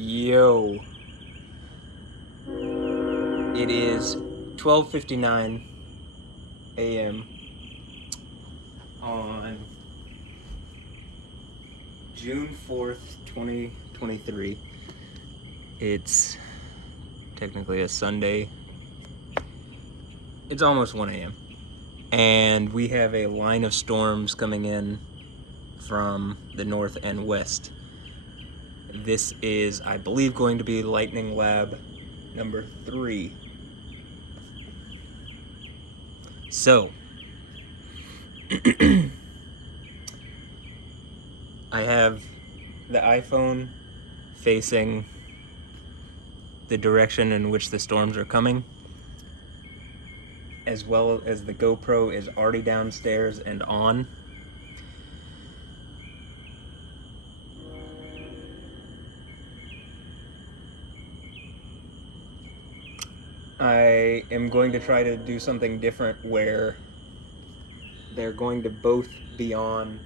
Yo, it is 12:59 a.m. on June 4th, 2023. It's technically a Sunday. It's almost 1 a.m. and we have a line of storms coming in from the north and west. This is, I believe, going to be Lightning Lab number 3. So, I have the iPhone facing the direction in which the storms are coming, as well as the GoPro is already downstairs and on. I am going to try to do something different where they're going to both be on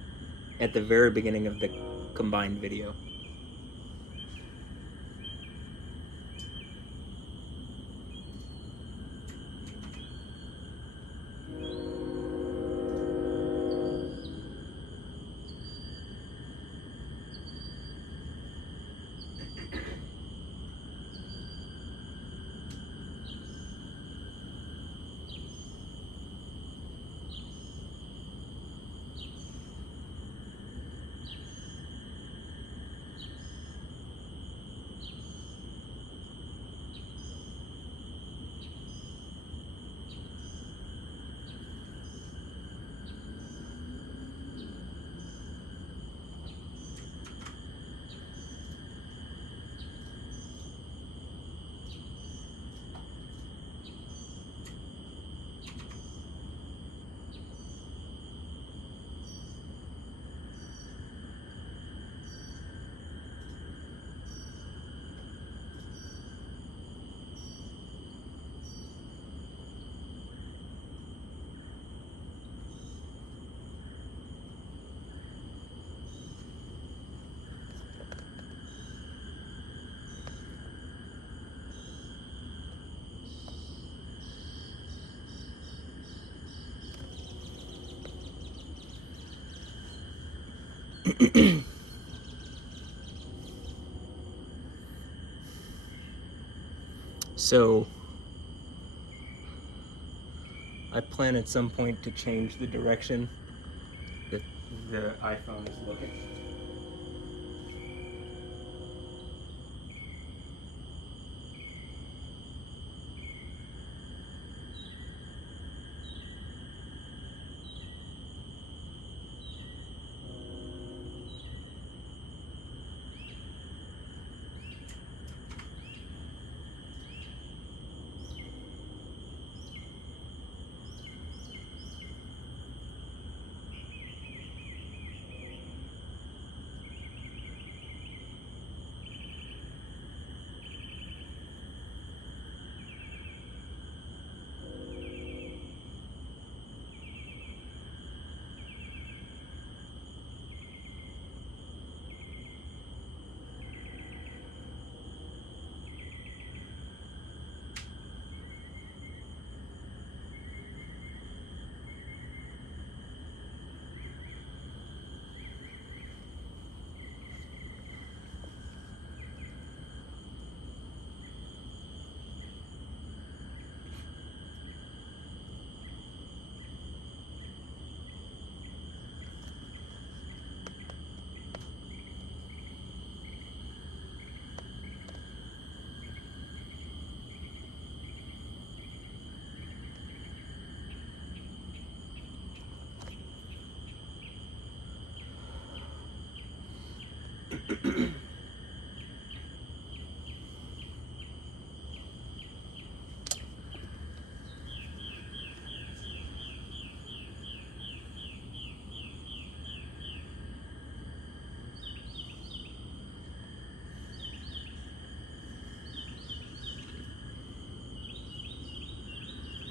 at the very beginning of the combined video. So, I plan at some point to change the direction that the iPhone is looking.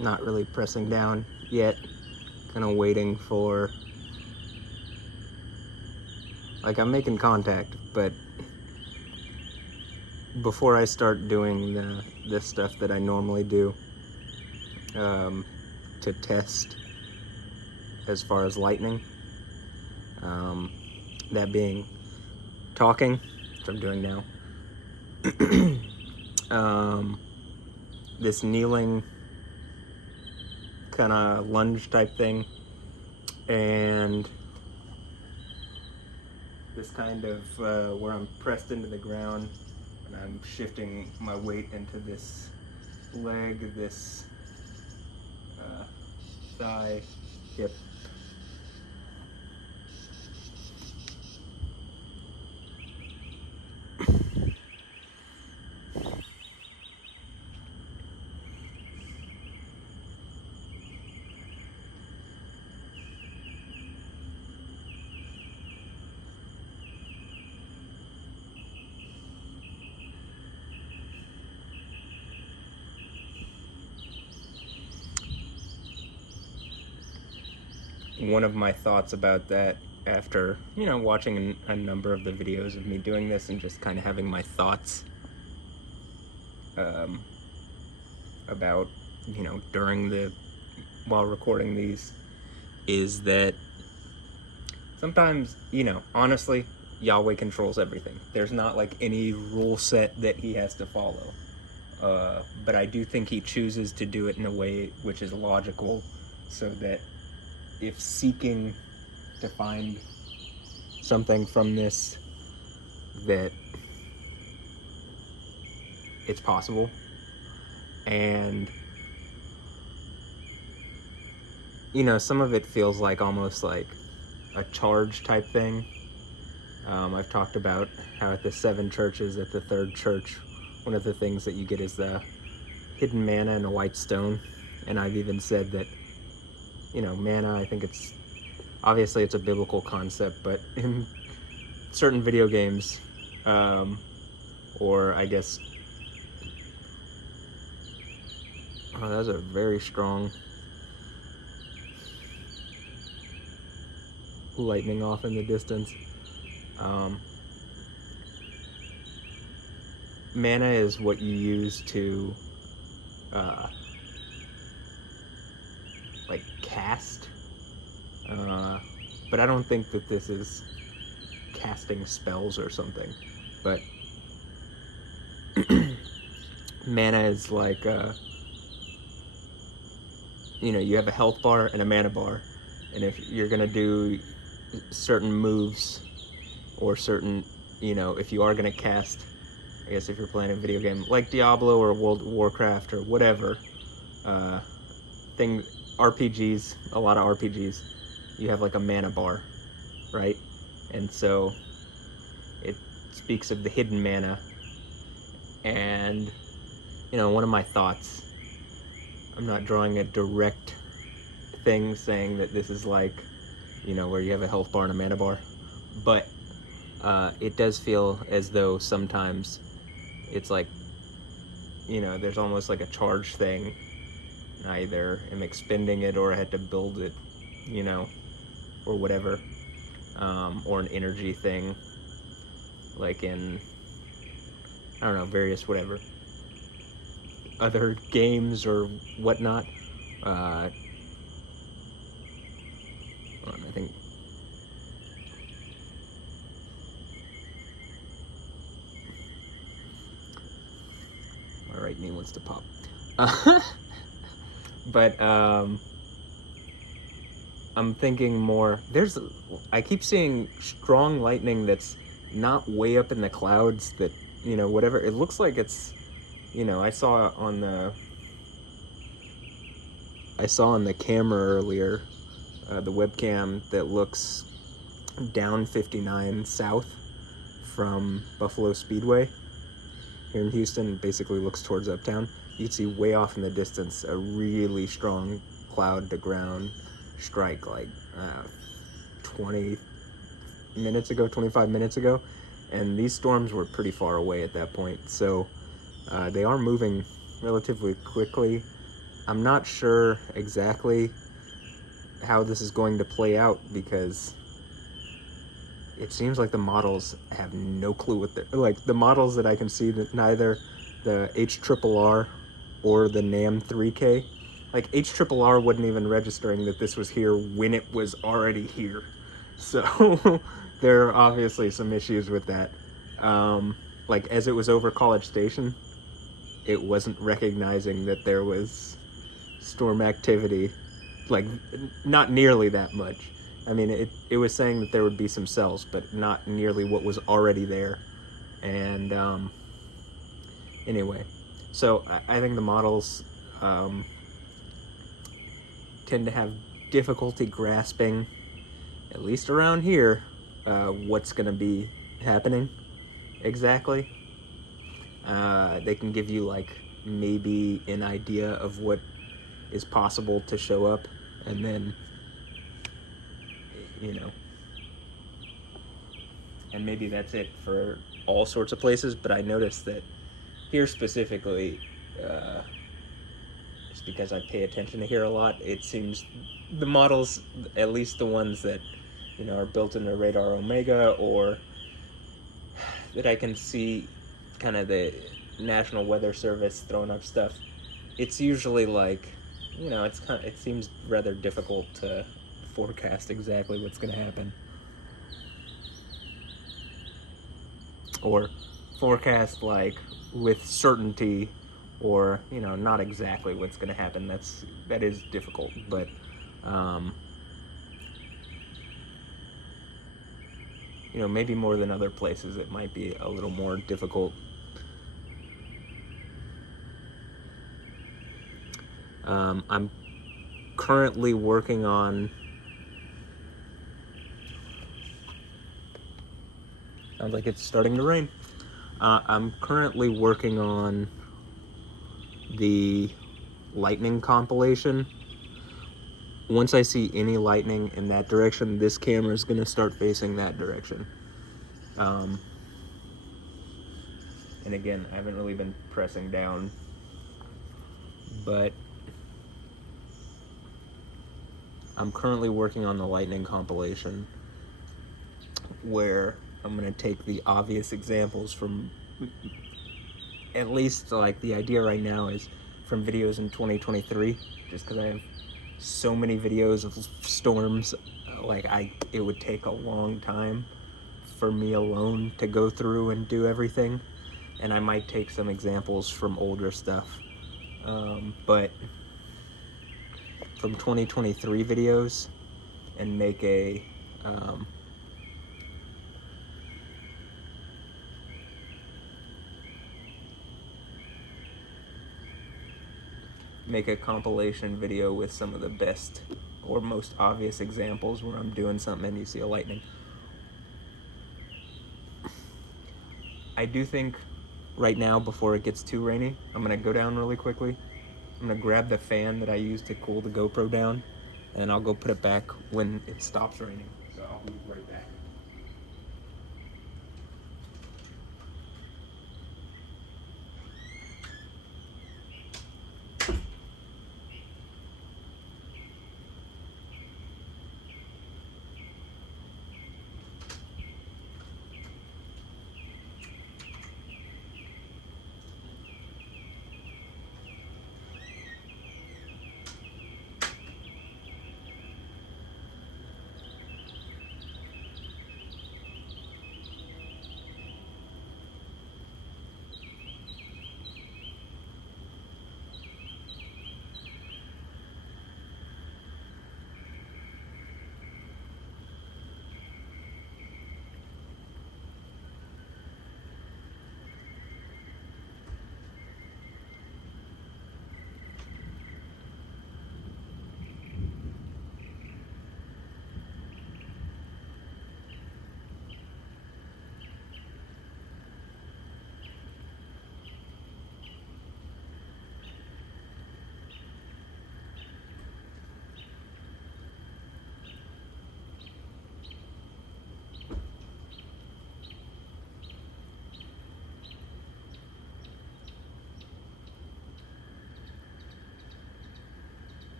Not really pressing down yet, kind of waiting for, like, I'm making contact, but before I start doing this stuff that I normally do to test as far as lightning, that being talking, which I'm doing now, this kneeling kind of lunge type thing, and this kind of where I'm pressed into the ground and I'm shifting my weight into this leg, this thigh, hip. One of my thoughts about that after, watching a number of the videos of me doing this and just kind of having my thoughts about, while recording these, is that sometimes, honestly, Yahweh controls everything. There's not like any rule set that he has to follow. But I do think he chooses to do it in a way which is logical, so that if seeking to find something from this, that it's possible. And some of it feels like almost like a charge type thing. I've talked about how at the 7 churches, at the 3rd church, one of the things that you get is the hidden manna and a white stone. And I've even said that manna, I think it's a biblical concept, but in certain video games, or I guess, that was a very strong lightning off in the distance. Mana is what you use to cast, but I don't think that this is casting spells or something, but mana is like you have a health bar and a mana bar, and if you're gonna do certain moves or certain, if you are gonna cast, I guess if you're playing a video game like Diablo or World of Warcraft or whatever thing, RPGs, a lot of RPGs, you have like a mana bar, right? And so it speaks of the hidden mana. And one of my thoughts, I'm not drawing a direct thing saying that this is like, where you have a health bar and a mana bar, but it does feel as though sometimes it's like, there's almost like a charge thing. I either am expending it or I had to build it, or whatever, or an energy thing, like in, I don't know, various whatever other games or whatnot. I think my right knee wants to pop. But I'm thinking more, I keep seeing strong lightning that's not way up in the clouds, that, whatever, it looks like it's, I saw on the camera earlier, the webcam, that looks down 59 south from Buffalo Speedway here in Houston, basically looks towards Uptown. You can see way off in the distance a really strong cloud to ground strike, like 25 minutes ago, and these storms were pretty far away at that point, so they are moving relatively quickly. I'm not sure exactly how this is going to play out, because it seems like the models have no clue what they're like. The models that I can see, that neither the HRRR or the NAM 3K, like HRRR wasn't even registering that this was here when it was already here. So there are obviously some issues with that. Like as it was over College Station, it wasn't recognizing that there was storm activity, like not nearly that much. I mean, it was saying that there would be some cells, but not nearly what was already there. And anyway, so I think the models tend to have difficulty grasping, at least around here, what's going to be happening exactly. They can give you like maybe an idea of what is possible to show up, and then, you know, and maybe that's it for all sorts of places. But I noticed that here specifically, just because I pay attention to here a lot, it seems the models, at least the ones that, you know, are built into Radar Omega, or that I can see kind of the National Weather Service throwing up stuff, it's usually like, you know, it's kind of, it seems rather difficult to forecast exactly what's going to happen, or forecast like with certainty, or, you know, not exactly what's going to happen. That is difficult, but you know, maybe more than other places it might be a little more difficult. I'm currently working on, sounds like it's starting to rain. I'm currently working on the lightning compilation. Once I see any lightning in that direction, this camera is going to start facing that direction. And again, I haven't really been pressing down, but I'm currently working on the lightning compilation, where I'm going to take the obvious examples from, at least like the idea right now is from videos in 2023, just because I have so many videos of storms, like it would take a long time for me alone to go through and do everything, and I might take some examples from older stuff, but from 2023 videos, and make a compilation video with some of the best or most obvious examples where I'm doing something and you see a lightning. I do think right now, before it gets too rainy, I'm gonna go down really quickly. I'm gonna grab the fan that I use to cool the GoPro down, and I'll go put it back when it stops raining. So I'll be right back.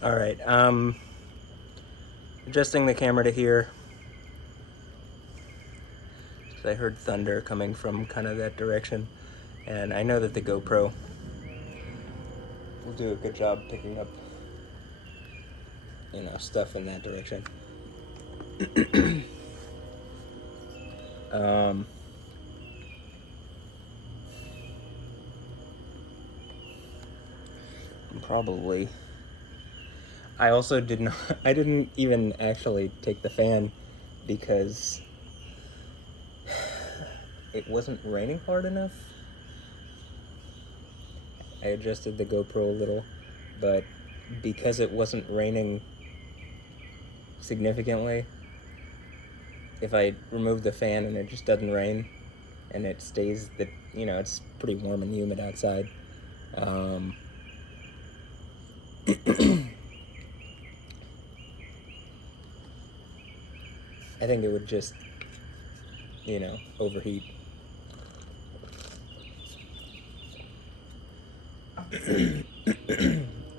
All right, adjusting the camera to here. So I heard thunder coming from kind of that direction, and I know that the GoPro will do a good job picking up, stuff in that direction. Probably. I also I didn't even actually take the fan because it wasn't raining hard enough. I adjusted the GoPro a little, but because it wasn't raining significantly, if I remove the fan and it just doesn't rain and it stays it's pretty warm and humid outside, I think it would just overheat.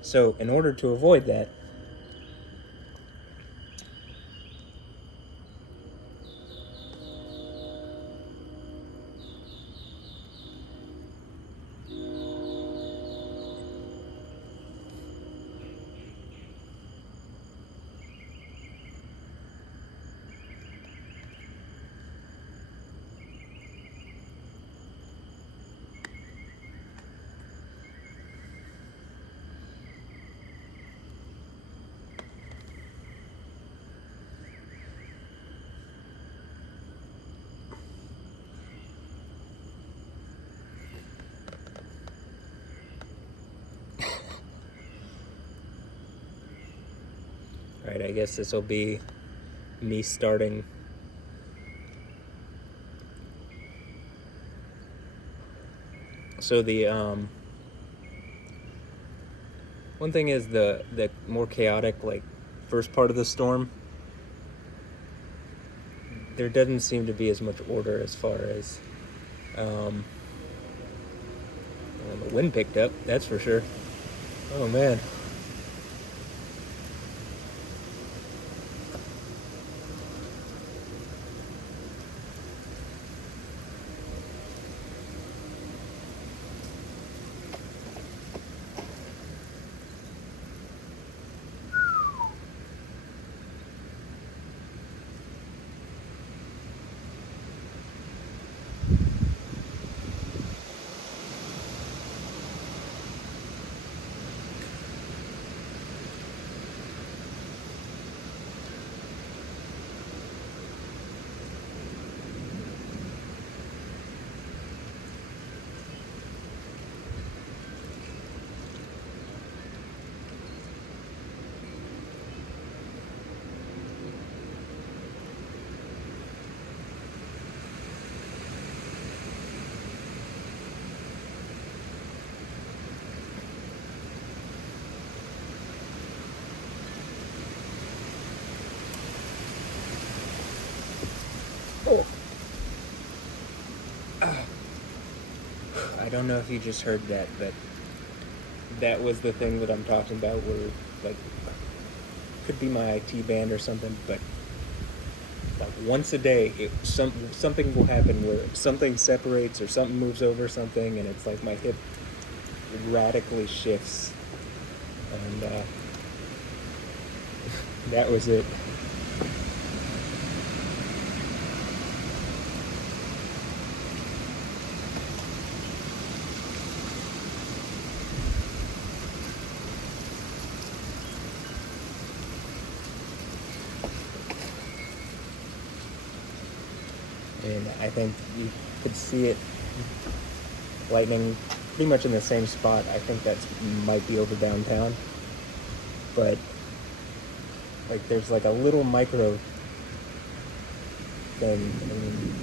So in order to avoid that, Alright, I guess this will be me starting. So the one thing is the more chaotic, like, first part of the storm, there doesn't seem to be as much order as far as well, the wind picked up, that's for sure. Oh man. Oh. I don't know if you just heard that, but that was the thing that I'm talking about where, like, could be my IT band or something, but like once a day, something will happen where something separates or something moves over something, and it's like my hip radically shifts, and that was it. And I think you could see it lightning pretty much in the same spot. I think that might be over downtown, but like there's like a little micro thing. I mean,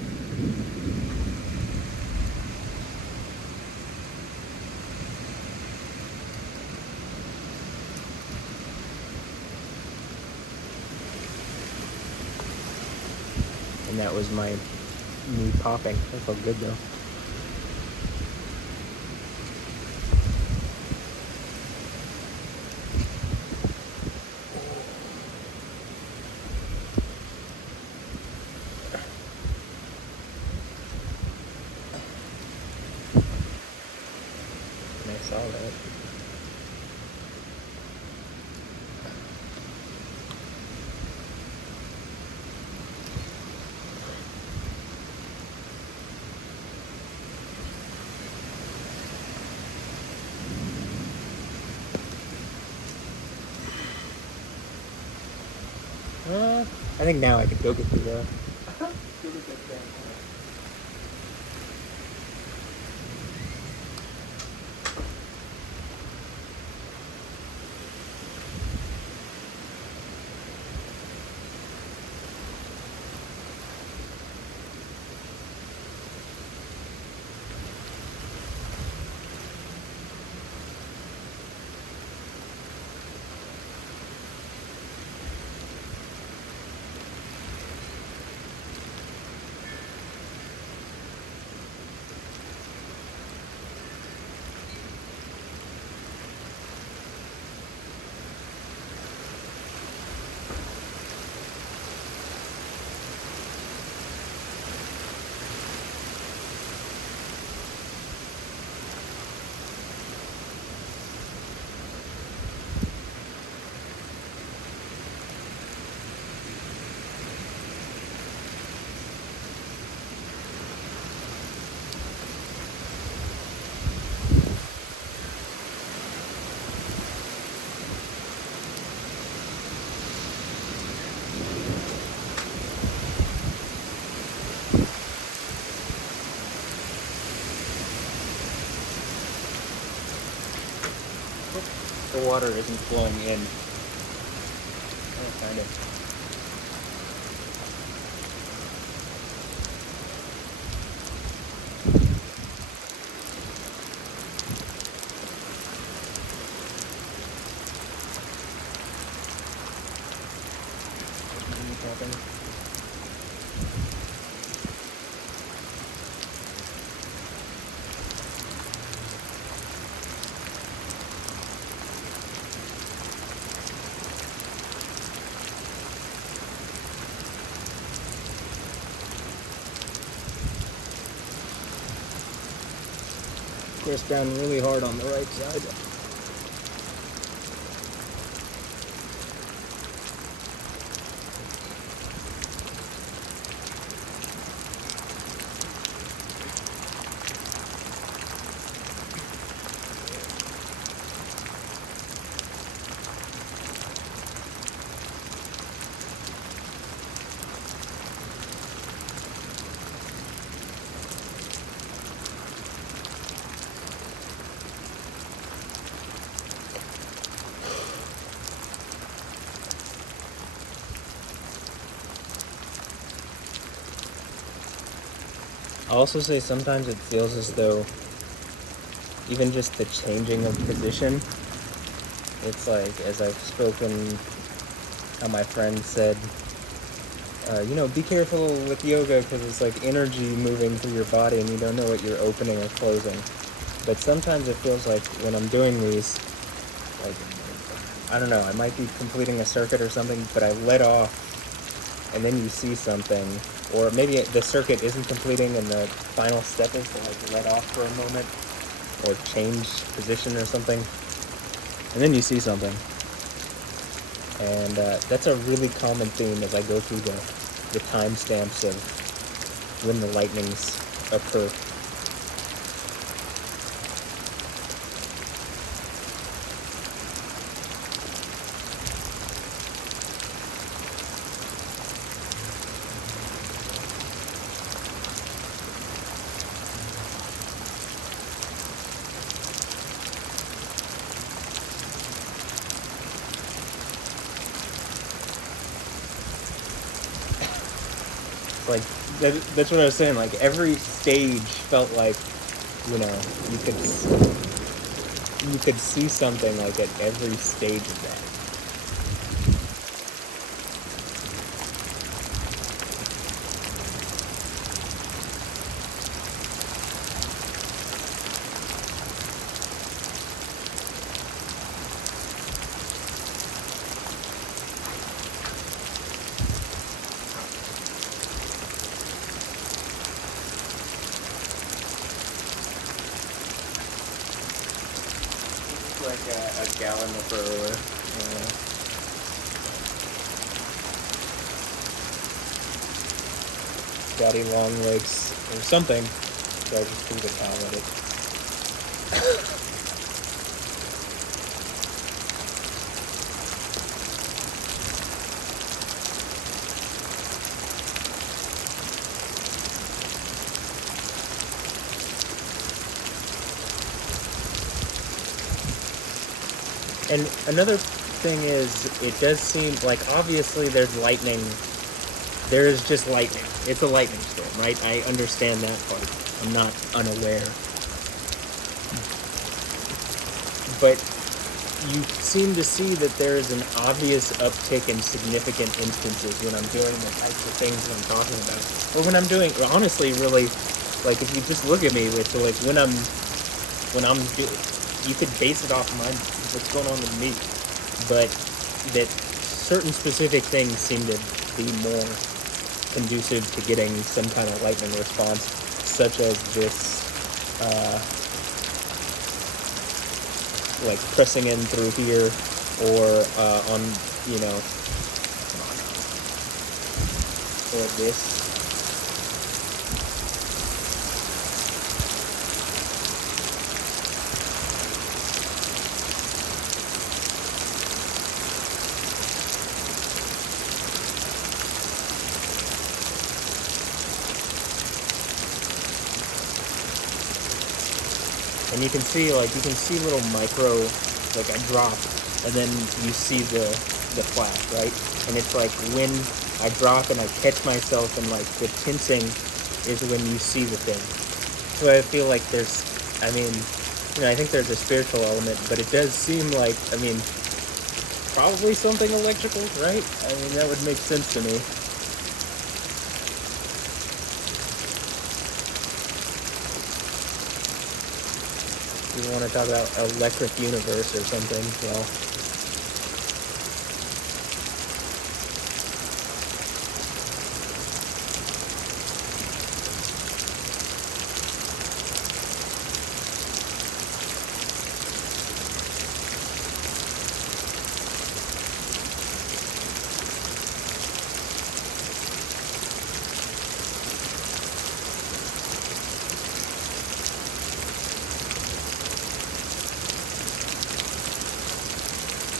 and that was my knee popping. That felt good though. it. I think now I could go get the water isn't flowing in. Oh, kind of. Press down really hard on the right side. I'll also say sometimes it feels as though even just the changing of position, it's like, as I've spoken, how my friend said, you know, be careful with yoga because it's like energy moving through your body and you don't know what you're opening or closing. But sometimes it feels like when I'm doing these, like, I don't know, I might be completing a circuit or something, but I let off and then you see something, or maybe the circuit isn't completing and the final step is to like let off for a moment or change position or something, and then you see something. And that's a really common theme as I go through the timestamps of when the lightnings occur. Like, that's what I was saying, like, every stage felt like, you know, you could see something, like, at every stage of that. like a gallon of brewer. Daddy long legs or something. So I just threw the towel at it. And another thing is, it does seem like obviously there's lightning. There is just lightning. It's a lightning storm, right? I understand that part. I'm not unaware. But you seem to see that there is an obvious uptick in significant instances when I'm doing the types of things that I'm talking about. Or when I'm doing, honestly, really, like if you just look at me, Rich, like when I'm, you could base it off what's going on with me. But that certain specific things seem to be more conducive to getting some kind of lightning response, such as this, like pressing in through here, or on, you know, or this. And you can see, like, little micro, like I drop, and then you see the flash, right? And it's like when I drop and I catch myself, and like the tensing is when you see the thing. So I feel like there's, I mean, you know, I think there's a spiritual element, but it does seem like, I mean, probably something electrical, right? I mean, that would make sense to me. You want to talk about electric universe or something, well.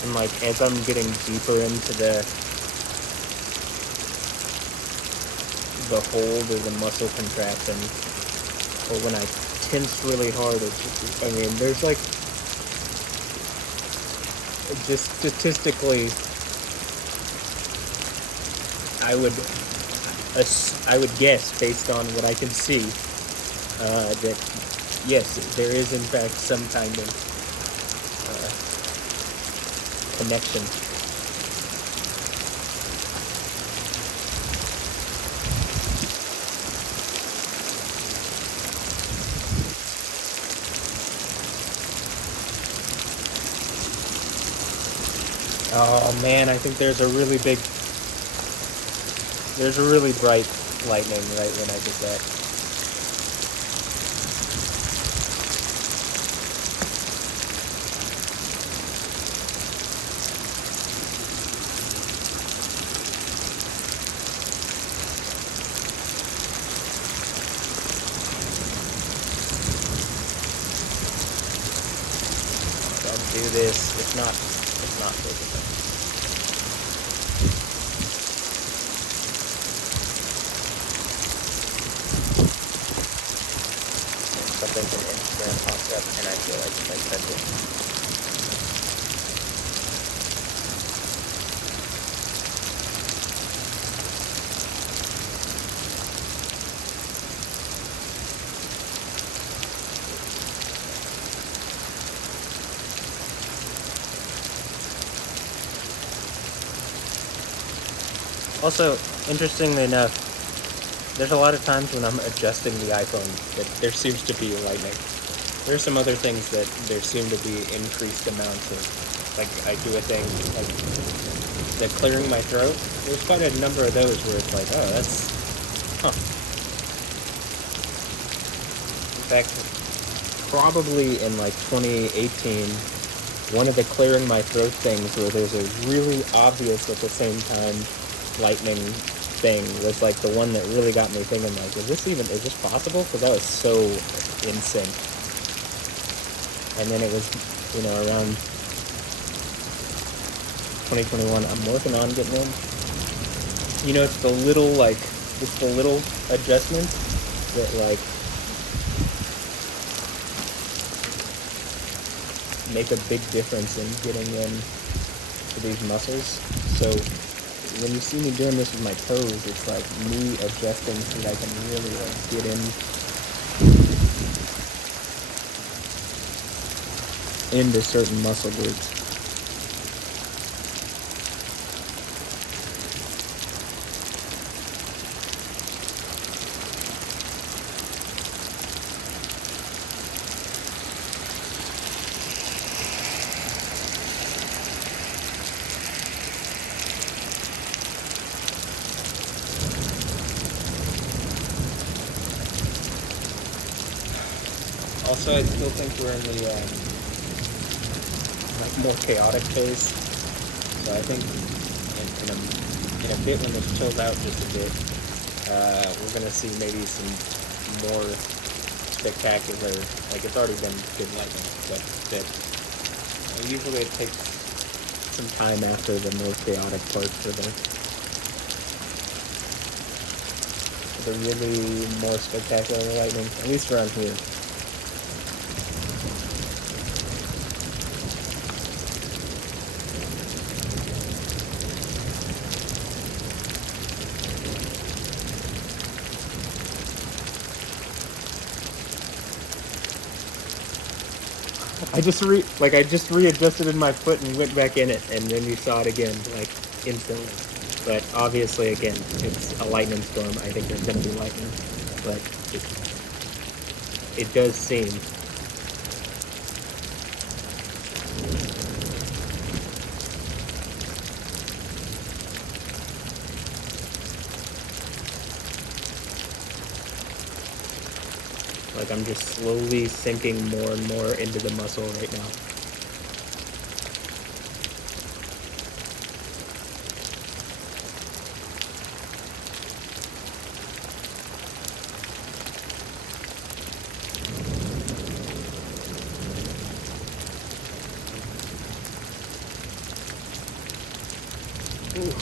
And like as I'm getting deeper into the hold or the muscle contraction, or when I tense really hard, it's just, I mean, there's like, just statistically, I would guess based on what I can see, that yes, there is in fact some kind of connection. Oh man, I think there's a really bright lightning right when I did that. Do this. It's not focusing. Something from Instagram pops up, and I feel like if I touch it. Also, interestingly enough, there's a lot of times when I'm adjusting the iPhone that there seems to be lightning. There are some other things that there seem to be increased amounts of, like I do a thing like the clearing my throat. There's quite a number of those where it's like, oh, that's, huh. In fact, probably in like 2018, one of the clearing my throat things where there's a really obvious at the same time lightning thing was like the one that really got me thinking, like, is this possible? Because that was so in sync. And then it was, around 2021, I'm working on getting in. It's the little adjustments that, like, make a big difference in getting in to these muscles. So when you see me doing this with my toes, it's like me adjusting so that I can really, like, get into certain muscle groups. Also, I still think we're in the more chaotic phase. So I think in a bit, when this chills out just a bit, we're gonna see maybe some more spectacular. Like, it's already been good lightning, but usually it takes some time after the more chaotic part for the really more spectacular lightning, at least around here. I just readjusted in my foot and went back in it, and then you saw it again, like, instantly. But obviously, again, it's a lightning storm. I think there's going to be lightning, but it does seem. Like, I'm just slowly sinking more and more into the muscle right now. Ooh.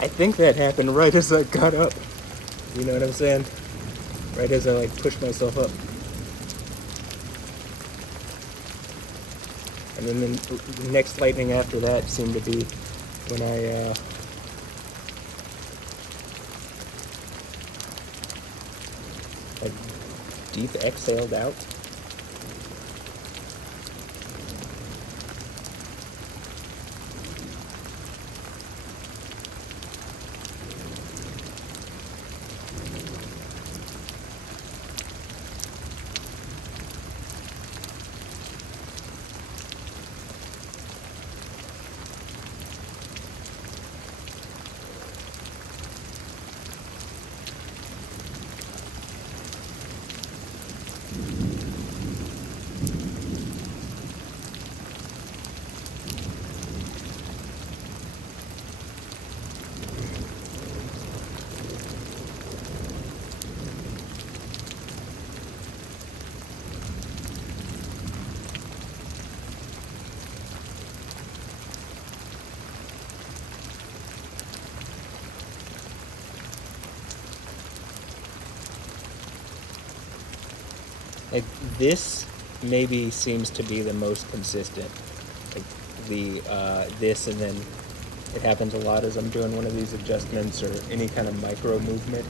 I think that happened right as I got up. You know what I'm saying? Right as I, like, pushed myself up. And then the next lightning after that seemed to be when I like, deep exhaled out. Like, this maybe seems to be the most consistent. Like, this, and then it happens a lot as I'm doing one of these adjustments or any kind of micro movement.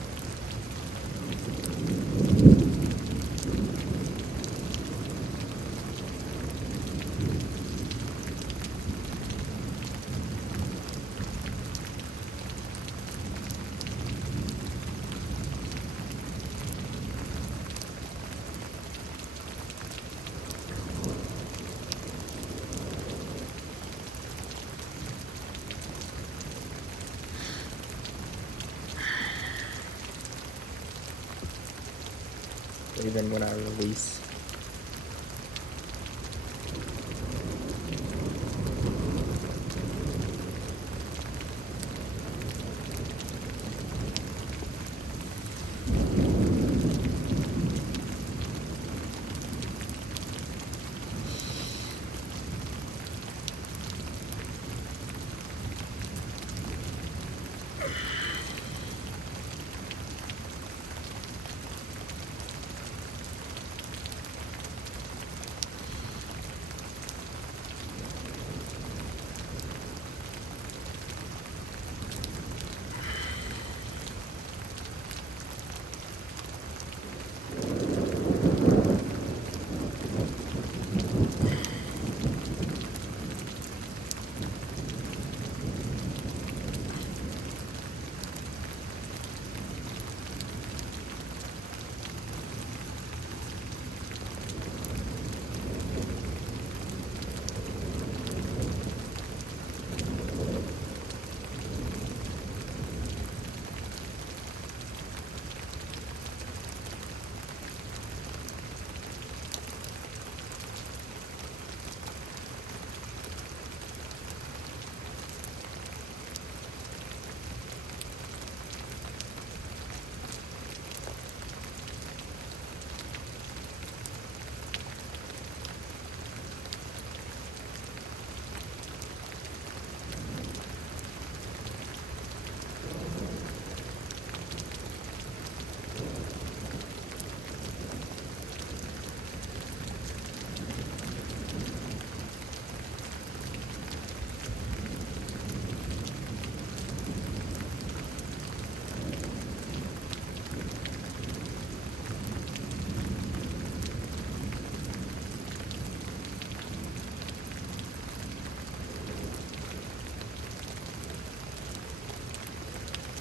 Even when I release.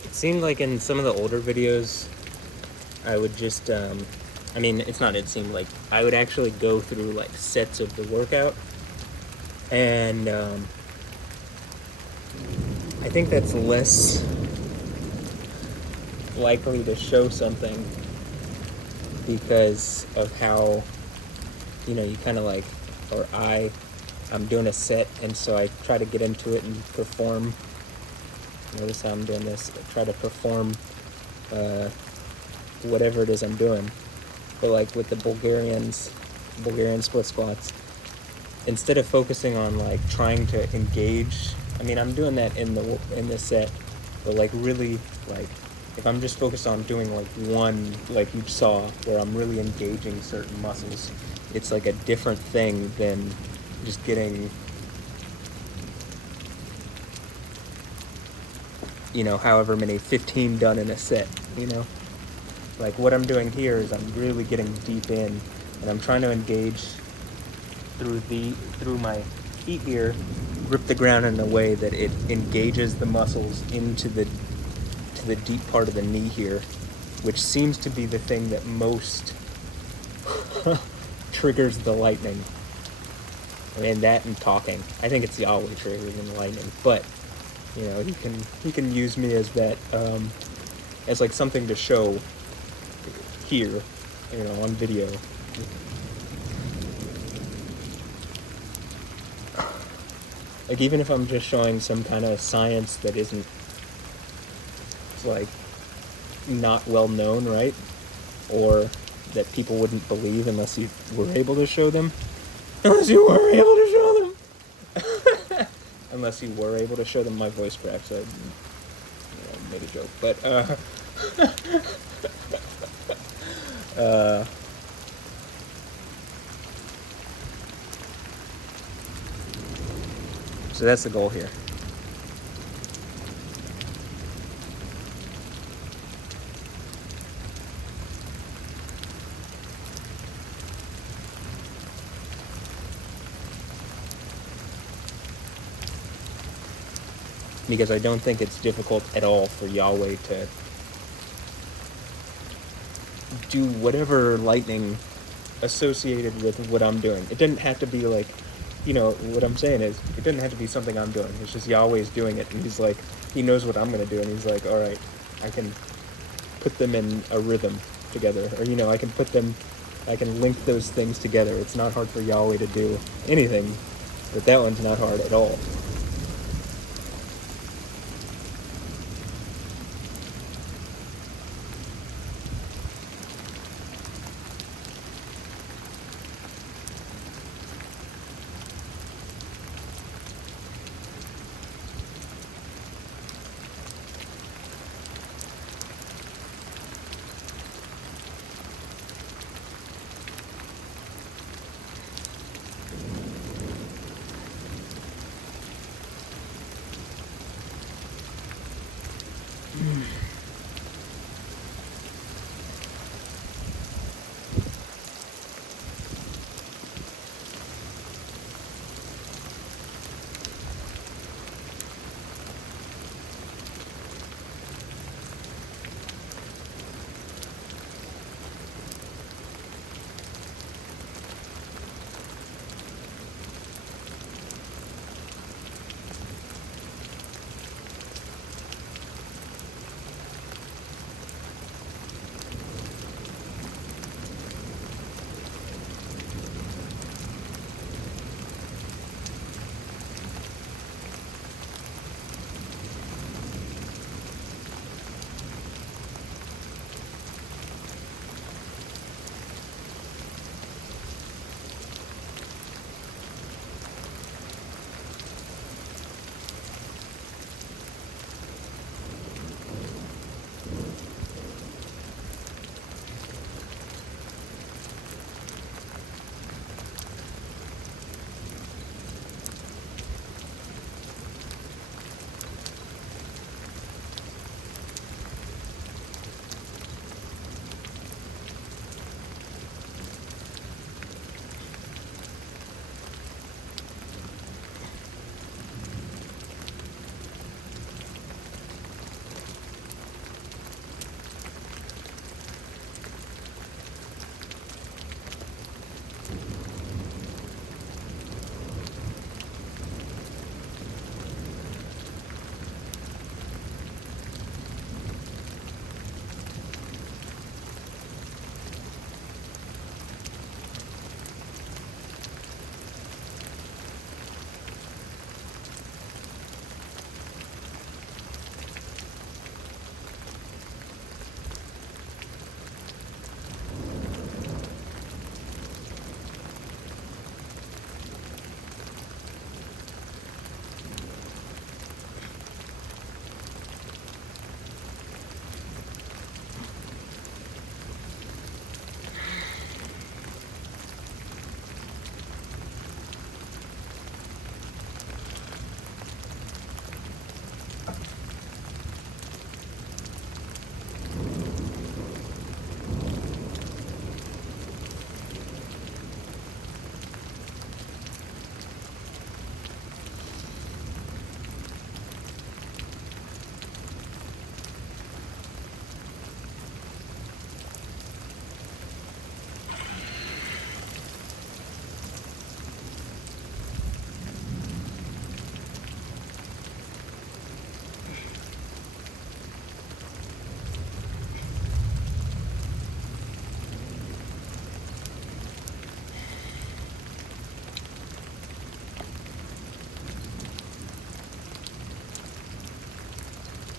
It seemed like in some of the older videos, I would just, I mean, it's not, it seemed like I would actually go through like sets of the workout, and I think that's less likely to show something because of how, you know, you kind of like, or I'm doing a set, and so I try to get into it and perform. Notice how I'm doing this. I try to perform whatever it is I'm doing. But like with the Bulgarian split squats, instead of focusing on like trying to engage, I mean, I'm doing that in the set, but like really, like if I'm just focused on doing like one, like you saw, where I'm really engaging certain muscles, it's like a different thing than just getting, you know, however many 15 done in a set, you know. Like what I'm doing here is I'm really getting deep in, and I'm trying to engage through my feet here, grip the ground in a way that it engages the muscles into the deep part of the knee here, which seems to be the thing that most triggers the lightning. I mean, that and talking. I think it's the always triggers and lightning, but you know, he can use me as that, as like something to show here, you know, on video. Like even if I'm just showing some kind of science that isn't like not well known, right? Or that people wouldn't believe unless you were able to show them. Unless you were able to show them. Unless you were able to show them. My voice cracks, so I made a joke. But So that's the goal here. Because I don't think it's difficult at all for Yahweh to do whatever lightning associated with what I'm doing. It doesn't have to be like, you know, what I'm saying is, it doesn't have to be something I'm doing. It's just Yahweh's doing it, and he's like, he knows what I'm going to do, and he's like, all right, I can put them in a rhythm together. Or, you know, I can link those things together. It's not hard for Yahweh to do anything, but that one's not hard at all.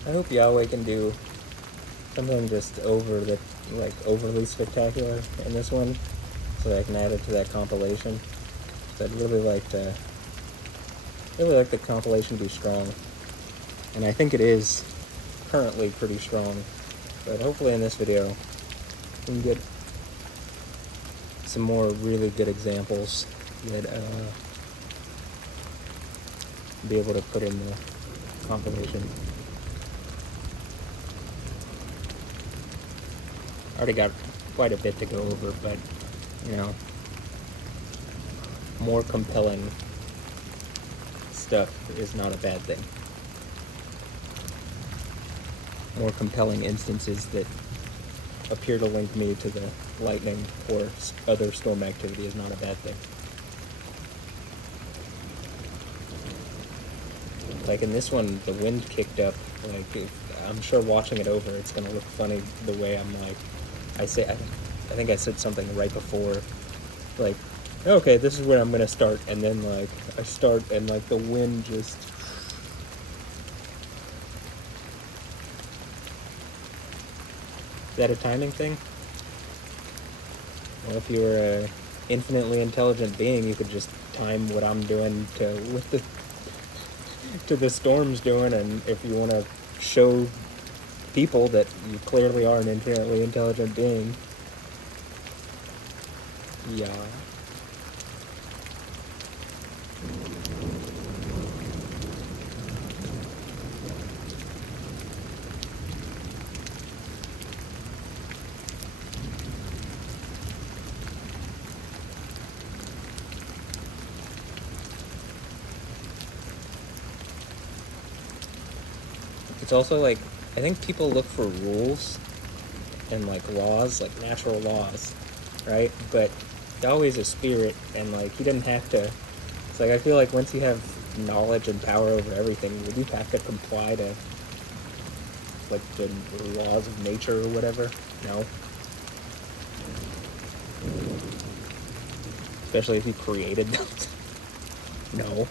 I hope Yahweh can do something just overly spectacular in this one, so that I can add it to that compilation. So I'd really like the compilation to be strong, and I think it is currently pretty strong. But hopefully in this video we can get some more really good examples that be able to put in the compilation. Already got quite a bit to go over, but, you know, more compelling stuff is not a bad thing. More compelling instances that appear to link me to the lightning or other storm activity is not a bad thing. Like in this one, the wind kicked up. Like, I'm sure watching it over, it's gonna look funny the way I'm like, I think I said something right before, like, okay, this is where I'm gonna start, and then like I start and like the wind just. Is that a timing thing? Well, if you were a infinitely intelligent being, you could just time what I'm doing to the storm's doing, and if you want to show people that you clearly are an infinitely intelligent being, yeah. It's also like, I think people look for rules and like laws, like natural laws, right? But Yahweh's a spirit, and like he didn't have to. It's like I feel like once you have knowledge and power over everything, would you have to comply to like the laws of nature or whatever? No. Especially if you created them. No.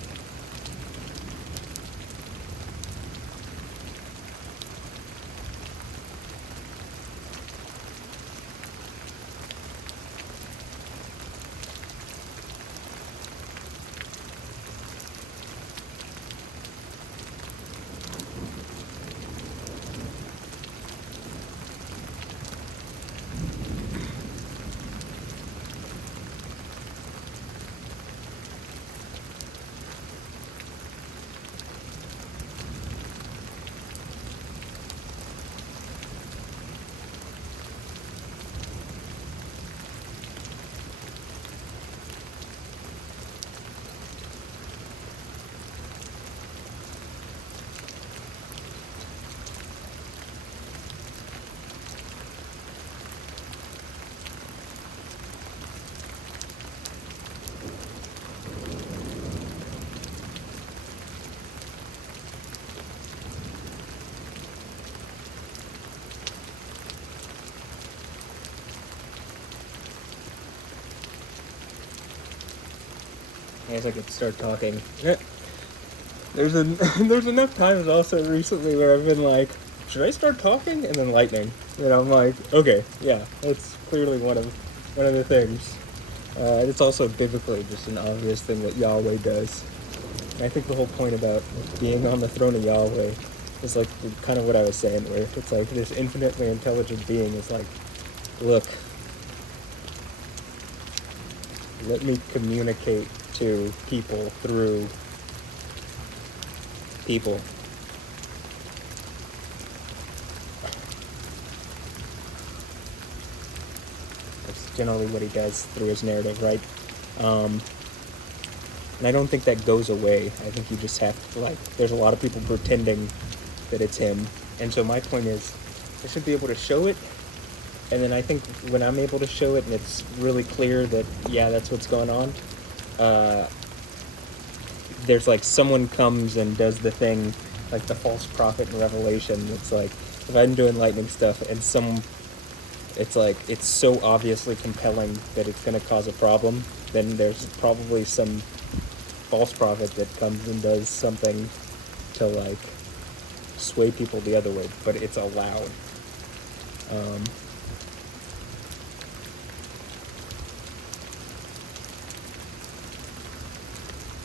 I guess I could start talking. There's enough times also recently where I've been like, should I start talking? And then lightning. And I'm like, okay, yeah, that's clearly one of the things. It's also biblically just an obvious thing that Yahweh does. And I think the whole point about being on the throne of Yahweh is like kind of what I was saying, where it's like this infinitely intelligent being is like, look, let me communicate to people through people. That's generally what he does through his narrative, right? And I don't think that goes away. I think you just have to, like, there's a lot of people pretending that it's him. And so my point is, I should be able to show it. And then I think when I'm able to show it and it's really clear that, yeah, that's what's going on, there's like someone comes and does the thing, like the false prophet in Revelation. It's like, if I'm doing lightning stuff and it's like, it's so obviously compelling that it's going to cause a problem, then there's probably some false prophet that comes and does something to like sway people the other way, but it's allowed.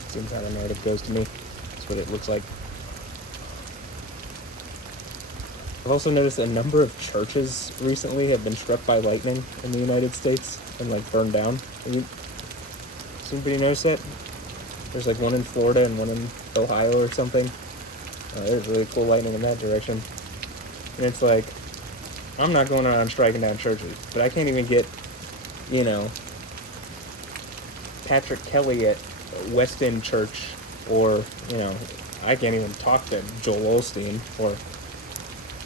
Seems how the narrative goes to me. That's what it looks like. I've also noticed a number of churches recently have been struck by lightning in the United States and like burned down. Has anybody noticed that? There's like one in Florida and one in Ohio or something. There's really cool lightning in that direction. And it's like, I'm not going around striking down churches, but I can't even get, you know, Patrick Kelly at West End Church, or, you know, I can't even talk to Joel Osteen, or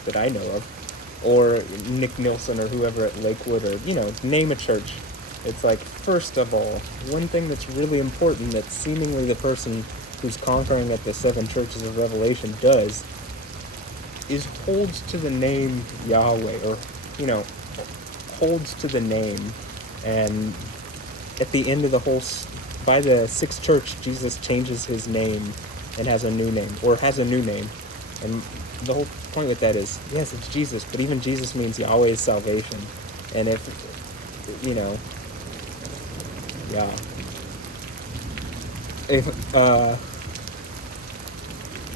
that I know of, or Nick Nilsson or whoever at Lakewood, or, you know, name a church. It's like, first of all, one thing that's really important that seemingly the person who's conquering at the 7 churches of Revelation does is holds to the name Yahweh, or, you know, holds to the name. And at the end of the whole, by the 6th church, Jesus changes his name and has a new name, or has a new name. And the whole point with that is, yes, it's Jesus, but even Jesus means Yahweh's salvation. And if, you know, yeah.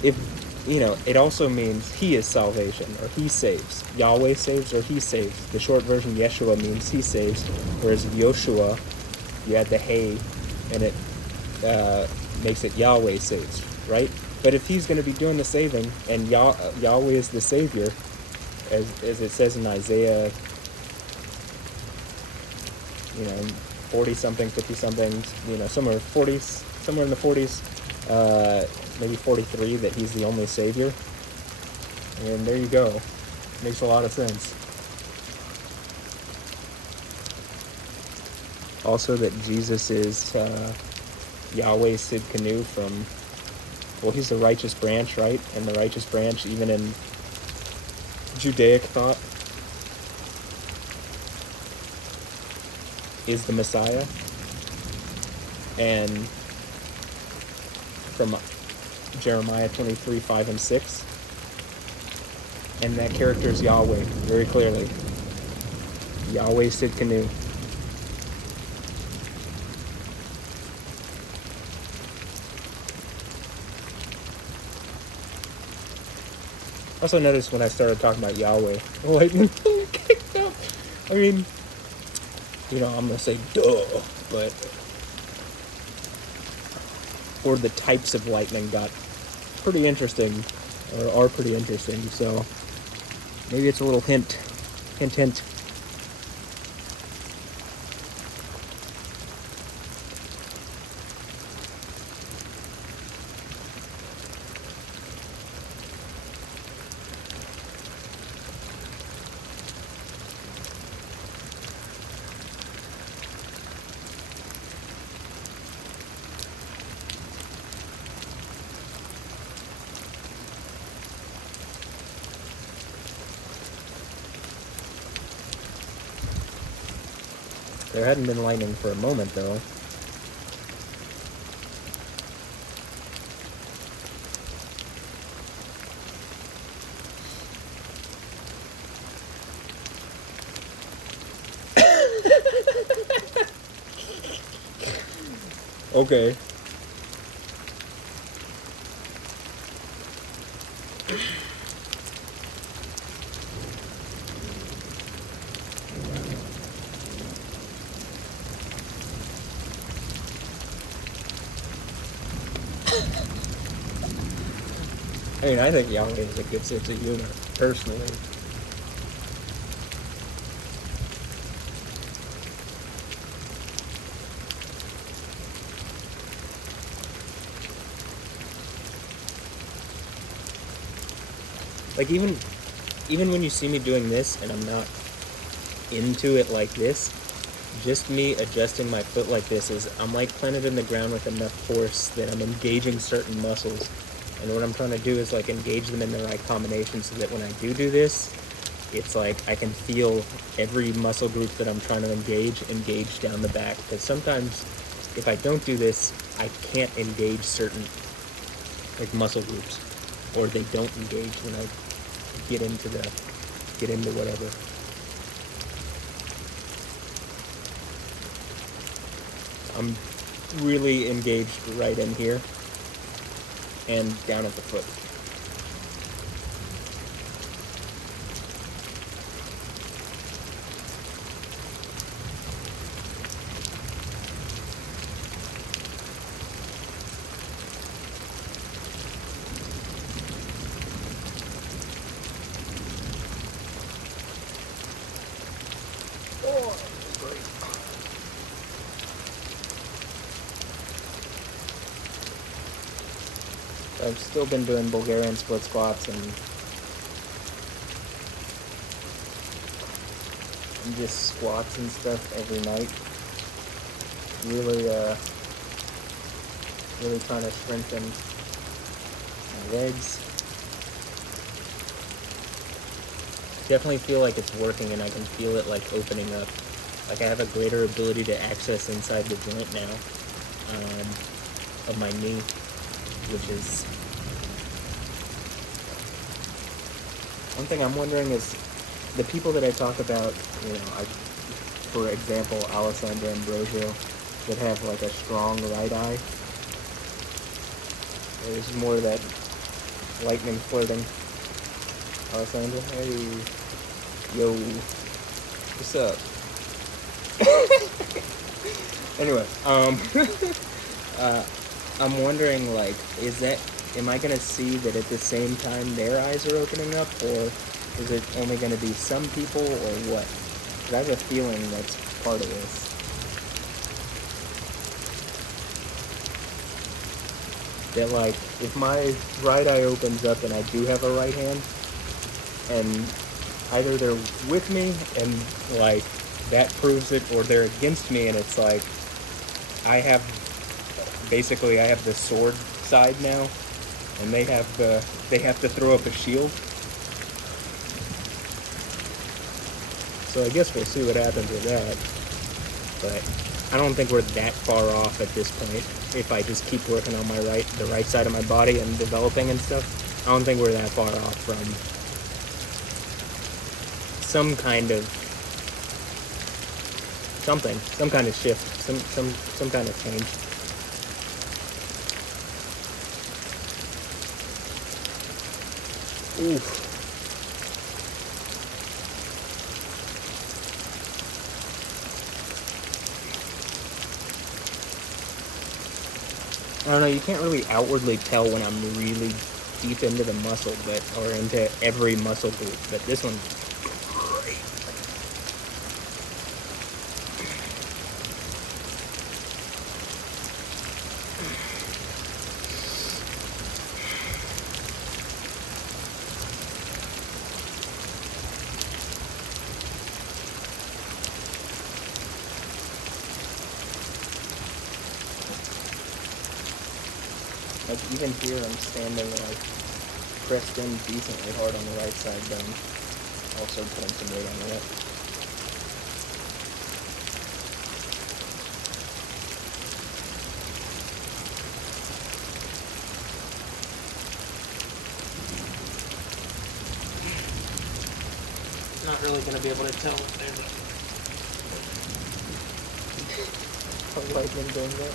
If, you know, it also means he is salvation, or he saves. Yahweh saves, or he saves. The short version, Yeshua, means he saves, whereas Yoshua, you add the hey, and it makes it Yahweh saves, right? But if he's going to be doing the saving, and Yahweh is the Savior, as it says in Isaiah, you know, 40-something, 50-something, you know, somewhere in the 40s, maybe 43, that he's the only Savior. And there you go. Makes a lot of sense. Also that Jesus is Yahweh Sid Canoe from, well, he's the righteous branch, right? And the righteous branch, even in Judaic thought, is the Messiah. And from Jeremiah 23, 5 and 6. And that character is Yahweh, very clearly. Yahweh Sid Canoe. Also noticed when I started talking about Yahweh, lightning kicked up. I mean, you know, I'm going to say duh, but or the types of lightning got pretty interesting, or are pretty interesting, so maybe it's a little hint. There hadn't been lightning for a moment, though. Okay. I mean, I think Yahweh has a good sense of humor, personally. Like, even when you see me doing this and I'm not into it like this, just me adjusting my foot like this is, I'm like planted in the ground with enough force that I'm engaging certain muscles. And what I'm trying to do is like engage them in the right combination so that when I do this, it's like I can feel every muscle group that I'm trying to engage down the back. Because sometimes if I don't do this, I can't engage certain like muscle groups, or they don't engage when I get into whatever. I'm really engaged right in here and down at the foot. Oh, great. I've still been doing Bulgarian split squats and just squats and stuff every night. Really, really trying to strengthen my legs. Definitely feel like it's working, and I can feel it like opening up. Like I have a greater ability to access inside the joint now of my knee, which is one thing I'm wondering is the people that I talk about, you know, for example, Alessandra Ambrosio, that have like a strong right eye. There's more of that lightning flirting. Alessandra, hey, yo, what's up? Anyway, I'm wondering, like, am I gonna see that at the same time their eyes are opening up, or is it only gonna be some people, or what? 'Cause I have a feeling that's part of this. That, like, if my right eye opens up and I do have a right hand, and either they're with me and, like, that proves it, or they're against me and it's like, I have the sword side now, and they have to throw up a shield. So I guess we'll see what happens with that. But I don't think we're that far off at this point. If I just keep working on the right side of my body and developing and stuff, I don't think we're that far off from some kind of shift, some kind of change. Oof. I don't know, you can't really outwardly tell when I'm really deep into the muscle, or into every muscle group, but this one's great. Like, even here, I'm standing, like, pressed in decently hard on the right side, then also putting some weight on the left. Not really going to be able to tell if there's a lightning doing that.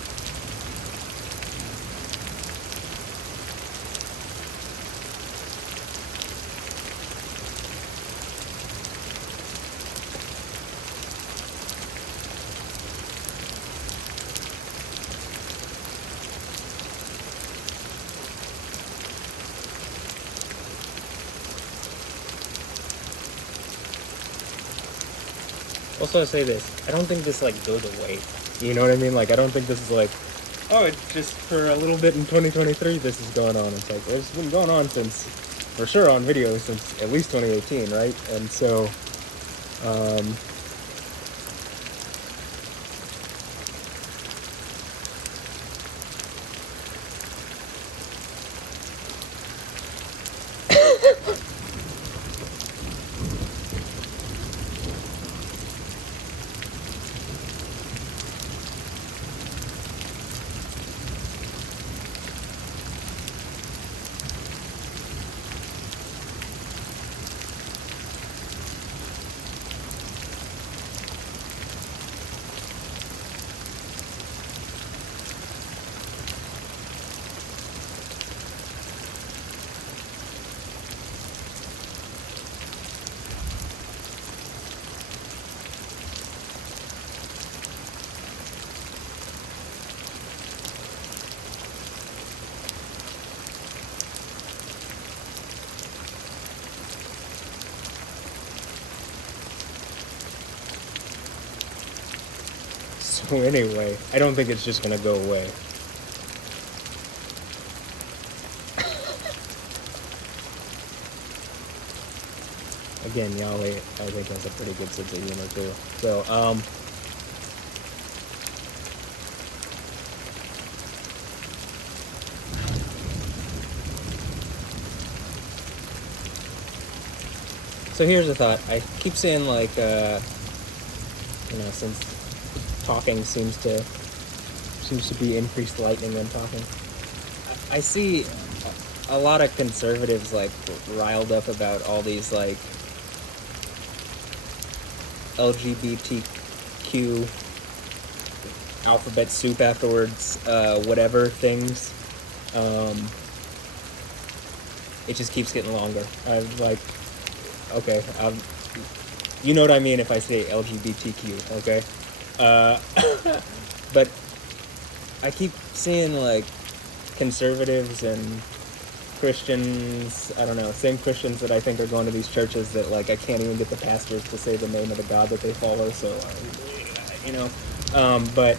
Also, I say this, I don't think this, like, goes away. You know what I mean? Like, I don't think this is like, oh, it's just for a little bit in 2023 this is going on. It's like, it's been going on since, for sure, on video since at least 2018, right? And so, anyway, I don't think it's just gonna go away. Again, Yali, I think, has a pretty good sense of humor too. So, so here's a thought. I keep saying, like, since talking seems to be increased lightning when talking, I see a lot of conservatives, like, riled up about all these, like, LGBTQ alphabet soup afterwards, whatever things. It just keeps getting longer. I'm like, okay, you know what I mean if I say LGBTQ, okay? But I keep seeing, like, conservatives and Christians, I don't know, same Christians that I think are going to these churches that, like, I can't even get the pastors to say the name of the God that they follow, so, but,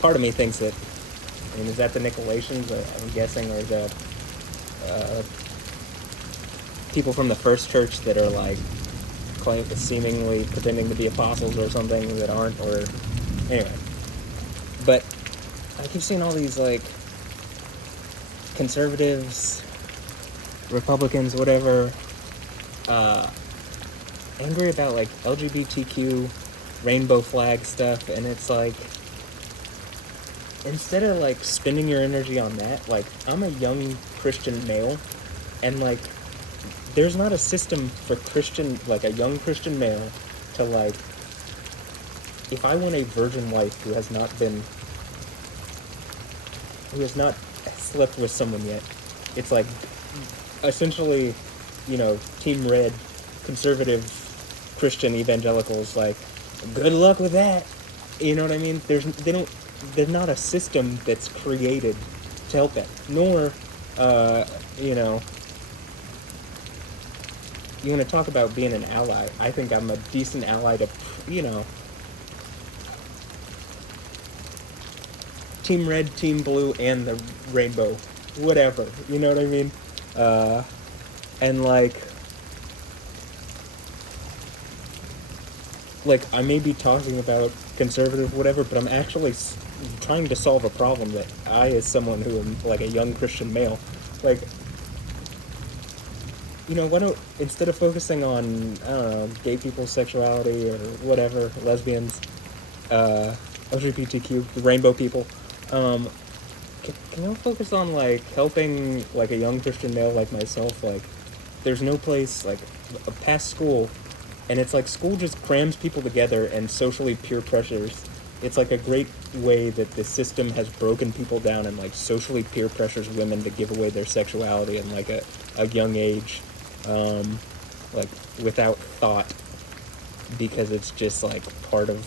part of me thinks that, is that the Nicolaitans, I'm guessing, or the people from the first church that are, like, seemingly pretending to be apostles or something that aren't, or, anyway. But I keep seeing all these, like, conservatives, Republicans, whatever, angry about, like, LGBTQ, rainbow flag stuff, and it's like, instead of, like, spending your energy on that, like, I'm a young Christian male, and, like, there's not a system for a young Christian male to, like, if I want a virgin wife who has not slept with someone yet, it's like, essentially, Team Red, conservative Christian evangelicals, like, good luck with that. You know what I mean? There's not a system that's created to help that. Nor, you want to talk about being an ally. I think I'm a decent ally to, Team Red, Team Blue, and the rainbow. Whatever. You know what I mean? And, like, I may be talking about conservative whatever, but I'm actually trying to solve a problem that I, as someone who am, like, a young Christian male, like, why don't, instead of focusing on, I don't know, gay people's sexuality or whatever, lesbians, LGBTQ, the rainbow people, can y'all focus on, like, helping, like, a young Christian male like myself? Like, there's no place, like, past school, and it's like school just crams people together and socially peer pressures. It's like a great way that the system has broken people down and, like, socially peer pressures women to give away their sexuality in, like, a young age, like, without thought, because it's just, like, part of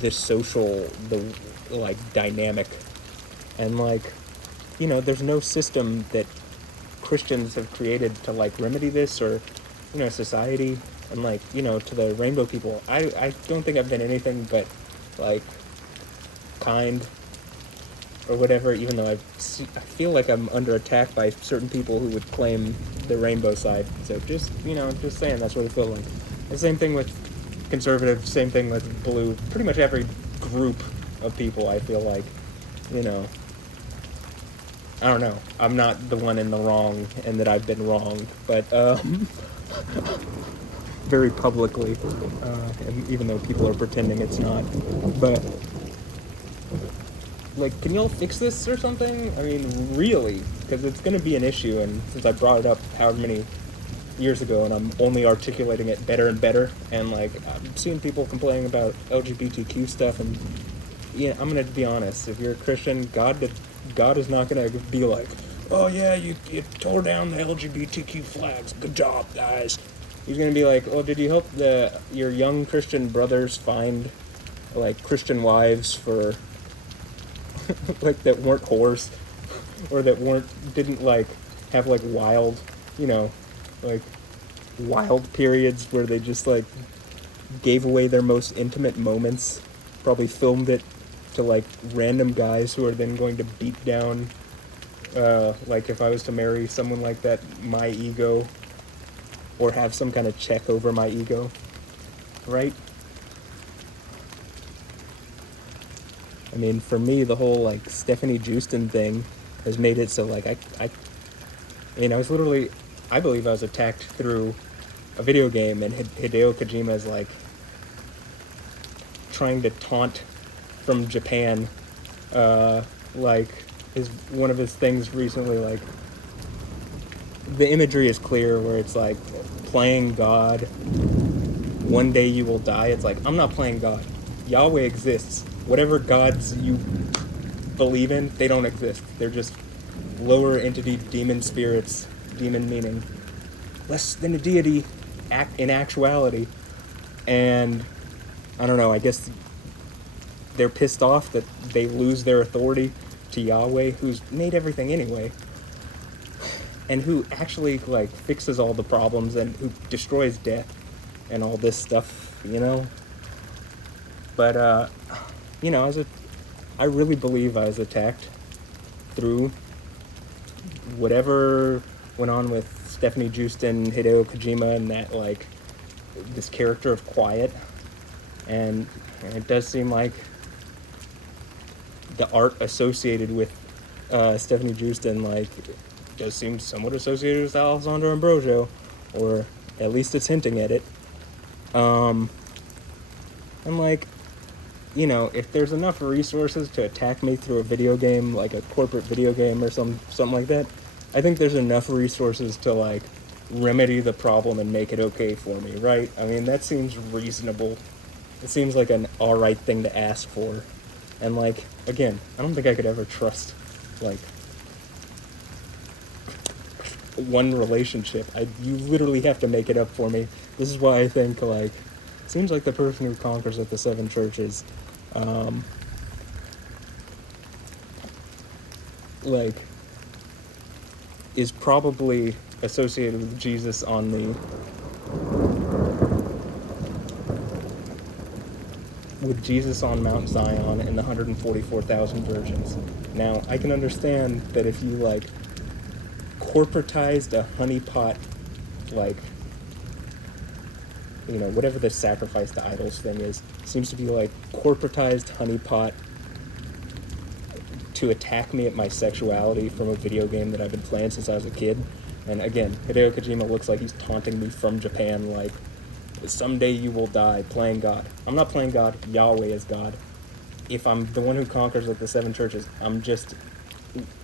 the social, like, dynamic. And, like, there's no system that Christians have created to, like, remedy this, or, society. And, like, to the rainbow people, I don't think I've been anything but, like, kind or whatever, even though I feel like I'm under attack by certain people who would claim the rainbow side. So just saying, that's what it feels like. The same thing with conservative, same thing with blue. Pretty much every group of people, I feel like, I don't know. I'm not the one in the wrong, and that I've been wrong, but, very publicly, and even though people are pretending it's not, but, like, can y'all fix this or something? I mean, really, because it's going to be an issue, and since I brought it up however many years ago, and I'm only articulating it better and better, and, like, I'm seeing people complaining about LGBTQ stuff, and, I'm going to be honest, if you're a Christian, God is not going to be like, oh yeah, you tore down the LGBTQ flags, good job, guys. He's going to be like, oh, did you help your young Christian brothers find, like, Christian wives for, like, that weren't whores, or that didn't, like, have, like, wild, like, wild periods where they just, like, gave away their most intimate moments, probably filmed it to like random guys who are then going to beat down, like if I was to marry someone like that, my ego, or have some kind of check over my ego, right? I mean, for me, the whole like Stephanie Justin thing has made it so like I mean, I believe I was attacked through a video game, and Hideo Kojima is like trying to taunt from Japan, like is one of his things recently, like the imagery is clear where it's like playing God, one day you will die. It's like, I'm not playing God. Yahweh exists. Whatever gods you believe in, they don't exist. They're just lower entity demon spirits, demon meaning less than a deity in actuality. And I don't know, I guess they're pissed off that they lose their authority to Yahweh, who's made everything anyway, and who actually like fixes all the problems and who destroys death and all this stuff, you know. But you know, I really believe I was attacked through whatever went on with Stephanie Justin, Hideo Kojima, and that like this character of Quiet, and it does seem like the art associated with Stephanie Justin like does seem somewhat associated with Alessandro Ambrosio, or at least it's hinting at it. And like, you know, if there's enough resources to attack me through a video game, like a corporate video game or something like that, I think there's enough resources to like remedy the problem and make it okay for me, right? I mean, that seems reasonable. It seems like an alright thing to ask for. And like, again, I don't think I could ever trust like one relationship. You literally have to make it up for me. This is why I think like it seems like the person who conquers at the seven churches, like is probably associated with Jesus on the Mount Zion and the 144,000 virgins. Now, I can understand that if you like corporatized a honeypot, like, you know, whatever the sacrifice to idols thing is, seems to be like corporatized honeypot to attack me at my sexuality from a video game that I've been playing since I was a kid. And again, Hideo Kojima looks like he's taunting me from Japan, like, someday you will die playing God. I'm not playing God. Yahweh is God. If I'm the one who conquers at the seven churches, I'm just,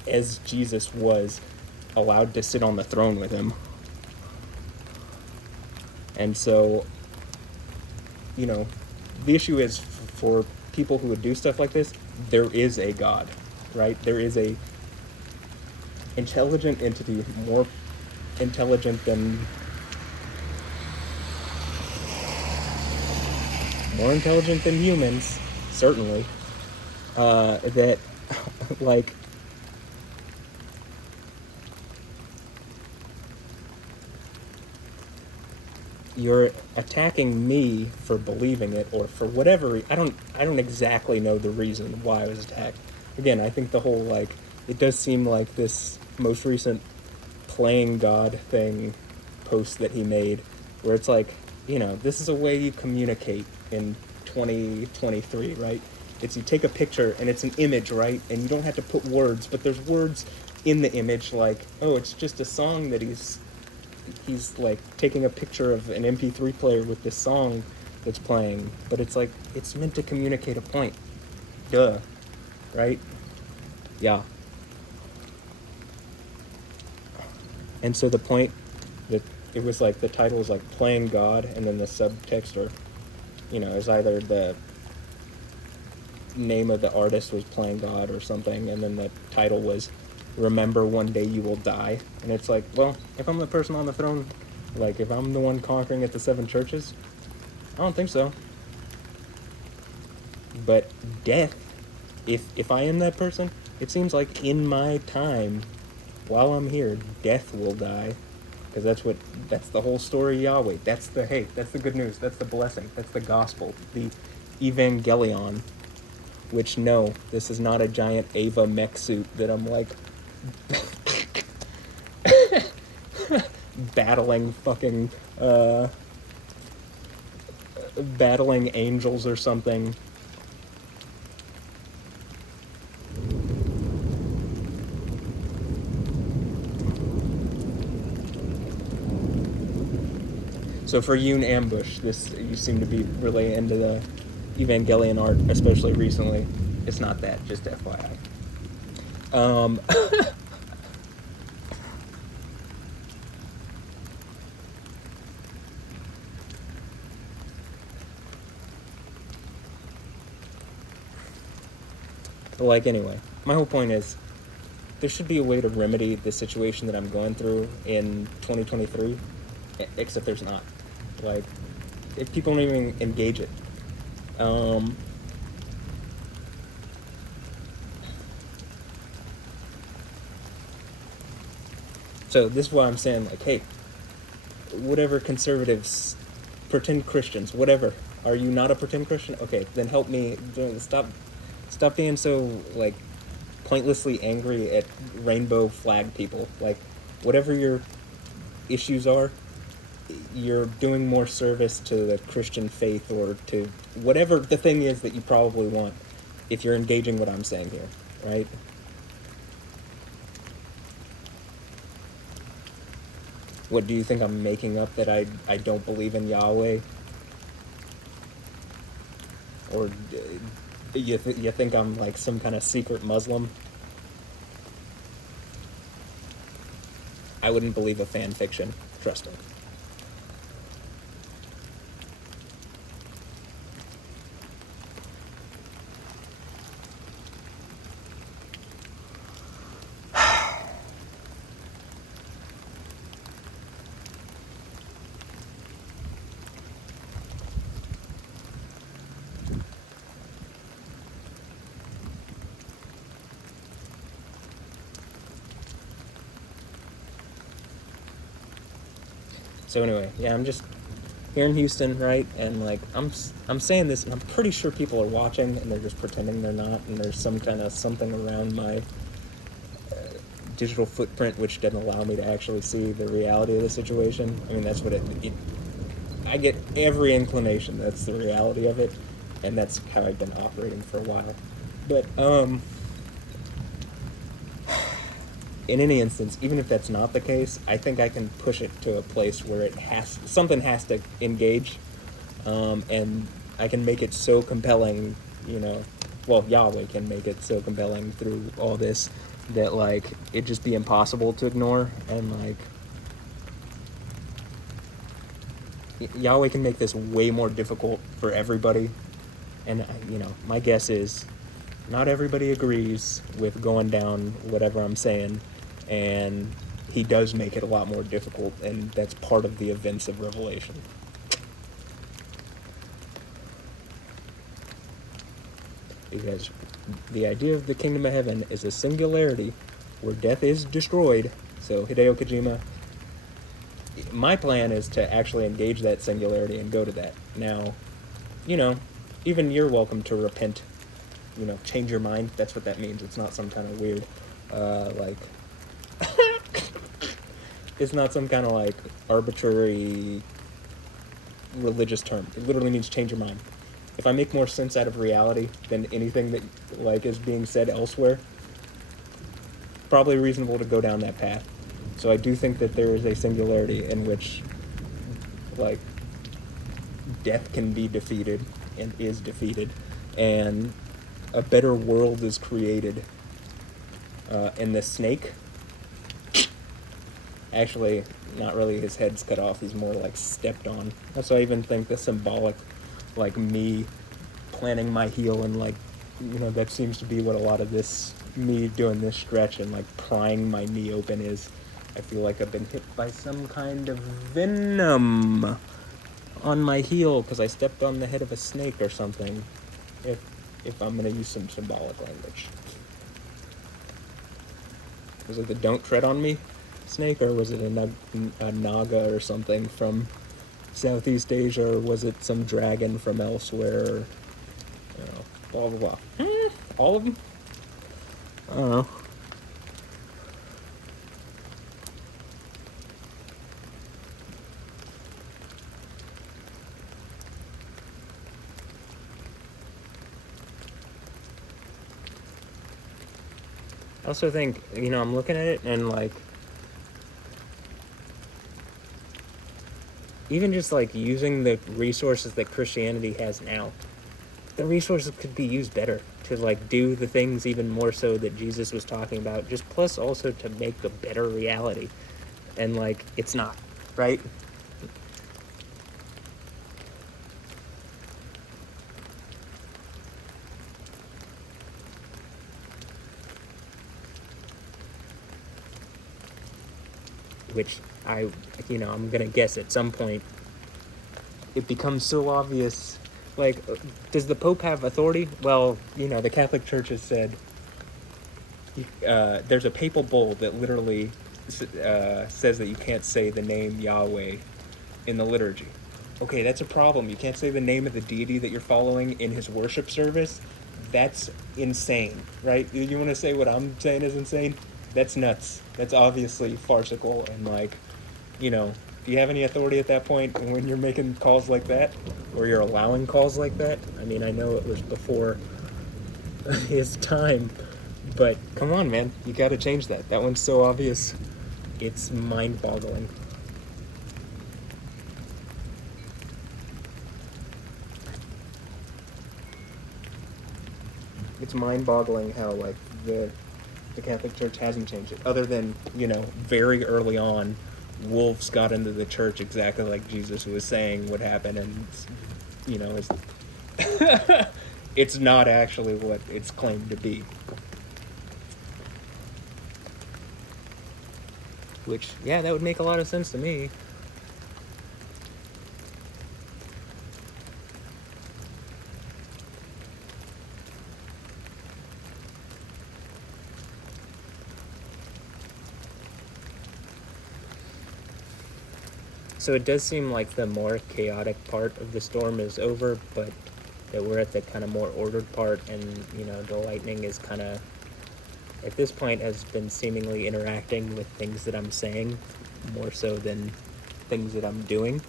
as Jesus was, allowed to sit on the throne with him. And so, you know, the issue is for people who would do stuff like this, there is a God, right? There is a intelligent entity, more intelligent than humans, certainly, that, like, you're attacking me for believing it, or for whatever, I don't exactly know the reason why I was attacked. Again, I think the whole, like, it does seem like this most recent playing God thing post that he made, where it's like, you know, this is a way you communicate in 2023, right? It's you take a picture and it's an image, right? And you don't have to put words, but there's words in the image, like, oh, it's just a song that he's like taking a picture of an MP3 player with this song that's playing, but it's like, it's meant to communicate a point. Duh. Right? Yeah. And so the point that it was like, the title was like playing God, and then the subtext, or, you know, is either the name of the artist was playing God or something, and then the title was remember one day you will die. And it's like, well, if I'm the person on the throne, like if I'm the one conquering at the seven churches, I don't think so. But death, if I am that person, it seems like in my time while I'm here, death will die, because that's the whole story of Yahweh. That's the good news. That's the blessing. That's the gospel. The evangelion. Which, no, this is not a giant Ava mech suit that I'm like battling fucking battling angels or something. So for Yoon Ambush, you seem to be really into the Evangelion art, especially recently. It's not that, just FYI. Like, anyway, my whole point is there should be a way to remedy the situation that I'm going through in 2023, except there's not. Like, if people don't even engage it. So this is why I'm saying, like, hey, whatever conservatives, pretend Christians, whatever. Are you not a pretend Christian? Okay, then help me. Stop being so, like, pointlessly angry at rainbow flag people. Like, whatever your issues are, you're doing more service to the Christian faith or to whatever the thing is that you probably want if you're engaging what I'm saying here, right? What, do you think I'm making up that I don't believe in Yahweh? Or you think I'm like some kind of secret Muslim? I wouldn't believe a fan fiction, trust me. So anyway, yeah, I'm just here in Houston, right? And like I'm saying this, and I'm pretty sure people are watching, and they're just pretending they're not. And there's some kind of something around my digital footprint which doesn't allow me to actually see the reality of the situation. I mean, that's what I get every inclination that's the reality of it, and that's how I've been operating for a while. But in any instance, even if that's not the case, I think I can push it to a place where something has to engage, and I can make it so compelling, well, Yahweh can make it so compelling through all this that, like, it'd just be impossible to ignore, and, like, Yahweh can make this way more difficult for everybody, and, my guess is not everybody agrees with going down whatever I'm saying, and he does make it a lot more difficult, and that's part of the events of Revelation. Because the idea of the kingdom of heaven is a singularity where death is destroyed. So Hideo Kojima, my plan is to actually engage that singularity and go to that. Now, even you're welcome to repent, change your mind. That's what that means. It's not some kind of weird, it's not some kind of, like, arbitrary religious term. It literally means change your mind. If I make more sense out of reality than anything that, like, is being said elsewhere, probably reasonable to go down that path. So I do think that there is a singularity in which, like, death can be defeated and is defeated, and a better world is created. And the snake, actually, not really his head's cut off, he's more like stepped on. So I even think the symbolic, like, me planting my heel, and, like, that seems to be what a lot of this, me doing this stretch and, like, prying my knee open is. I feel like I've been hit by some kind of venom on my heel because I stepped on the head of a snake or something, if I'm going to use some symbolic language. Was it the don't tread on me? snake, or was it a naga or something from Southeast Asia, or was it some dragon from elsewhere? Or, blah blah blah. All of them. I don't know. I also think, I'm looking at it and, like, even just, like, using the resources that Christianity has now, the resources could be used better to, like, do the things even more so that Jesus was talking about, just plus also to make a better reality. And, like, it's not, right? Which I'm gonna guess at some point it becomes so obvious. Like, does the Pope have authority? Well, the Catholic Church has said there's a papal bull that literally says that you can't say the name Yahweh in the liturgy. Okay, that's a problem. You can't say the name of the deity that you're following in his worship service. That's insane, right? You want to say what I'm saying is insane? That's nuts. That's obviously farcical, and, like, do you have any authority at that point when you're making calls like that, or you're allowing calls like that? I mean, I know it was before his time, but come on, man, you got to change that. That one's so obvious, it's mind-boggling. It's mind-boggling how, like, the Catholic Church hasn't changed it, other than, very early on, wolves got into the church exactly like Jesus was saying would happen, and it's it's not actually what it's claimed to be. Which, yeah, that would make a lot of sense to me. So it does seem like the more chaotic part of the storm is over, but that we're at the kind of more ordered part, and, the lightning is kind of, at this point, has been seemingly interacting with things that I'm saying more so than things that I'm doing.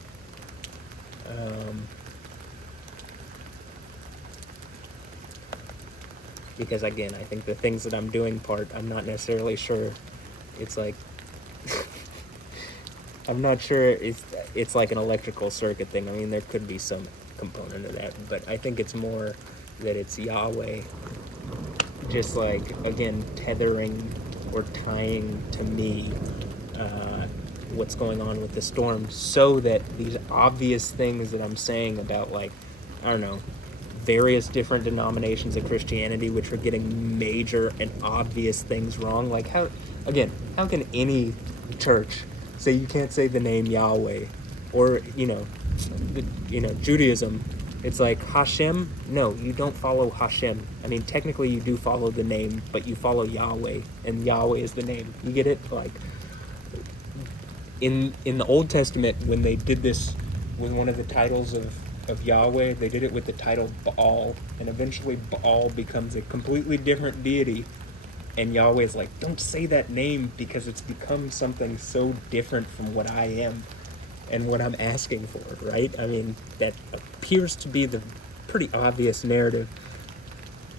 Because, again, I think the things that I'm doing part, I'm not necessarily sure it's like I'm not sure it's like an electrical circuit thing. I mean, there could be some component of that, but I think it's more that it's Yahweh just, like, again, tethering or tying to me what's going on with the storm, so that these obvious things that I'm saying about, like, I don't know, various different denominations of Christianity which are getting major and obvious things wrong. Like, how can any church say you can't say the name Yahweh? Or, Judaism, it's like Hashem. No, you don't follow Hashem. I mean, technically you do follow the name, but you follow Yahweh, and Yahweh is the name. You get it? Like, in the Old Testament, when they did this with one of the titles of Yahweh, they did it with the title Baal, and eventually Baal becomes a completely different deity, and Yahweh's like, don't say that name because it's become something so different from what I am and what I'm asking for, right? I mean, that appears to be the pretty obvious narrative,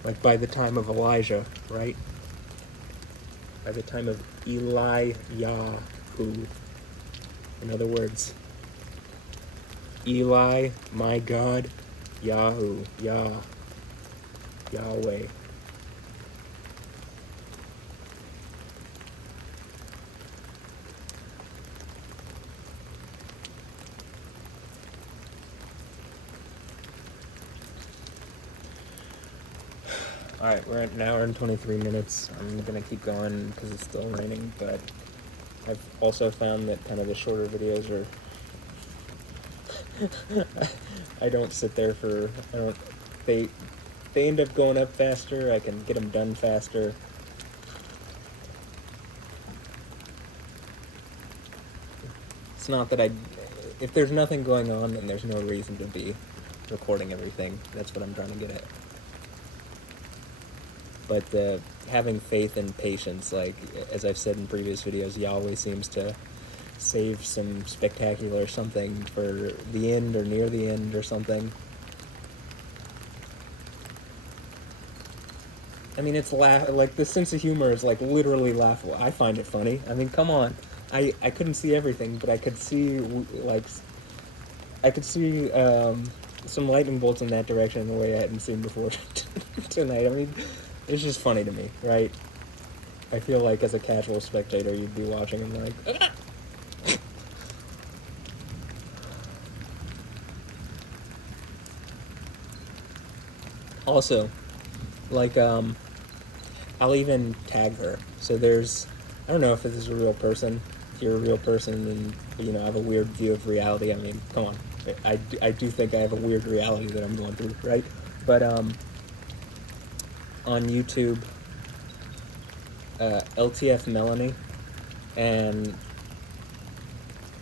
like by the time of Elijah, right? By the time of Eliyahu. In other words, Eli, my God, Yahoo, Yahweh. Alright, we're at an hour and 23 minutes. I'm gonna keep going because it's still raining, but I've also found that kind of the shorter videos are I don't sit there for, they end up going up faster, I can get them done faster. It's not that if there's nothing going on, then there's no reason to be recording everything. That's what I'm trying to get at. But having faith and patience, like, as I've said in previous videos, Yahweh seems to save some spectacular something for the end or near the end or something. I mean, it's like, the sense of humor is, like, literally laughable. I find it funny. I mean, come on. I couldn't see everything, but I could see, like, some lightning bolts in that direction in a way I hadn't seen before tonight. I mean, it's just funny to me, right? I feel like as a casual spectator, you'd be watching and like, ah! Also, like, I'll even tag her. So I don't know if this is a real person. If you're a real person and, you know, I have a weird view of reality, I mean, come on. I do think I have a weird reality that I'm going through, right? But, on YouTube, LTF Melanie, and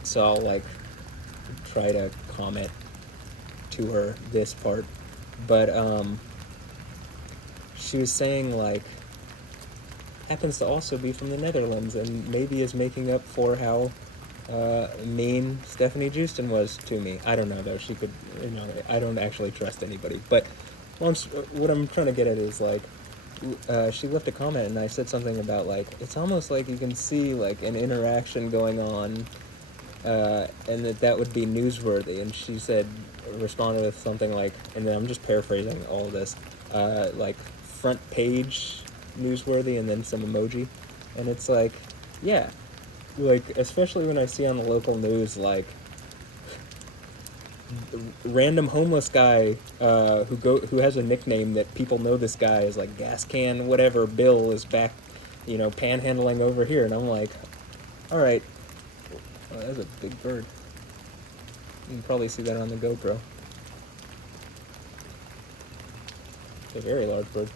so I'll, like, try to comment to her this part, but, she was saying, like, happens to also be from the Netherlands, and maybe is making up for how mean Stephanie Justin was to me. I don't know, though. She could, you know, I don't actually trust anybody. But what I'm trying to get at is, like, she left a comment, and I said something about, like, it's almost like you can see, like, an interaction going on, and that would be newsworthy. And she responded with something like, and then I'm just paraphrasing all of this, like, front page newsworthy, and then some emoji. And it's like, yeah, like, especially when I see on the local news, like, random homeless guy who has a nickname that people know this guy is, like, gas can whatever Bill is back, you know, panhandling over here. And I'm like, all right, oh, that's a big bird. You can probably see that on the GoPro. It's a very large bird.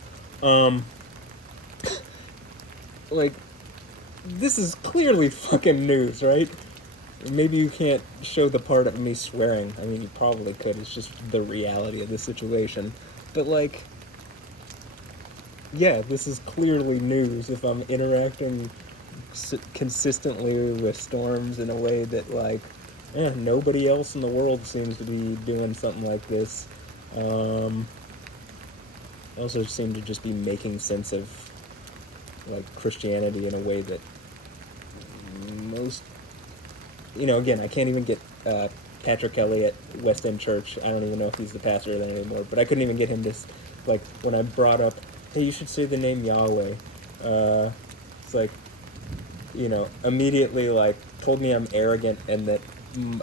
Like, this is clearly fucking news, right? Maybe you can't show the part of me swearing. I mean, you probably could. It's just the reality of the situation. But, like, yeah, this is clearly news if I'm interacting consistently with storms in a way that, like, nobody else in the world seems to be doing something like this. I also seem to just be making sense of, like, Christianity in a way that most, you know, again, I can't even get Patrick Kelly at West End Church. I don't even know if he's the pastor there anymore, but I couldn't even get him to, like, when I brought up, hey, you should say the name Yahweh, it's like, you know, immediately, like, told me I'm arrogant and that,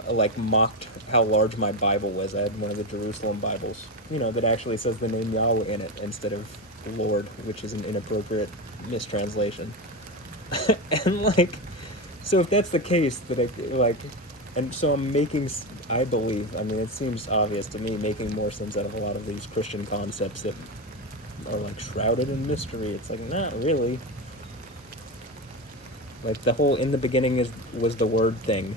like, mocked how large my Bible was. I had one of the Jerusalem Bibles, you know, that actually says the name Yahweh in it instead of Lord, which is an inappropriate mistranslation. And, like, so if that's the case, that and so I'm making, I believe, I mean, it seems obvious to me, making more sense out of a lot of these Christian concepts that are, like, shrouded in mystery. It's like, not really. Like, the whole in the beginning was the word thing,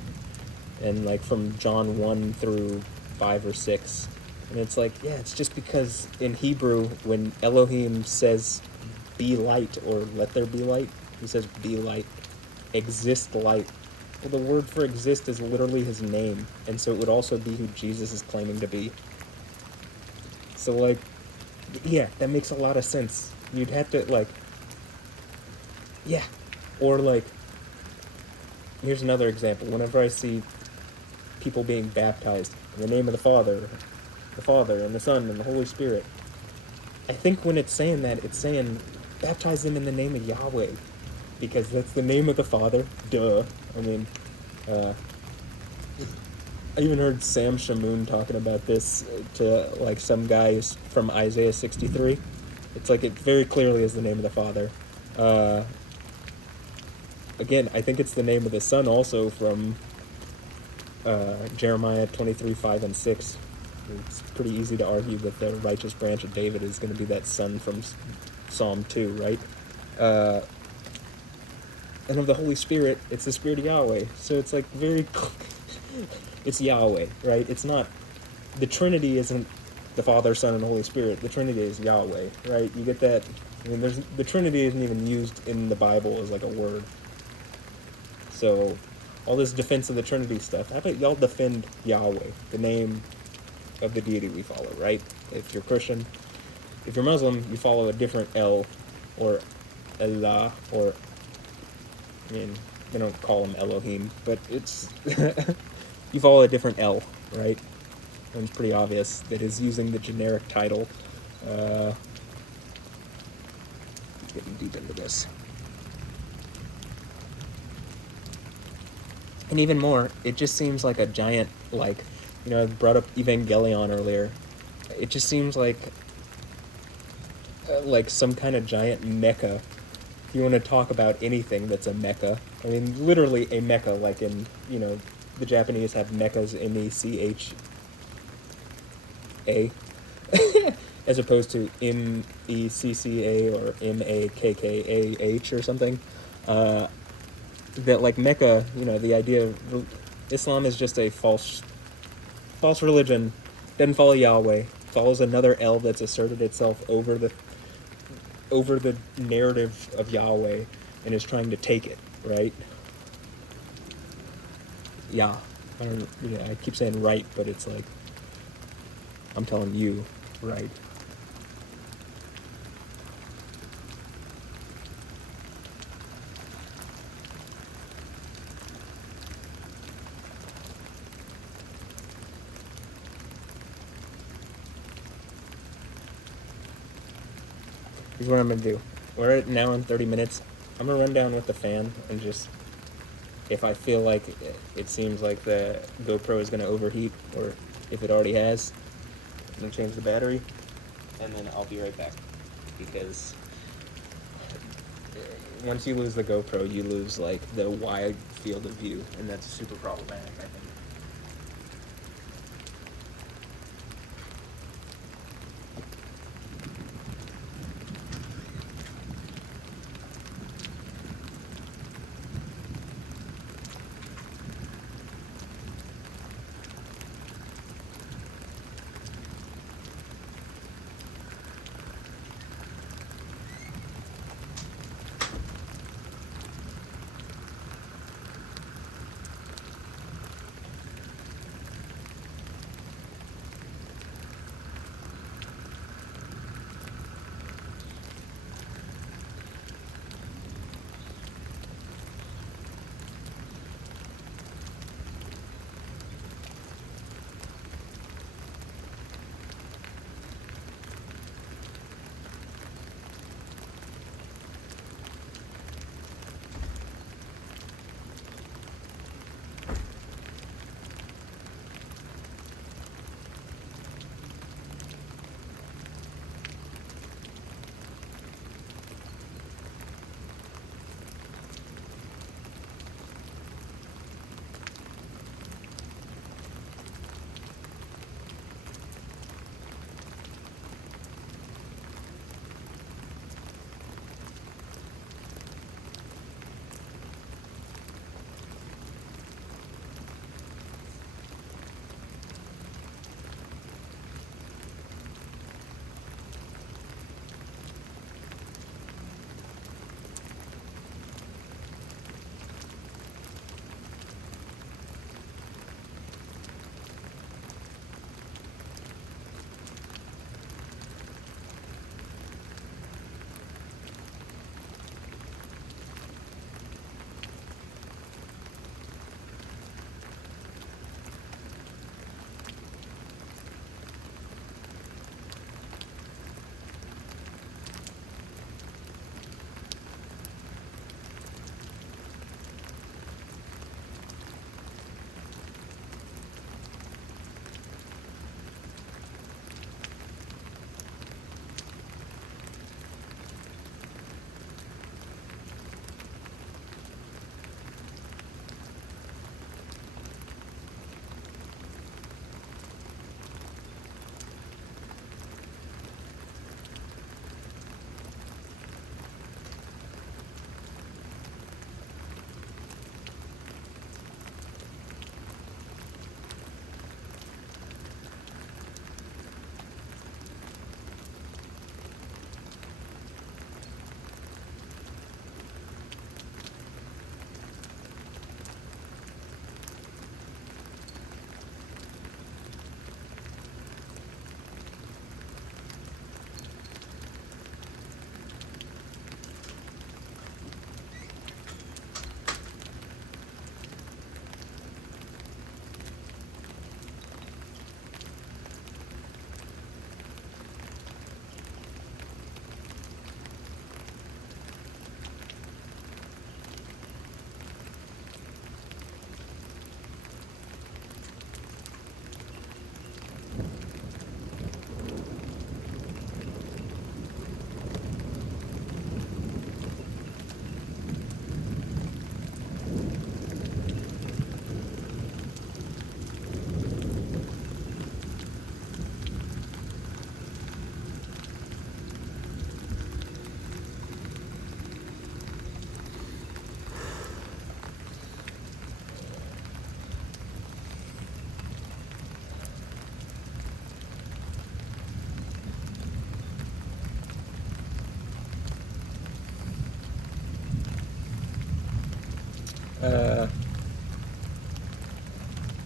and, like, from John 1 through 5 or 6, and it's like, yeah, it's just because in Hebrew, when Elohim says be light, or let there be light, he says be light, exist light. Well, the word for exist is literally his name, and so it would also be who Jesus is claiming to be. So, like, yeah, that makes a lot of sense. You'd have to, like, yeah, or, like, here's another example. Whenever I see people being baptized in the name of the Father, and the Son, and the Holy Spirit, I think when it's saying that, it's saying baptize them in the name of Yahweh, because that's the name of the Father. Duh. I mean, I even heard Sam Shamoon talking about this to, like, some guys from Isaiah 63. It's like, it very clearly is the name of the Father. Again, I think it's the name of the Son also from Jeremiah 23, 5, and 6. It's pretty easy to argue that the righteous branch of David is going to be that son from Psalm 2, right? And of the Holy Spirit, it's the Spirit of Yahweh. So it's, like, very It's Yahweh, right? It's not, the Trinity isn't the Father, Son, and Holy Spirit. The Trinity is Yahweh, right? You get that? I mean, the Trinity isn't even used in the Bible as like a word. So, all this defense of the Trinity stuff, how about y'all defend Yahweh, the name of the deity we follow, right? If you're Christian, if you're Muslim, you follow a different El, or Allah, or, I mean, they don't call him Elohim, but it's, you follow a different El, right? And it's pretty obvious that he's using the generic title. Getting deep into this. And even more, it just seems like a giant, like, I brought up Evangelion earlier. It just seems like some kind of giant mecha. If you want to talk about anything that's a mecha, I mean, literally a mecha, like in, the Japanese have mechas, M-E-C-H-A, as opposed to M-E-C-C-A or M-A-K-K-A-H or something. That, like, mecha, the idea of Islam is just a false religion, doesn't follow Yahweh, follows another El that's asserted itself over the narrative of Yahweh and is trying to take it, right? Yeah. I keep saying right, but it's like, I'm telling you, right. Here's what I'm going to do. We're at an hour and 30 minutes. I'm going to run down with the fan and just, if I feel like it seems like the GoPro is going to overheat, or if it already has, I'm going to change the battery, and then I'll be right back. Because once you lose the GoPro, you lose, like, the wide field of view, and that's super problematic, I think.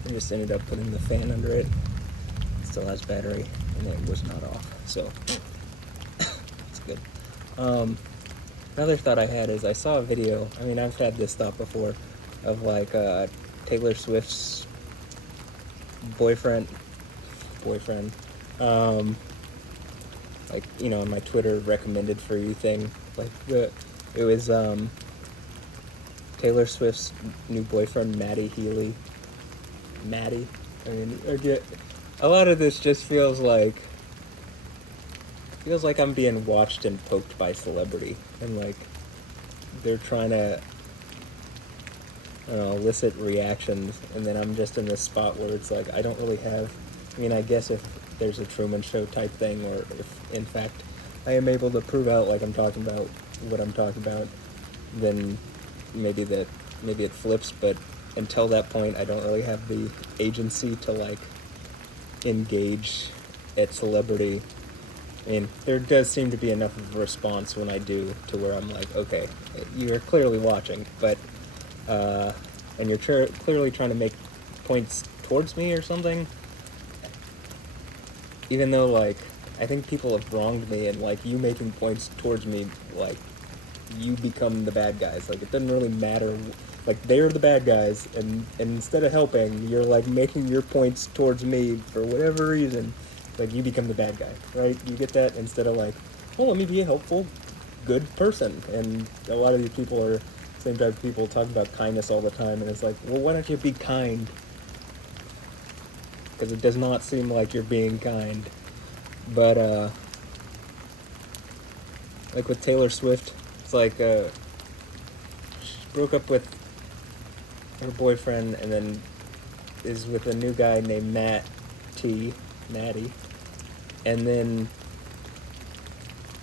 I just ended up putting the fan under it. It still has battery, and it was not off, so it's good. Another thought I had is I saw a video, I mean, I've had this thought before, of like Taylor Swift's boyfriend, like, you know, on my Twitter recommended for you thing, like, it was Taylor Swift's new boyfriend, Maddie Healy. Maddie? I mean, a lot of this just feels like I'm being watched and poked by celebrity, and like, they're trying to, I don't know, elicit reactions, and then I'm just in this spot where it's like, I don't really have, I mean, I guess if there's a Truman Show type thing, or if, in fact, I am able to prove out, like, I'm talking about what I'm talking about, then maybe it flips, but until that point, I don't really have the agency to, like, engage at celebrity. I mean, there does seem to be enough of a response when I do, to where I'm like, okay, you're clearly watching, but, and you're clearly trying to make points towards me or something, even though, like, I think people have wronged me, and, like, you making points towards me, like, you become the bad guys. Like, it doesn't really matter. Like, they're the bad guys, and instead of helping, you're, like, making your points towards me for whatever reason. Like, you become the bad guy, right? You get that? Instead of, like, oh, let me be a helpful, good person. And a lot of these people are the same type of people talk about kindness all the time, and it's like, well, why don't you be kind? Because it does not seem like you're being kind. But, like with Taylor Swift, it's like, she broke up with her boyfriend and then is with a new guy named Matty. And then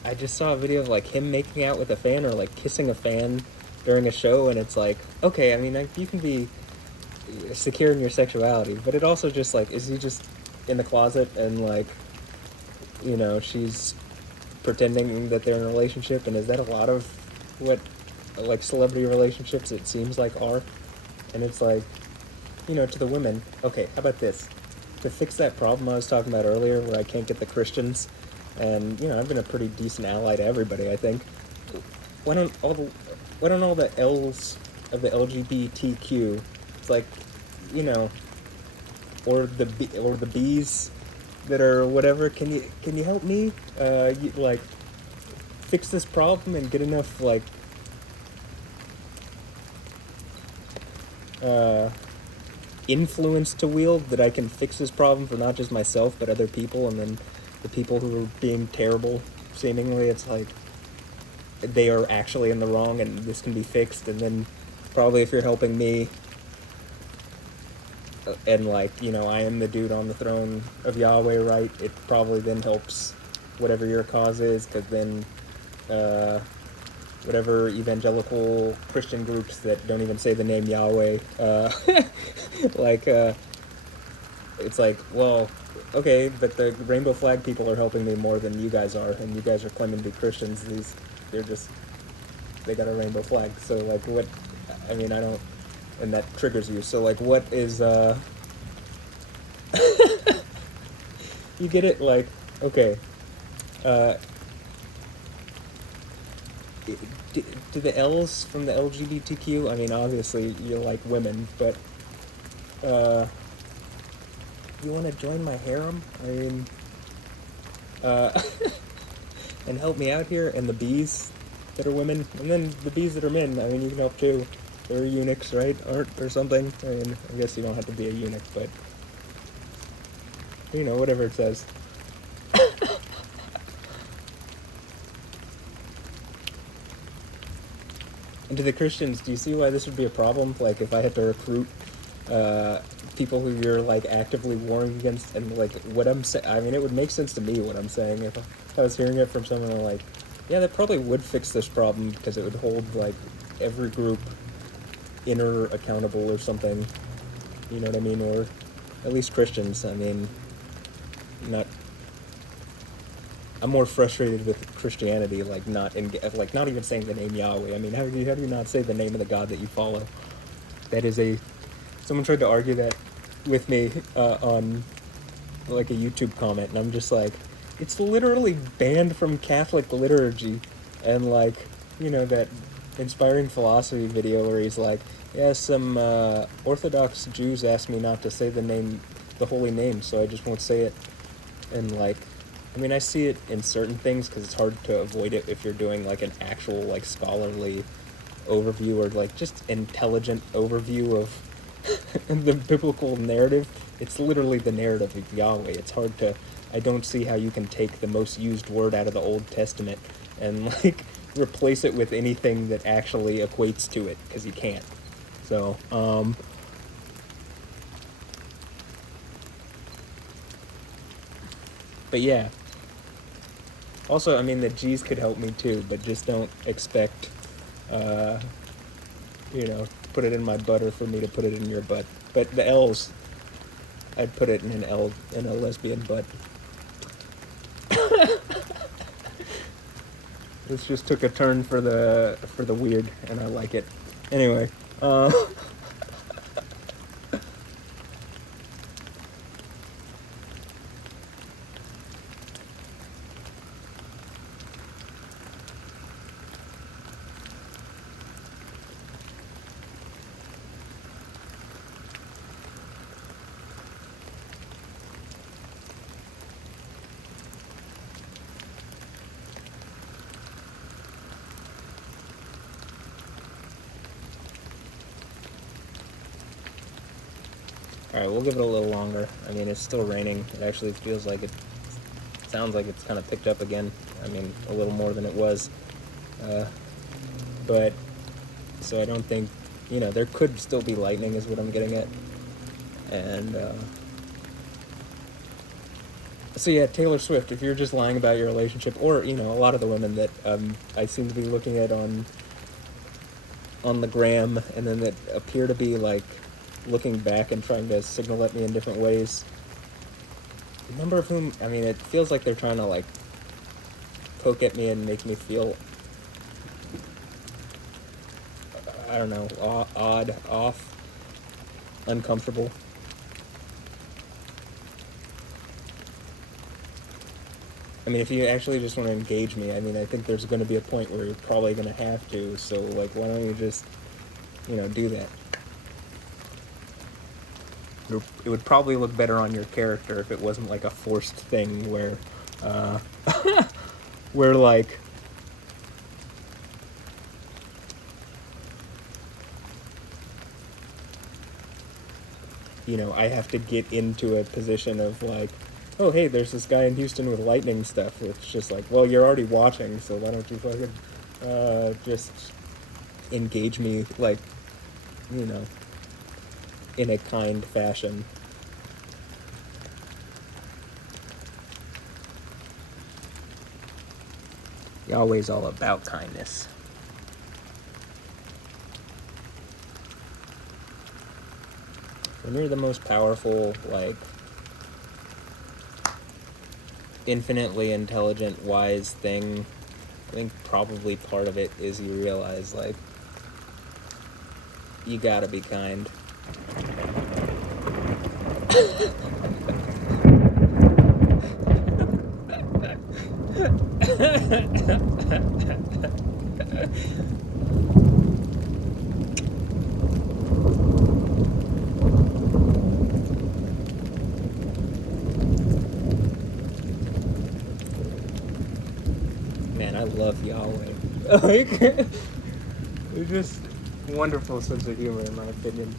I just saw a video of, like, him making out with a fan, or, like, kissing a fan during a show, and it's like, okay, I mean, like, you can be secure in your sexuality, but it also just, like, is he just in the closet and, like, you know, she's pretending that they're in a relationship, and is that a lot of what, like, celebrity relationships, it seems like, are? And it's like, you know, to the women, okay, how about this? To fix that problem I was talking about earlier, where I can't get the Christians, and, you know, I've been a pretty decent ally to everybody, I think. Why don't all the L's of the LGBTQ, it's like, you know, or the B's that are whatever, can you help me, like, fix this problem and get enough, like, influence to wield that I can fix this problem for not just myself but other people, and then the people who are being terrible, seemingly, it's like they are actually in the wrong and this can be fixed. And then probably if you're helping me, and, like, you know, I am the dude on the throne of Yahweh, right, it probably then helps whatever your cause is, because then whatever evangelical Christian groups that don't even say the name Yahweh, like, it's like, well, okay, but the rainbow flag people are helping me more than you guys are, and you guys are claiming to be Christians. They got a rainbow flag, so, like, what, I mean, I don't, and that triggers you, so, like, what is, you get it, like, okay, do the L's from the LGBTQ, I mean, obviously, you're, like, women, but, you want to join my harem? I mean, and help me out here, and the B's that are women, and then the B's that are men, I mean, you can help too. They're eunuchs, right? Or something. I mean, I guess you don't have to be a eunuch, but, you know, whatever it says. And to the Christians, do you see why this would be a problem? Like, if I had to recruit people who you're, like, actively warring against, and, like, what I'm saying, I mean, it would make sense to me what I'm saying if I was hearing it from someone like, yeah, that probably would fix this problem, because it would hold, like, every group inner accountable or something, you know what I mean? Or at least Christians. I mean, I'm more frustrated with Christianity, like, not even saying the name Yahweh. I mean, how do you not say the name of the God that you follow? Someone tried to argue that with me on like a YouTube comment, and I'm just like, it's literally banned from Catholic liturgy, and like, you know, that inspiring philosophy video where he's like, yeah, some Orthodox Jews asked me not to say the holy name, so I just won't say it. And like, I mean, I see it in certain things because it's hard to avoid it if you're doing like an actual like scholarly overview or like just intelligent overview of the biblical narrative. It's literally the narrative of Yahweh. It's hard to, I don't see how you can take the most used word out of the Old Testament and like replace it with anything that actually equates to it, because you can't. So but yeah, also, I mean, the G's could help me too, but just don't expect you know, put it in my butt or for me to put it in your butt. But the L's, I'd put it in an L, in a lesbian butt. This just took a turn for the weird, and I like it. Anyway, alright, we'll give it a little longer. I mean, it's still raining. It actually feels like it sounds like it's kind of picked up again. I mean, a little more than it was. But, so I don't think, you know, there could still be lightning is what I'm getting at. And, so yeah, Taylor Swift, if you're just lying about your relationship, or, you know, a lot of the women that I seem to be looking at on the gram, and then that appear to be, like, looking back and trying to signal at me in different ways, a number of whom, I mean, it feels like they're trying to, like, poke at me and make me feel, I don't know, odd, off, uncomfortable. I mean, if you actually just want to engage me, I mean, I think there's going to be a point where you're probably going to have to, so, like, why don't you just, you know, do that? It would probably look better on your character if it wasn't, like, a forced thing where, where, like, you know, I have to get into a position of, like, oh, hey, there's this guy in Houston with lightning stuff. It's just like, well, you're already watching, so why don't you fucking just engage me, like, you know, in a kind fashion. Yahweh's all about kindness. When you're the most powerful, like, infinitely intelligent, wise thing, I think probably part of it is you realize, like, you gotta be kind. Man, I love Yahweh. Like, it's just wonderful sense of humor, in my opinion.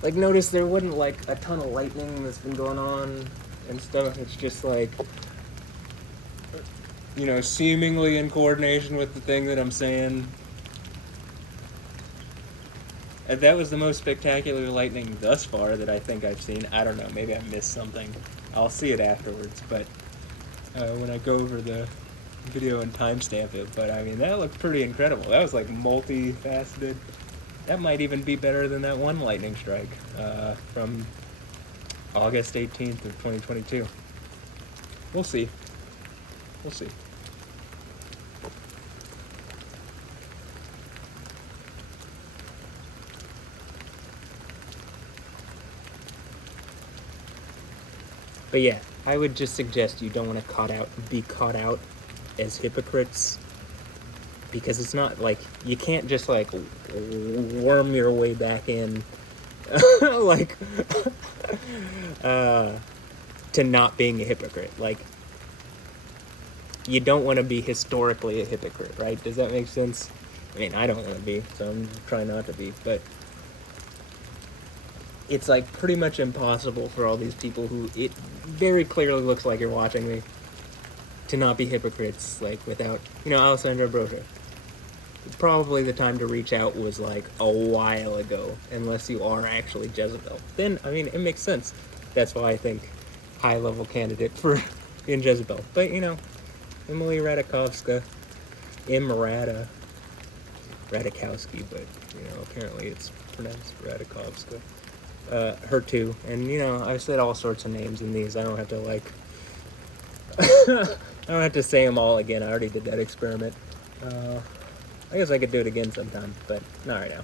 Like, notice there wasn't, like, a ton of lightning that's been going on and stuff. It's just, like, you know, seemingly in coordination with the thing that I'm saying. And that was the most spectacular lightning thus far that I think I've seen. I don't know, maybe I missed something. I'll see it afterwards, but when I go over the video and timestamp it. But, I mean, that looked pretty incredible. That was, like, multifaceted. That might even be better than that one lightning strike from August 18th of 2022. We'll see. We'll see. But yeah, I would just suggest you don't want to be caught out as hypocrites, because it's not like, you can't just like worm your way back in like to not being a hypocrite. Like, you don't want to be historically a hypocrite, right? Does that make sense? I mean, I don't want to be, so I'm trying not to be, but it's like pretty much impossible for all these people who it very clearly looks like you're watching me to not be hypocrites, like, without, Alessandra Broja. Probably the time to reach out was like a while ago, unless you are actually Jezebel. Then, I mean, it makes sense. That's why I think high-level candidate for being Jezebel. But, Emily Ratajkowska, Ratajkowski, but, apparently it's pronounced Ratajkowska. Her too. And, I've said all sorts of names in these. I don't have to, like, I don't have to say them all again. I already did that experiment. I guess I could do it again sometime, but not right now.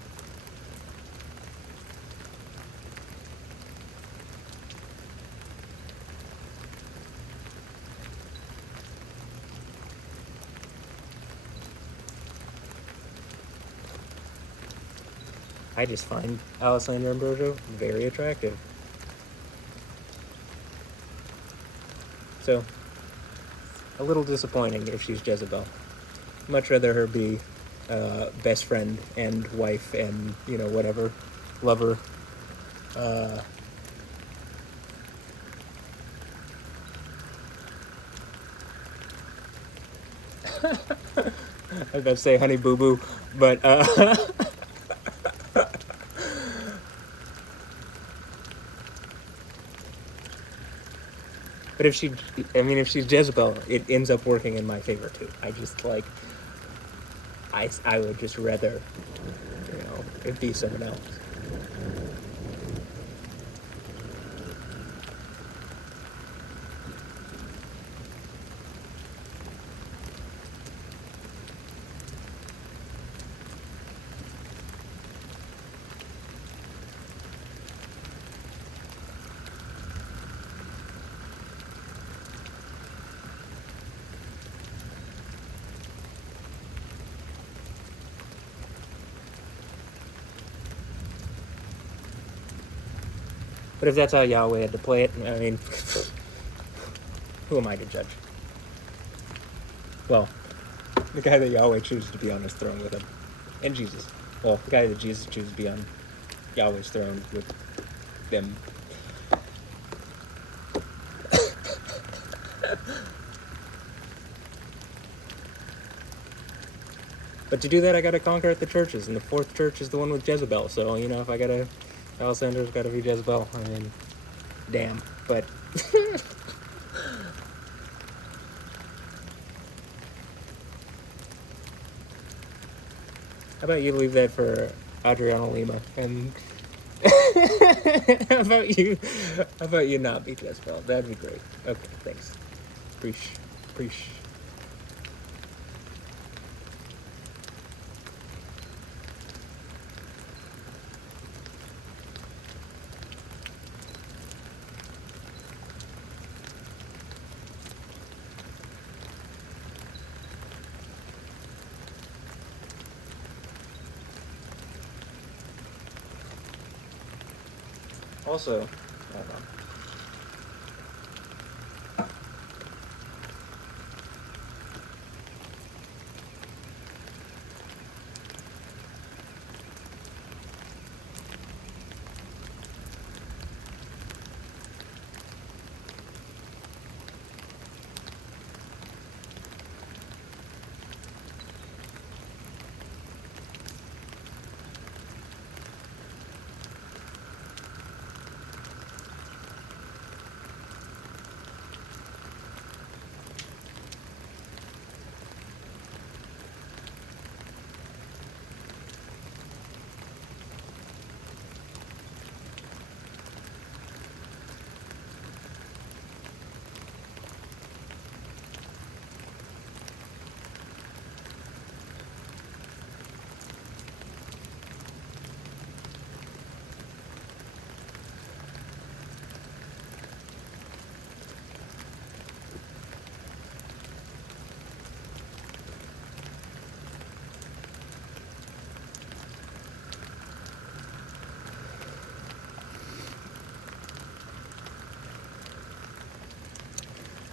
I just find Alessandra Ambrosio very attractive. So, a little disappointing if she's Jezebel. Much rather her be best friend and wife and, whatever, lover. I was about to say honey boo boo, but but if she's Jezebel, it ends up working in my favor too. I just like, I would just rather, it be someone else. But if that's how Yahweh had to play it, I mean, who am I to judge? Well, the guy that Yahweh chooses to be on his throne with him. And Jesus. Well, the guy that Jesus chooses to be on Yahweh's throne with them. But to do that, I gotta conquer at the churches, and the fourth church is the one with Jezebel. So, if I gotta, Alessandra's gotta be Jezebel. I mean, damn. But how about you leave that for Adriana Lima? And how about you not be Jezebel? That'd be great. Okay, thanks. Preach. Also, I don't know.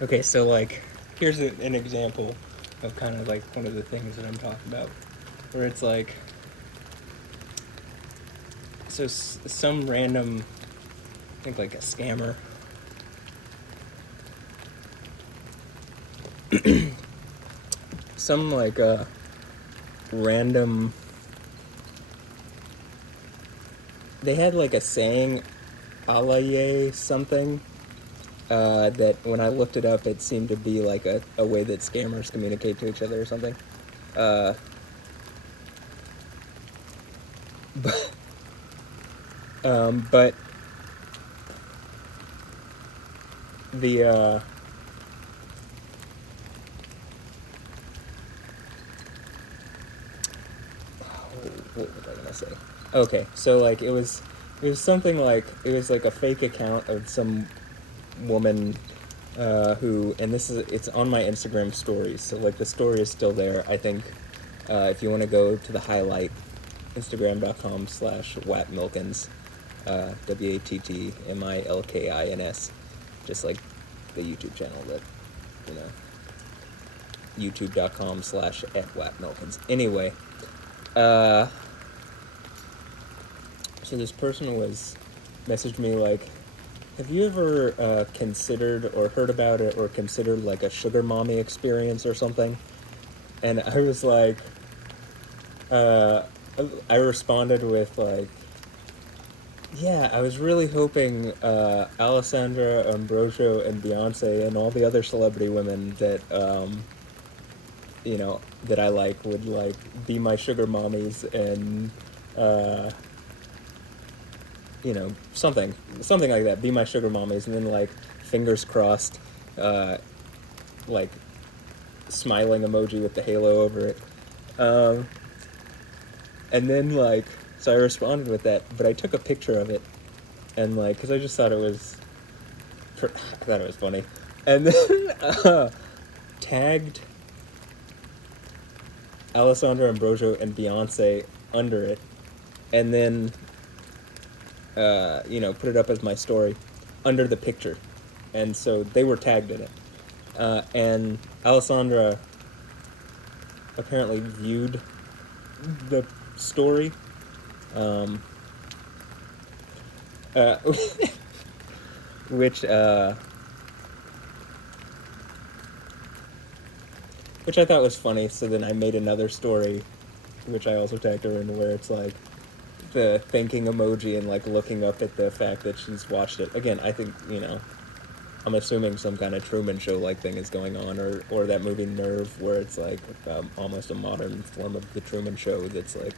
Okay, so like, here's an example of kind of like one of the things that I'm talking about, where it's like, so some random, I think like a scammer, some like random, they had like a saying, alaye something, that when I looked it up, it seemed to be like a way that scammers communicate to each other or something. But the what was I gonna say? Okay, so like it was something like, it was like a fake account of some woman who, and it's on my Instagram stories, so like the story is still there. I think if you want to go to the highlight, instagram.com/wattmilkins, WATTMILKINS, just like the YouTube channel that, you know, youtube.com/@wattmilkins. Anyway, so this person was messaged me like, have you ever considered or heard about it or considered like a sugar mommy experience or something? And I was like, I responded with like, yeah, I was really hoping Alessandra Ambrosio and Beyonce and all the other celebrity women that you know, that I like would like be my sugar mommies, and you know, something like that, be my sugar mommies, and then like fingers crossed, like smiling emoji with the halo over it. And then like, so I responded with that, but I took a picture of it, and like, because I just thought it was, I thought it was funny, and then tagged Alessandra Ambrosio and Beyonce under it, and then you know, put it up as my story under the picture, and so they were tagged in it, and Alessandra apparently viewed the story, uh, which I thought was funny. So then I made another story, which I also tagged her in, where it's like the thinking emoji and like looking up at the fact that she's watched it. Again, I think, you know, I'm assuming some kind of Truman Show like thing is going on, or that movie Nerve, where it's like almost a modern form of the Truman Show that's like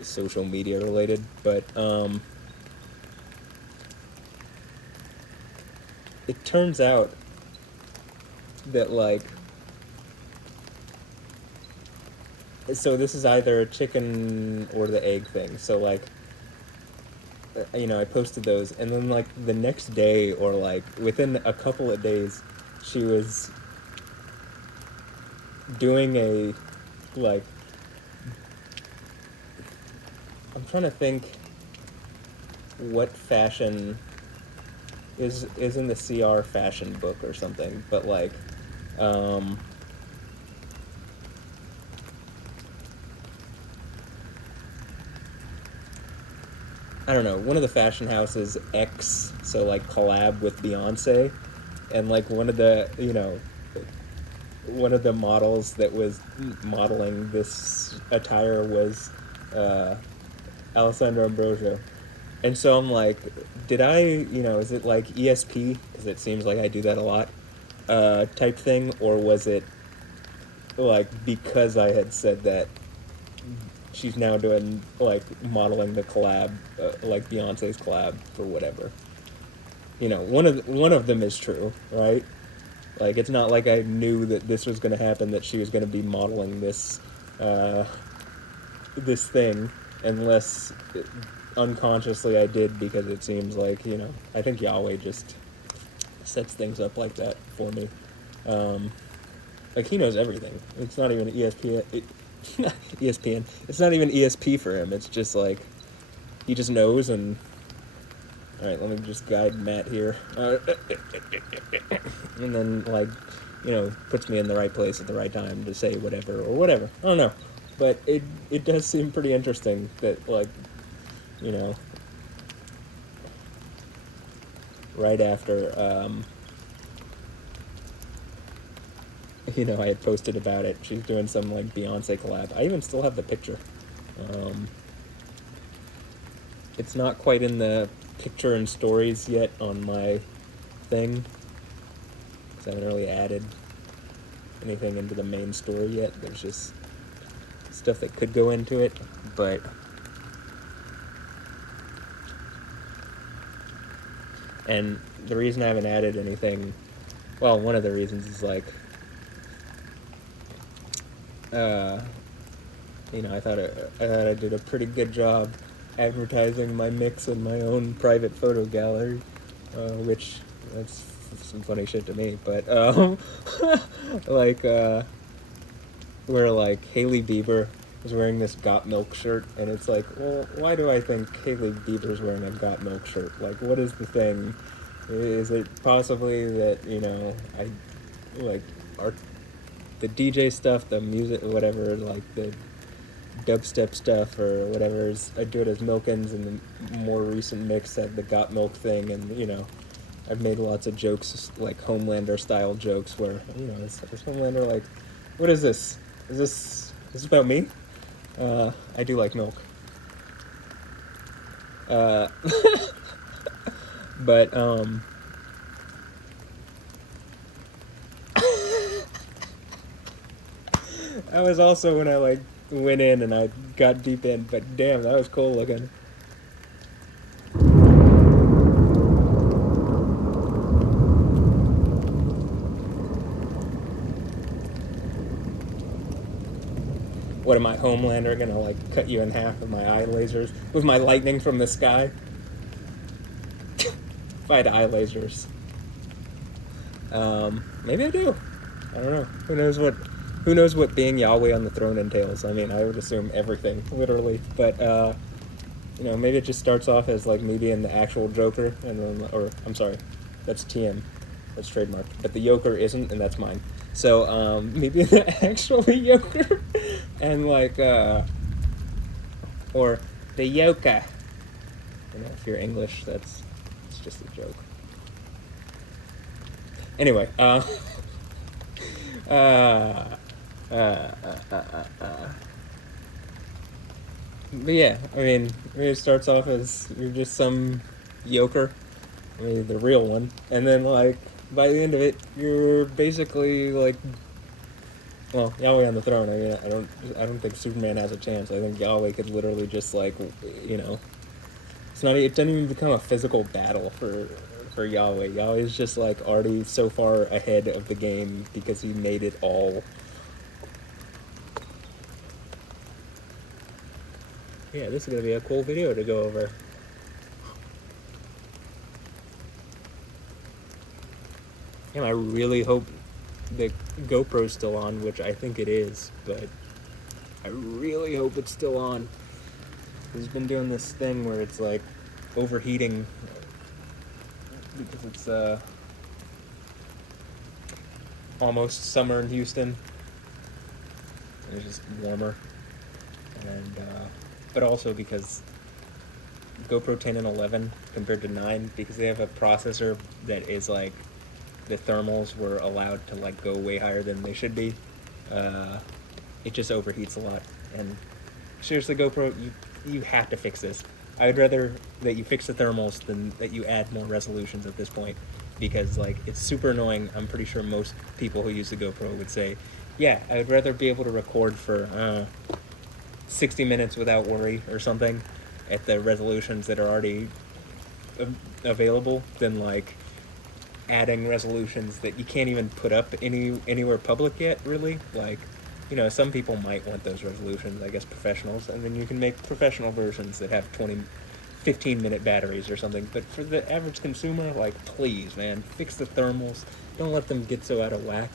social media related. But it turns out that like, so this is either a chicken or the egg thing. So like, you know, I posted those, and then like the next day, or like within a couple of days, she was doing a, like, I'm trying to think what fashion is in the CR fashion book or something, but like I don't know, one of the fashion houses X, so like collab with Beyonce, and like one of the, you know, one of the models that was modeling this attire was Alessandra Ambrosio. And so I'm like, did I, you know, is it like ESP, because it seems like I do that a lot, type thing, or was it like because I had said that she's now doing like modeling the collab, like Beyonce's collab for whatever? You know, one of them is true, right? Like, it's not like I knew that this was going to happen, that she was going to be modeling this this thing, unless unconsciously I did, because it seems like, you know, I think Yahweh just sets things up like that for me. Like, he knows everything. It's not even ESPN. ESPN. It's not even ESP for him. It's just like, he just knows, and Alright, let me just guide Matt here. And then, like, you know, puts me in the right place at the right time to say whatever, or whatever. I don't know. But it does seem pretty interesting that, like, you know, right after, you know, I had posted about it. She's doing some, like, Beyonce collab. I even still have the picture. It's not quite in the picture and stories yet on my thing, because I haven't really added anything into the main story yet. There's just stuff that could go into it, but and the reason I haven't added anything, well, one of the reasons is like, you know, I thought I did a pretty good job advertising my mix in my own private photo gallery, which that's some funny shit to me, but like where like Hailey Bieber was wearing this Got Milk shirt, and it's like, well, why do I think Hailey Bieber's wearing a Got Milk shirt? Like, what is the thing? Is it possibly that, you know, I like the DJ stuff, the music, whatever, like the dubstep stuff or whatever, I do it as Milkins, and the more recent mix had the Got Milk thing, and, you know, I've made lots of jokes, like Homelander style jokes, where, you know, is Homelander like, what is this? Is this about me? I do like milk. But, that was also when I, like, went in and I got deep in, but damn, that was cool looking. What am I, Homelander, gonna, like, cut you in half with my eye lasers? With my lightning from the sky? If I had eye lasers. Maybe I do. I don't know. Who knows what being Yahweh on the throne entails? I mean, I would assume everything, literally. But, you know, maybe it just starts off as, like, me being the actual Joker, and then, or, I'm sorry, that's TM. That's trademarked. But the Joker isn't, and that's mine. So, me being the actual Joker, and, like, or the Yoka. You know, if you're English, it's just a joke. Anyway, but yeah, I mean, it starts off as you're just some yoker, I mean, the real one, and then, like, by the end of it, you're basically, like, well, Yahweh on the throne. I mean, I don't think Superman has a chance. I think Yahweh could literally just, like, you know, it doesn't even become a physical battle for Yahweh. Yahweh's just, like, already so far ahead of the game because he made it all. Yeah, this is gonna be a cool video to go over. And I really hope the GoPro's still on, which I think it is, but I really hope it's still on. It's been doing this thing where it's, like, overheating because it's almost summer in Houston, and it's just warmer, and but also because GoPro 10 and 11 compared to 9, because they have a processor that is, like, the thermals were allowed to, like, go way higher than they should be. It just overheats a lot, and seriously, GoPro, you have to fix this. I would rather that you fix the thermals than that you add more resolutions at this point, because, like, it's super annoying. I'm pretty sure most people who use the GoPro would say, yeah, I would rather be able to record for 60 minutes without worry or something at the resolutions that are already available than, like, adding resolutions that you can't even put up anywhere public yet, really. Like, you know, some people might want those resolutions, I guess professionals, and then you can make professional versions that have 15-minute batteries or something. But for the average consumer, like, please, man, fix the thermals. Don't let them get so out of whack.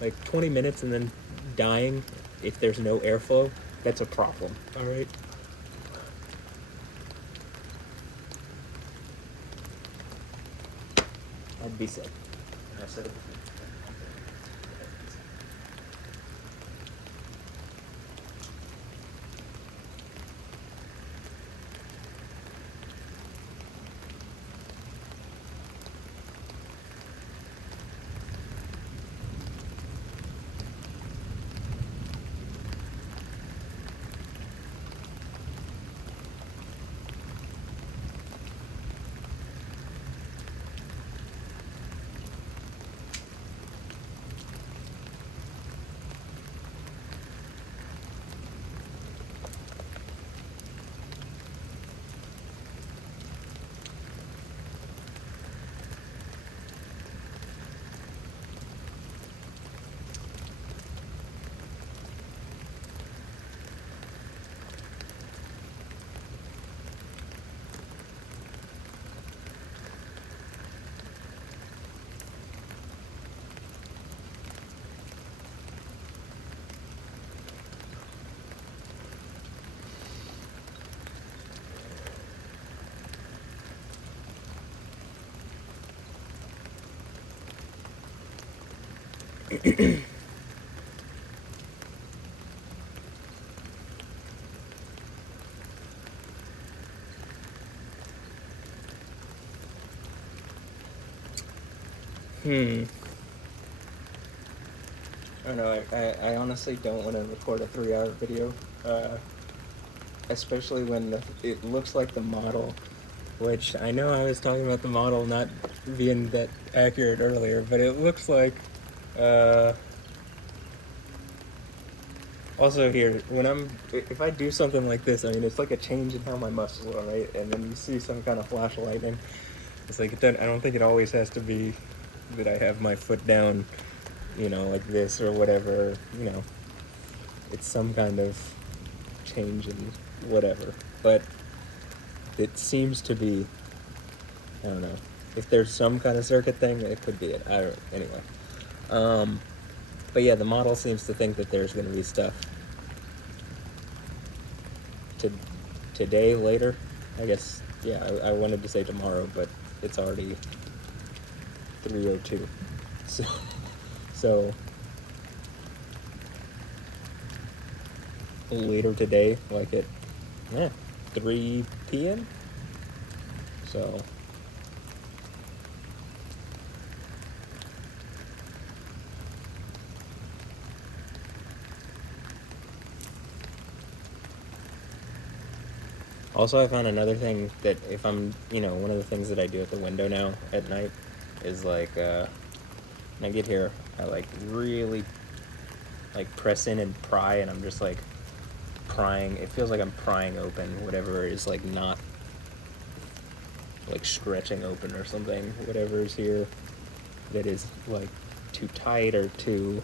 Like, 20 minutes and then dying if there's no airflow, that's a problem, all right? I'd be sick. And I said it before. I don't know, I honestly don't want to record a 3-hour video, especially when it looks like the model, which I know I was talking about the model not being that accurate earlier, but it looks like, also here, if I do something like this, I mean, it's like a change in how my muscles are, right? And then you see some kind of flash of lightning. It's like, I don't think it always has to be that I have my foot down, you know, like this or whatever, you know. It's some kind of change in whatever. But it seems to be, I don't know. If there's some kind of circuit thing, it could be it. Anyway. But yeah, the model seems to think that there's going to be stuff today, later. I guess, yeah, I wanted to say tomorrow, but it's already 3:02. So later today, like at 3 p.m. So also, I found another thing that if I'm, you know, one of the things that I do at the window now at night is like, when I get here, I like really like press in and pry, and I'm just like prying. It feels like I'm prying open whatever is like not like stretching open or something. Whatever is here that is like too tight or too,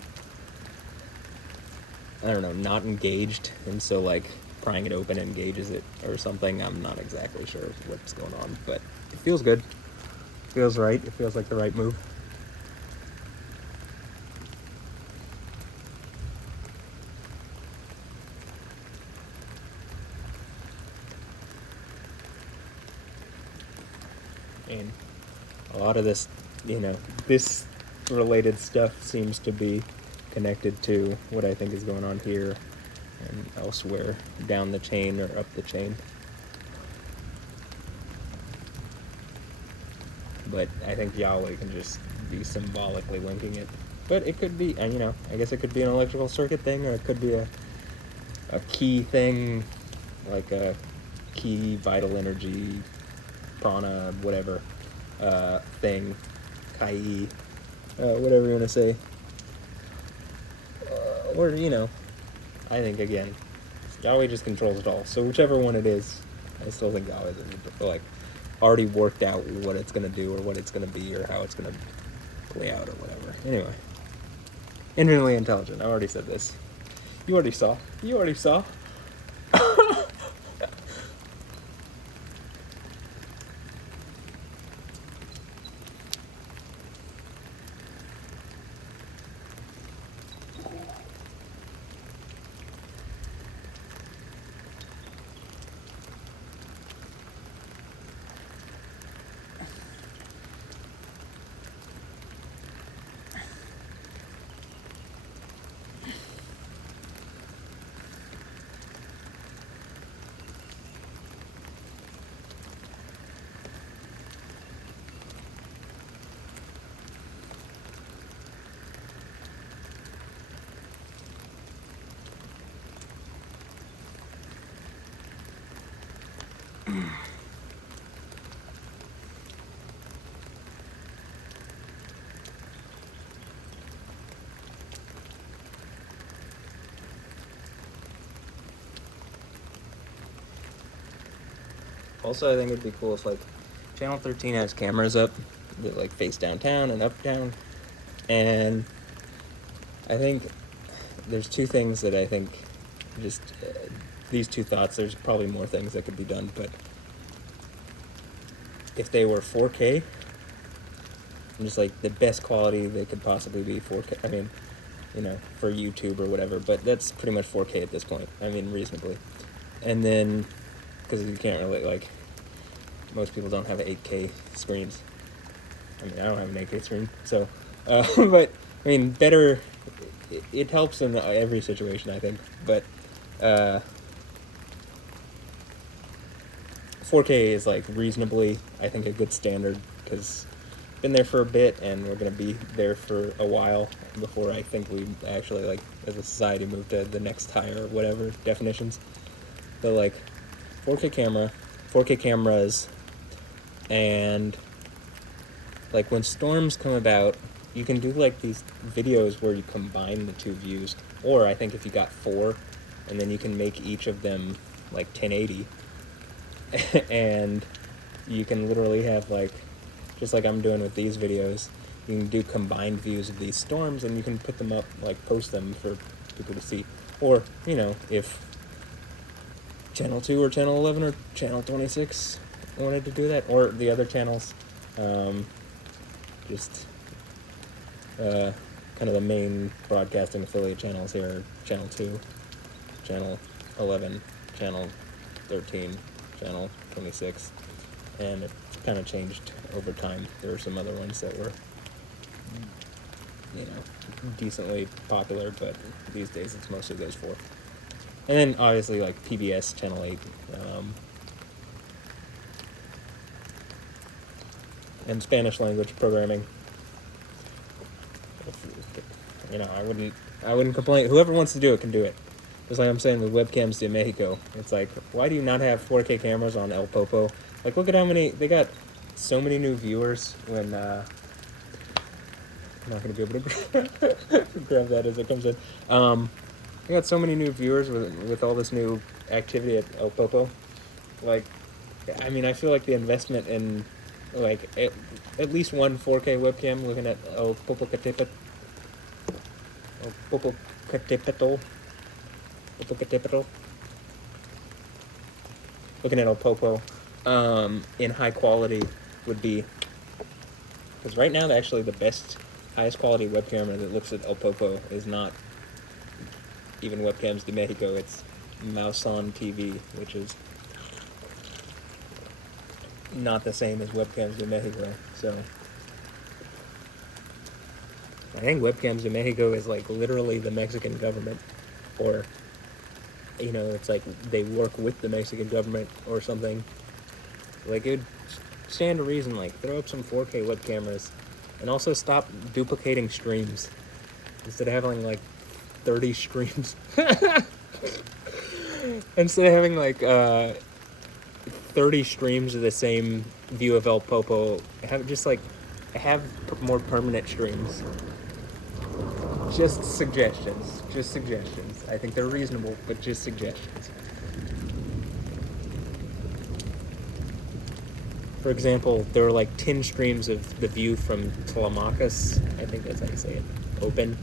I don't know, not engaged, and so like prying it open engages it or something. I'm not exactly sure what's going on, but it feels good. It feels right. It feels like the right move. And a lot of this, you know, this related stuff seems to be connected to what I think is going on here and elsewhere down the chain or up the chain. But I think Yahweh can just be symbolically linking it. But it could be, and you know, I guess it could be an electrical circuit thing, or it could be a key thing, like a key, vital energy, prana, whatever thing, kai, whatever you want to say. Or, you know, I think, again, Yahweh just controls it all. So whichever one it is, I still think Yahweh's like already worked out what it's going to do or what it's going to be or how it's going to play out or whatever. Anyway. Infinitely intelligent. I already said this. You already saw. You already saw. Also, I think it'd be cool if, like, Channel 13 has cameras up that, like, face downtown and up down. And I think there's two things that I think just these two thoughts. There's probably more things that could be done, but if they were 4K, just like the best quality they could possibly be 4K. I mean, you know, for YouTube or whatever, but that's pretty much 4K at this point. I mean, reasonably. And then, because you can't really, like, most people don't have 8K screens. I mean, I don't have an 8K screen, so, but, I mean, better, it helps in every situation, I think, but, 4K is, like, reasonably, I think, a good standard, because been there for a bit, and we're going to be there for a while before I think we actually, like, as a society, move to the next higher whatever definitions. But, like, 4K cameras, and, like, when storms come about, you can do, like, these videos where you combine the two views, or I think if you got 4, and then you can make each of them, like, 1080, and you can literally have, like, just like I'm doing with these videos, you can do combined views of these storms, and you can put them up, like, post them for people to see. Or, you know, if Channel 2 or Channel 11 or Channel 26 wanted to do that, or the other channels, just kind of the main broadcasting affiliate channels here are Channel 2, Channel 11, Channel 13, Channel 26, and it kind of changed over time. There were some other ones that were, you know, decently popular, but these days it's mostly those 4. And then obviously, like, PBS Channel 8, and Spanish language programming. You know, I wouldn't complain. Whoever wants to do it can do it. Just like I'm saying with webcams de Mexico. It's like, why do you not have 4K cameras on El Popo? Like, look at how many, they got so many new viewers when, I'm not going to be able to grab that as it comes in. They got so many new viewers with all this new activity at El Popo. Like, I mean, I feel like the investment in, like, at least one 4K webcam looking at El Popocatépetl, looking at El Popo, in high quality would be, because right now actually the best, highest quality web camera that looks at El Popo is not even webcams de Mexico, it's Mouse on TV, which is not the same as webcams de Mexico. So I think webcams de Mexico is, like, literally the Mexican government, or, you know, it's like they work with the Mexican government or something. Like, it would stand to reason, like, throw up some 4K web cameras, and also stop duplicating streams. Instead of having, like, 30 streams. Instead of having, like, 30 streams of the same view of El Popo, have more permanent streams. Just suggestions. I think they're reasonable, but just suggestions. For example, there were, like, 10 streams of the view from Telemachus, I think that's how you say it, open,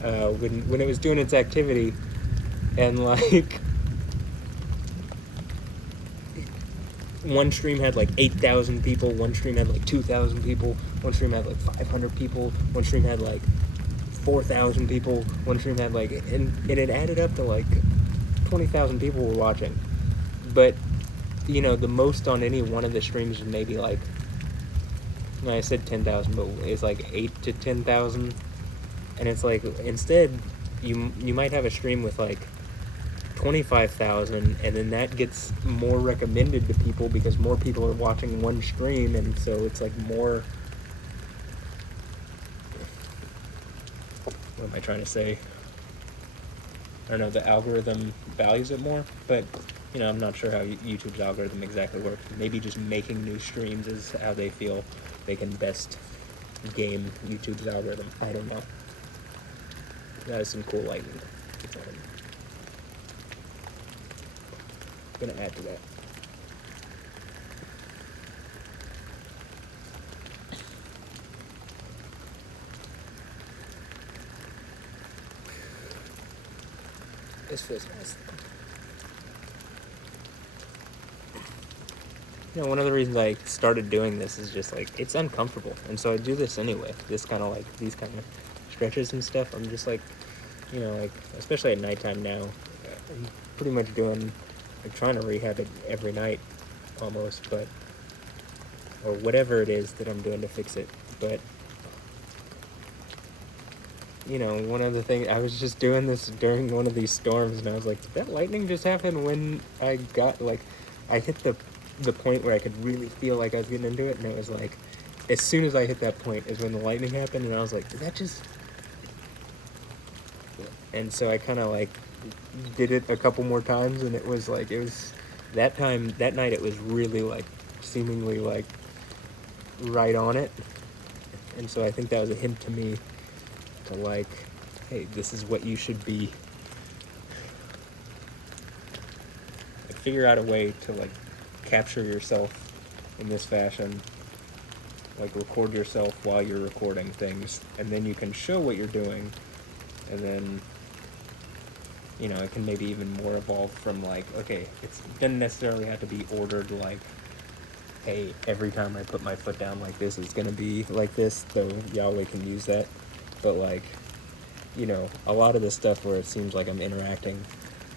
when it was doing its activity, and, like, one stream had, like, 8,000 people, one stream had, like, 2,000 people, one stream had, like, 500 people, one stream had, like, 4,000 people, one stream had, like, and it added up to, like, 20,000 people were watching. But, you know, the most on any one of the streams is maybe, like, I said 10,000, but it's like 8 to 10,000. And it's like, instead, you might have a stream with, like, 25,000, and then that gets more recommended to people because more people are watching one stream, and so it's, like, more, what am I trying to say? I don't know, the algorithm values it more, but, you know, I'm not sure how YouTube's algorithm exactly works. Maybe just making new streams is how they feel they can best game YouTube's algorithm. I don't know. That is some cool lighting. I'm gonna add to that. This feels nice. You know, one of the reasons I started doing this is just like it's uncomfortable, and so I do this anyway. This kind of like these kind of stretches and stuff. I'm just like, you know, like especially at nighttime now, I'm pretty much doing, like trying to rehab it every night, almost, but or whatever it is that I'm doing to fix it. But you know, one of the things I was just doing this during one of these storms, and I was like, did that lightning just happen when I got like, I hit the point where I could really feel like I was getting into it, and it was like, as soon as I hit that point is when the lightning happened, and I was like, did that just... And so I kind of like did it a couple more times, and it was like, it was that night it was really like seemingly like right on it, and so I think that was a hint to me to like, hey, this is what you should be. Like, figure out a way to like capture yourself in this fashion, like record yourself while you're recording things, and then you can show what you're doing, and then, you know, it can maybe even more evolve from like, okay, it doesn't necessarily have to be ordered like, hey, every time I put my foot down like this, it's gonna be like this, though Yahweh can use that, but like, you know, a lot of this stuff where it seems like I'm interacting,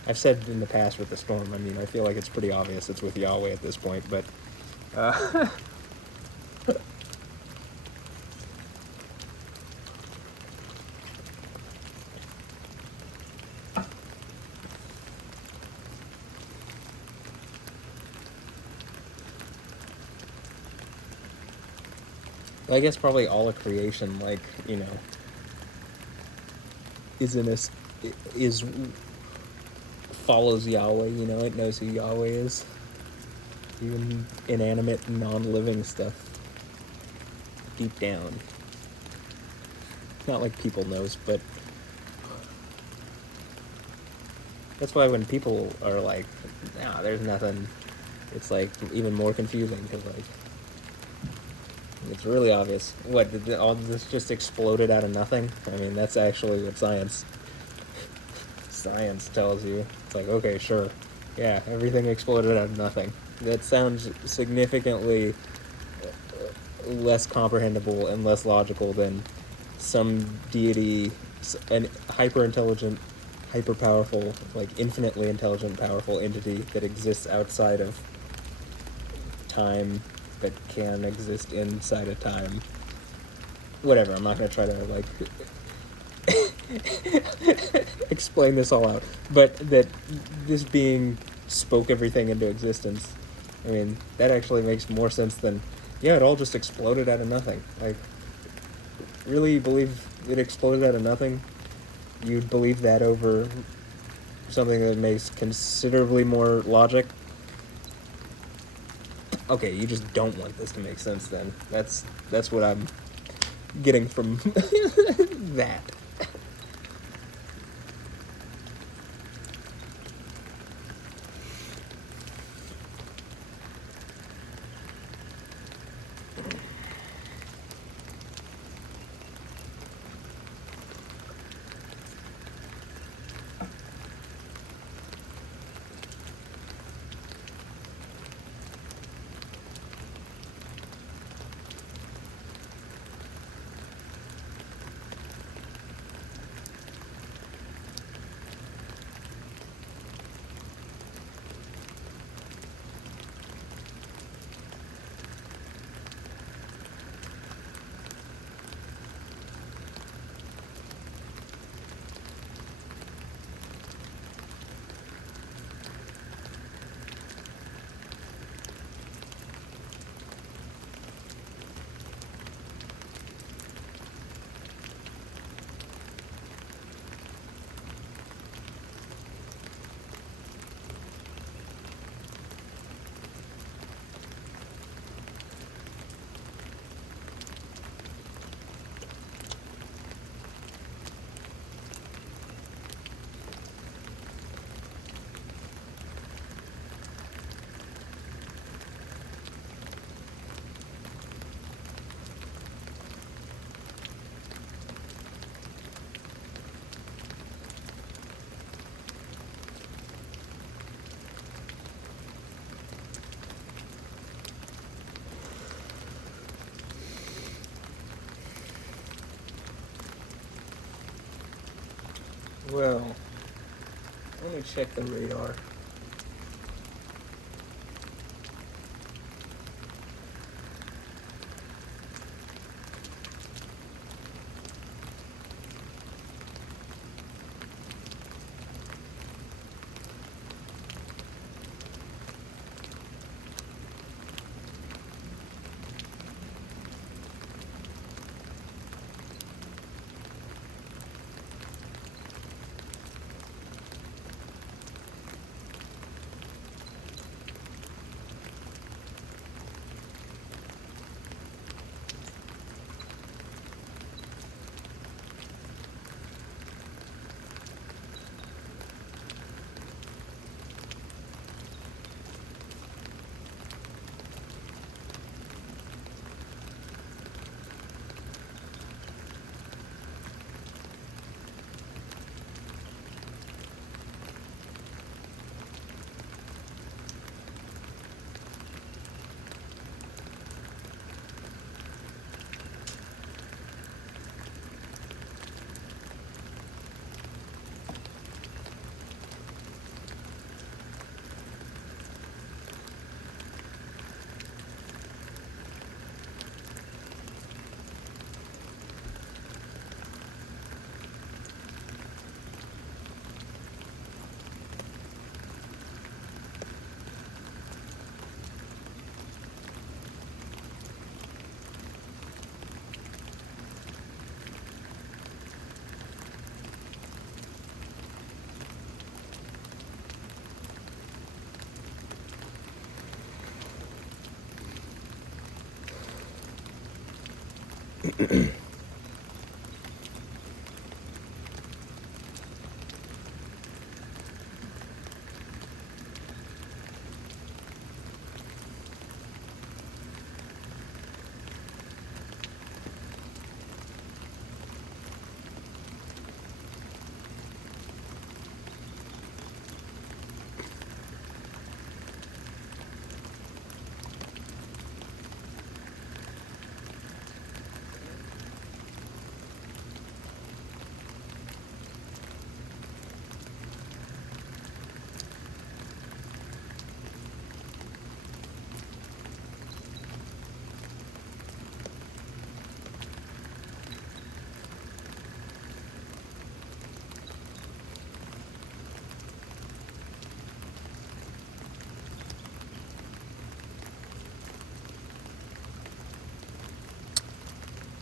I've said in the past with the storm, I mean, I feel like it's pretty obvious it's with Yahweh at this point, but I guess probably all of creation, like, you know, is follows Yahweh, you know, it knows who Yahweh is. Even inanimate, non-living stuff. Deep down. Not like people knows, but that's why when people are like, nah, there's nothing, it's like even more confusing, because like, it's really obvious. What, did all this just exploded out of nothing? I mean, that's actually what science tells you. It's like, okay, sure. Yeah, everything exploded out of nothing. That sounds significantly less comprehensible and less logical than some deity, an hyper-intelligent, hyper-powerful, like infinitely intelligent, powerful entity that exists outside of time, that can exist inside of time. Whatever, I'm not going to try to, like, explain this all out, but that this being spoke everything into existence. I mean, that actually makes more sense than, yeah, it all just exploded out of nothing. Like, really believe it exploded out of nothing? You'd believe that over something that makes considerably more logic? Okay, you just don't want this to make sense then. That's what I'm getting from that. Well, let me check the radar.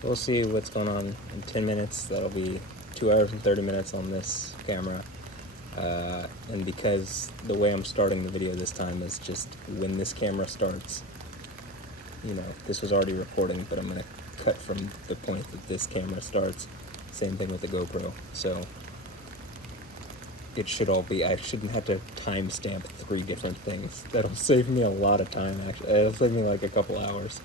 We'll see what's going on in 10 minutes. That'll be 2 hours and 30 minutes on this camera. And because the way I'm starting the video this time is just when this camera starts, you know, this was already recording, but I'm going to cut from the point that this camera starts. Same thing with the GoPro. So it should all be, I shouldn't have to timestamp 3 different things. That'll save me a lot of time, actually. It'll save me like a couple hours.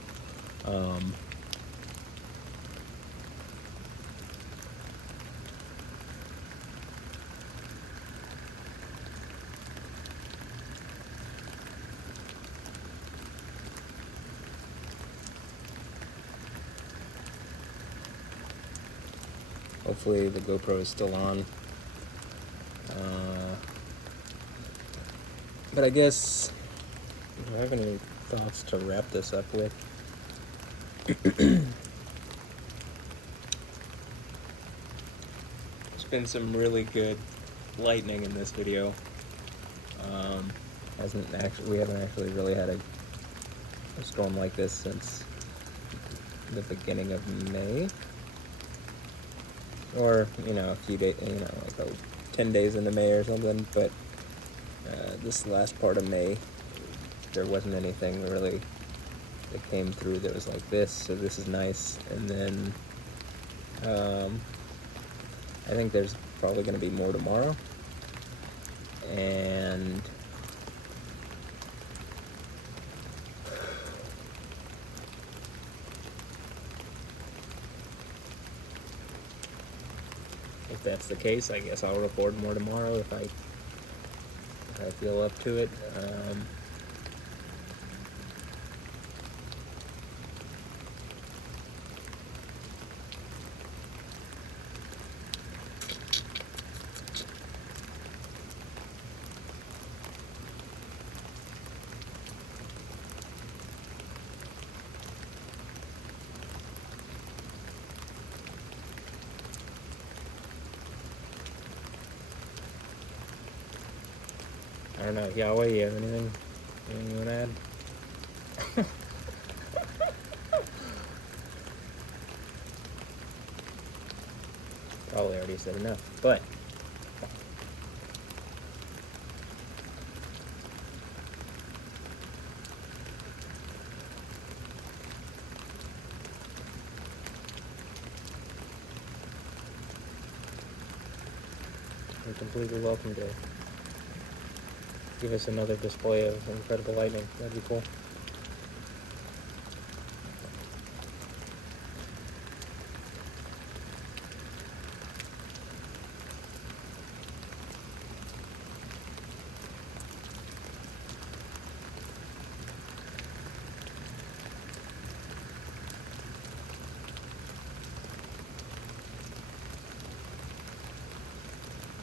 Hopefully the GoPro is still on. But I guess, do I have any thoughts to wrap this up with? There's been some really good lightning in this video. We haven't actually really had a storm like this since the beginning of May. Or, you know, a few days, you know, like 10 days into May or something, but this last part of May, there wasn't anything really that came through that was like this, so this is nice. And then, I think there's probably going to be more tomorrow, and if that's the case, I guess I'll record more tomorrow if I feel up to it. don't know. Yahweh, you have anything you want to add? Probably already said enough, but you're completely welcome to give us another display of incredible lightning. That'd be cool.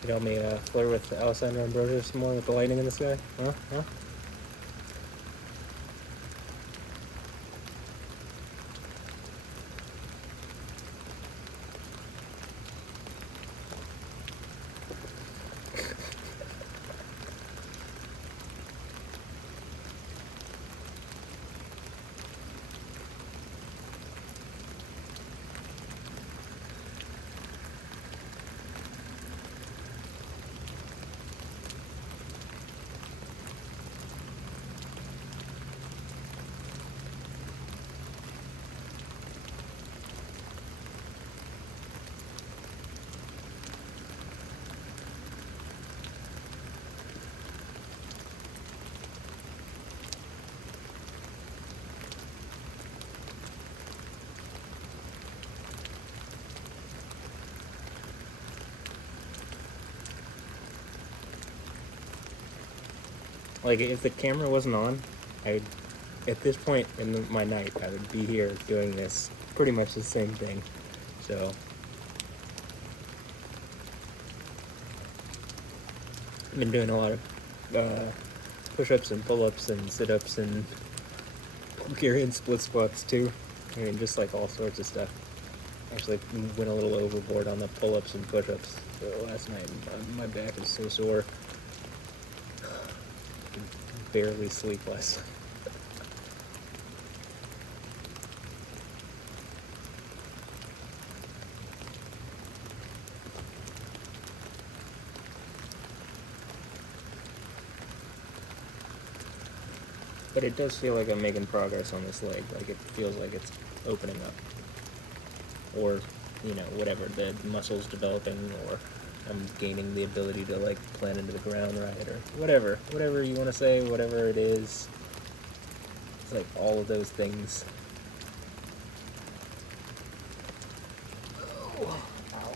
You help me flirt with Alessandro Ambrosio some more with the lightning in the sky? Huh? Huh? Like, if the camera wasn't on, at this point in my night, I would be here doing this, pretty much the same thing. So, I've been doing a lot of push-ups and pull-ups and sit-ups and Bulgarian split squats too. I mean, just like all sorts of stuff. Actually, went a little overboard on the pull-ups and push-ups last night. My back is so sore. Barely sleepless. But it does feel like I'm making progress on this leg. Like, it feels like it's opening up. Or, you know, whatever, the muscle's developing, or I'm gaining the ability to, like, plant into the ground right, or whatever. Whatever you want to say, whatever it is. It's like all of those things. Oh, wow.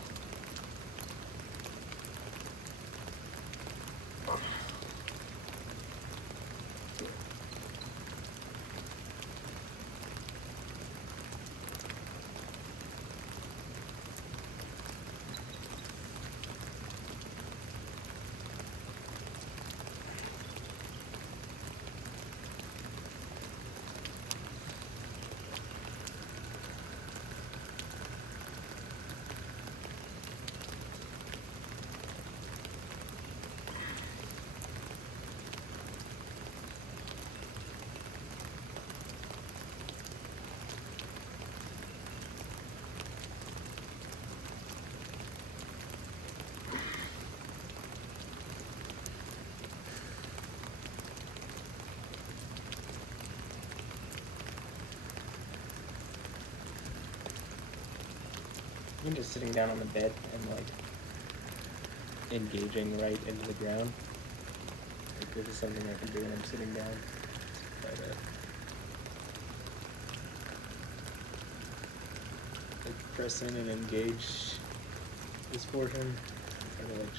I'm just sitting down on the bed and, like, engaging right into the ground. Like, this is something I can do when I'm sitting down. Try to, like, press in and engage this portion. Try to, like,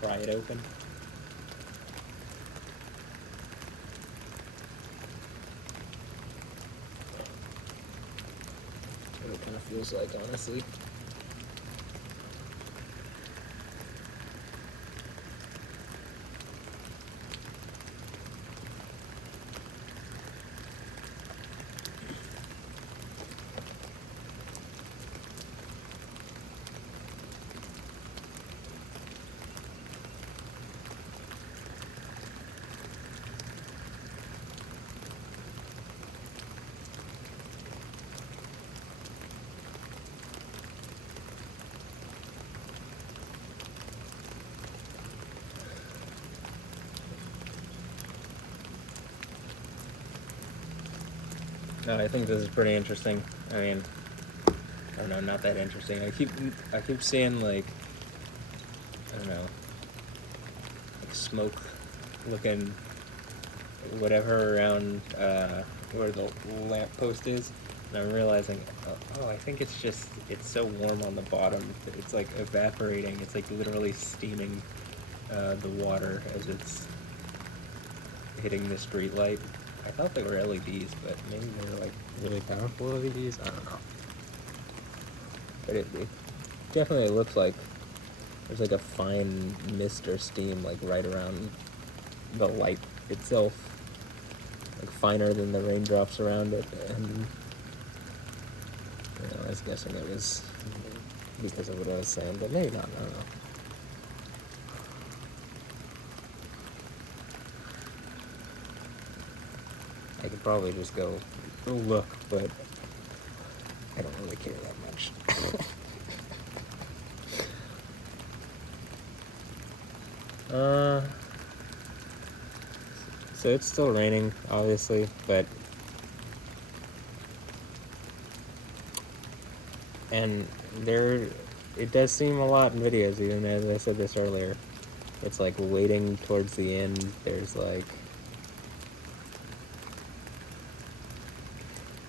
pry it open. What it kind of feels like, honestly. No, I think this is pretty interesting. I mean, I don't know, not that interesting. I keep seeing like, I don't know, like smoke looking whatever around where the lamp post is, and I'm realizing, oh, I think it's so warm on the bottom. It's like evaporating. It's like literally steaming the water as it's hitting the street light. I thought they were LEDs, but maybe they were like really powerful LEDs. I don't know. But it definitely looks like there's like a fine mist or steam like right around the light itself, like finer than the raindrops around it. And I was guessing it was because of what I was saying, but maybe not. I don't know. I could probably just go look, but I don't really care that much. So it's still raining, obviously, but it does seem a lot in videos, even as I said this earlier. It's like waiting towards the end. There's like,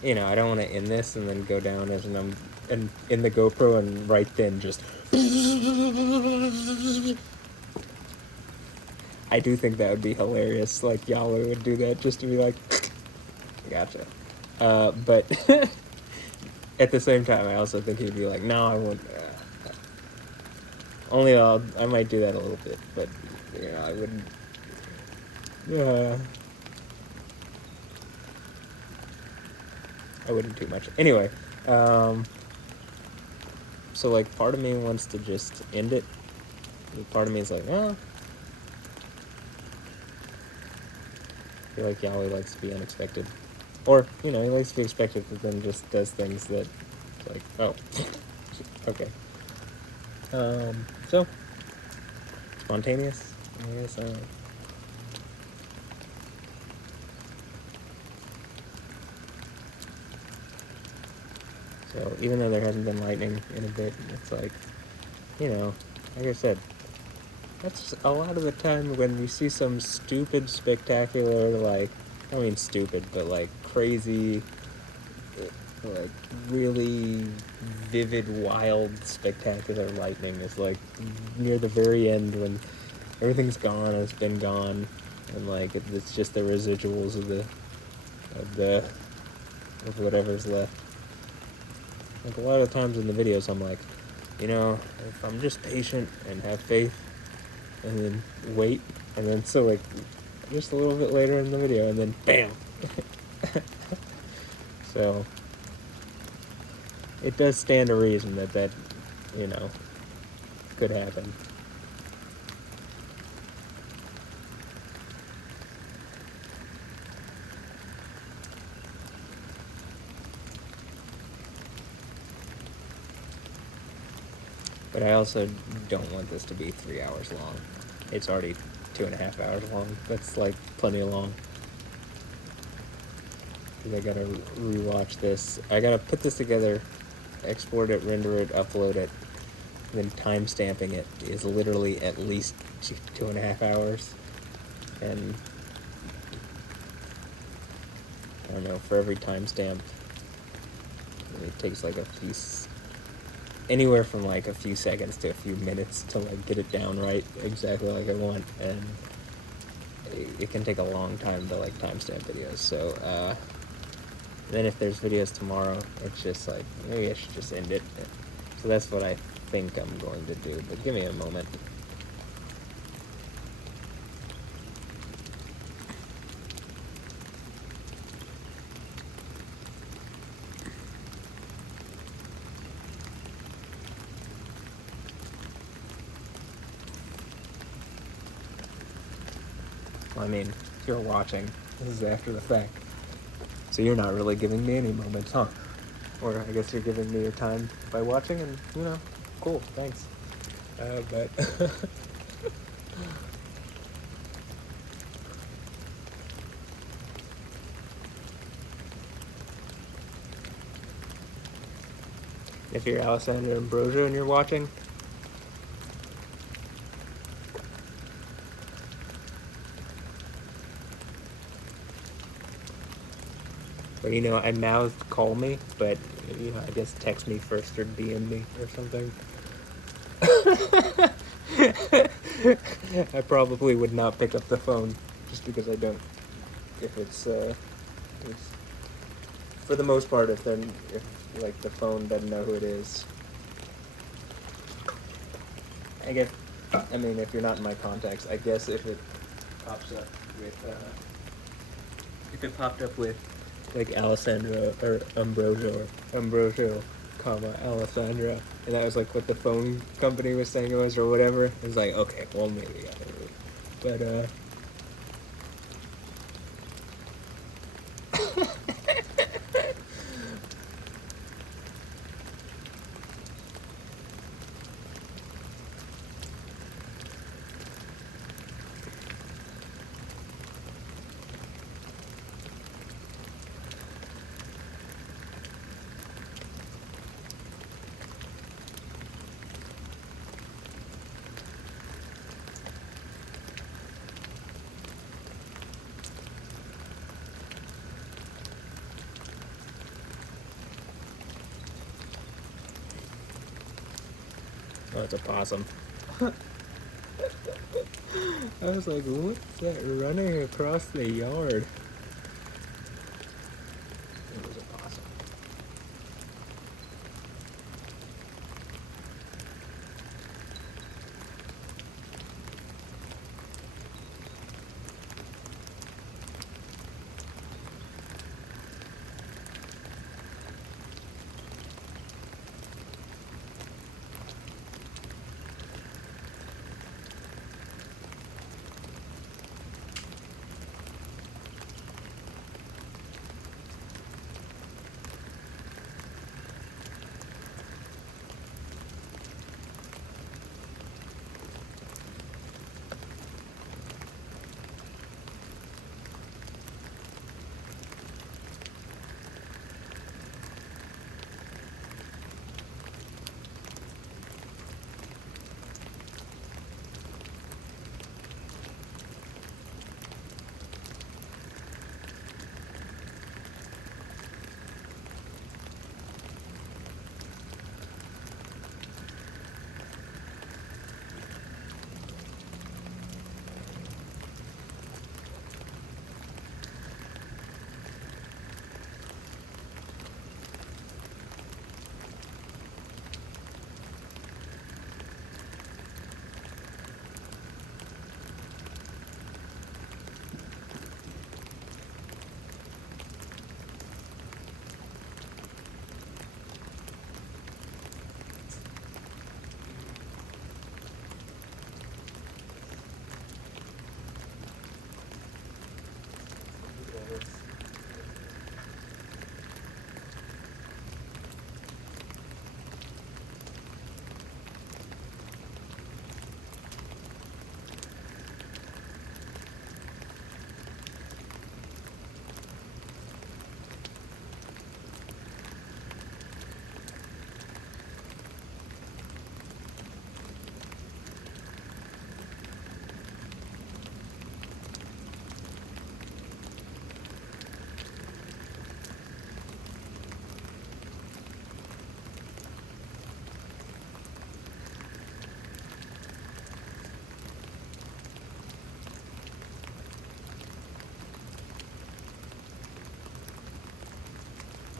I don't want to end this and then go down as I'm in the GoPro and right then just. I do think that would be hilarious. Like Yahweh would do that just to be like, gotcha. But at the same time, I also think he'd be like, no, I won't. I might do that a little bit, but I wouldn't. I wouldn't too much. Anyway, so like part of me wants to just end it. Part of me is like, well, I feel like Yahweh likes to be unexpected. Or, he likes to be expected, but then just does things that, like, oh, okay. So, spontaneous, I guess, I don't know. So, even though there hasn't been lightning in a bit, it's like, like I said, that's a lot of the time when you see some stupid, spectacular, like, I mean stupid, but like crazy, like really vivid, wild, spectacular lightning is like near the very end when everything's gone, it's been gone, and like it's just the residuals of whatever's left. Like a lot of times in the videos I'm like, if I'm just patient and have faith and then wait, and then so like just a little bit later in the video and then bam. So it does stand to reason that could happen. But I also don't want this to be 3 hours long. It's already 2.5 hours long. That's like plenty long. Because I gotta rewatch this. I gotta put this together, export it, render it, upload it, and then timestamping it is literally at least 2.5 hours. And I don't know, for every timestamp, it takes like anywhere from like a few seconds to a few minutes to like get it down right exactly like I want, and it can take a long time to like timestamp videos. So then if there's videos tomorrow, it's just like maybe I should just end it. So that's what I think I'm going to do, but give me a moment. I mean, if you're watching, this is after the fact. So you're not really giving me any moments, huh? Or I guess you're giving me your time by watching, and, cool, thanks. But... If you're Alessandro Ambrosio and you're watching, or I mouthed call me, but I guess text me first or DM me or something. I probably would not pick up the phone just because I don't. If it's for the most part, if like the phone doesn't know who it is, I guess. I mean, if you're not in my contacts, I guess if it pops up with if it popped up with like Alessandro or Ambrosio, comma Alessandra, and that was like what the phone company was saying it was or whatever. It was like, okay, well maybe, but oh, it's a possum. I was like, what's that running across the yard? It was a possum.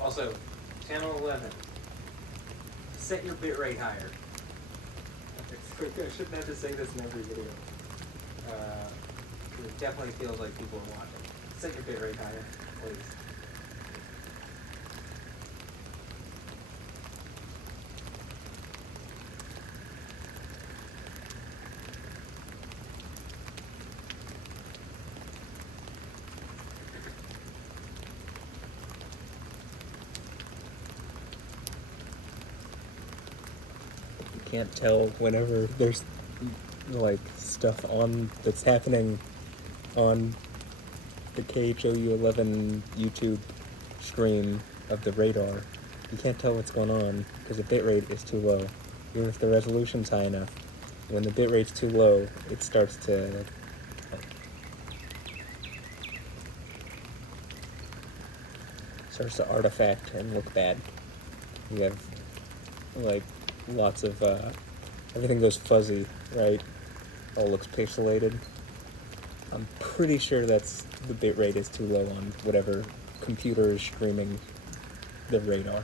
Also, channel 11, set your bitrate higher. I shouldn't have to say this in every video. It definitely feels like people are watching. Set your bitrate higher, please. Can't tell whenever there's like stuff on that's happening on the KHOU11 YouTube stream of the radar. you can't tell what's going on because the bitrate is too low. Even if the resolution's high enough, when the bitrate's too low, it starts to artifact and look bad. You have like lots of everything goes fuzzy, right? All looks pixelated. I'm pretty sure that's the bitrate is too low on whatever computer is streaming the radar.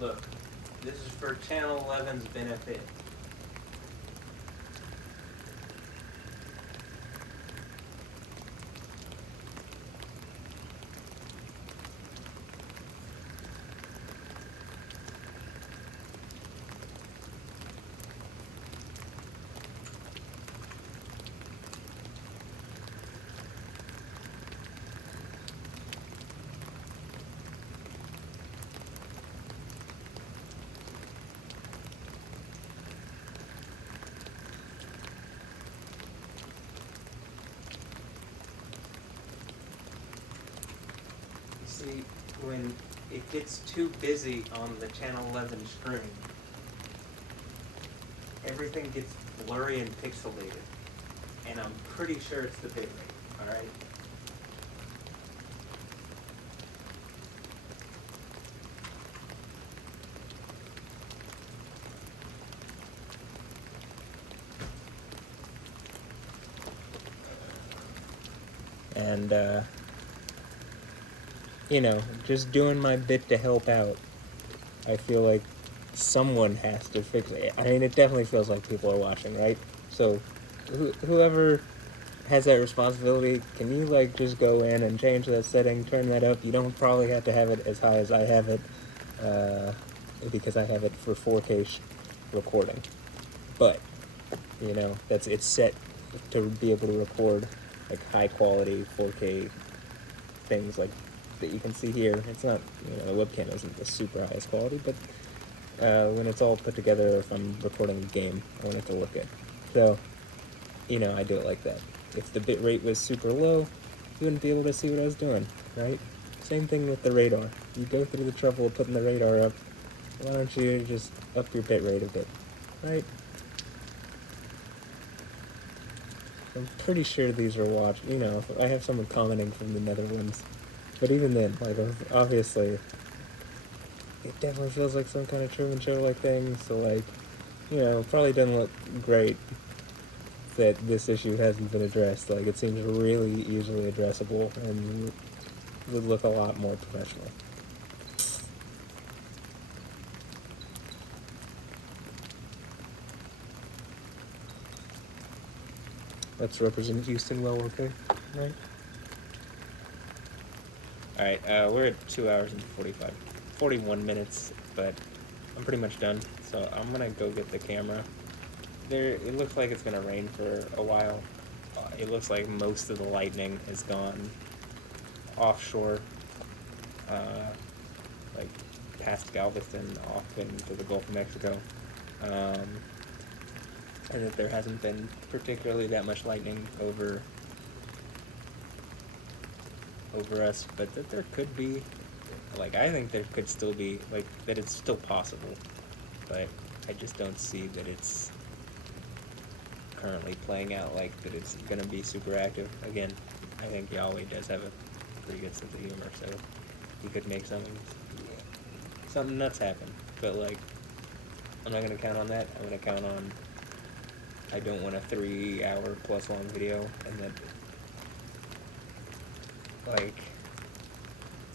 Look, this is for Channel 11's benefit. See, when it gets too busy on the Channel 11 screen, everything gets blurry and pixelated. And I'm pretty sure it's the bitrate, alright? And, you know, just doing my bit to help out. I feel like someone has to fix it. I mean, it definitely feels like people are watching, right? So, whoever has that responsibility, can you, like, just go in and change that setting, turn that up? You don't probably have to have it as high as I have it, because I have it for 4K recording. But, you know, it's set to be able to record, like, high-quality 4K things, like, that you can see here. It's not, you know, the webcam isn't the super highest quality, but when it's all put together, if I'm recording a game, I want it to look good. So, you know, I do it like that. If the bitrate was super low, you wouldn't be able to see what I was doing, right? Same thing with the radar. You go through the trouble of putting the radar up, why don't you just up your bitrate a bit, right? I'm pretty sure these are watched, you know, I have someone commenting from the Netherlands. But even then, like, obviously, it definitely feels like some kind of Truman Show-like thing, so, like, you know, it probably doesn't look great that this issue hasn't been addressed. Like, it seems really easily addressable and would look a lot more professional. Let's represent Houston well, okay? Right? Alright, we're at 2 hours and 41 minutes, but I'm pretty much done, so I'm gonna go get the camera. It looks like it's gonna rain for a while. It looks like most of the lightning is gone offshore, like past Galveston, off into the Gulf of Mexico, and that there hasn't been particularly that much lightning over us, but that there could be, like, I think there could still be, like, that it's still possible, but I just don't see that it's currently playing out like that it's gonna be super active. Again, I think Yahweh does have a pretty good sense of humor, so he could make something nuts happen, but, like, I'm not gonna count on that. I'm gonna count on, I don't want a 3 hour plus long video, and that, like,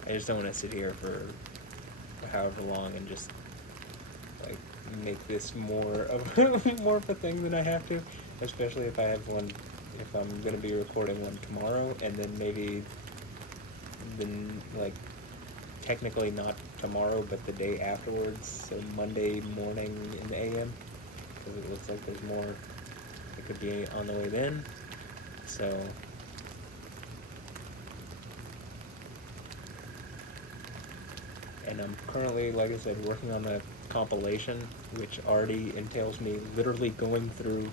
I just don't want to sit here for however long and just, like, make this more of a thing than I have to, especially if I have one, if I'm going to be recording one tomorrow, and then maybe then like technically not tomorrow, but the day afterwards, so Monday morning in the AM, because it looks like there's more that could be on the way then. So and I'm currently, like I said, working on a compilation, which already entails me literally going through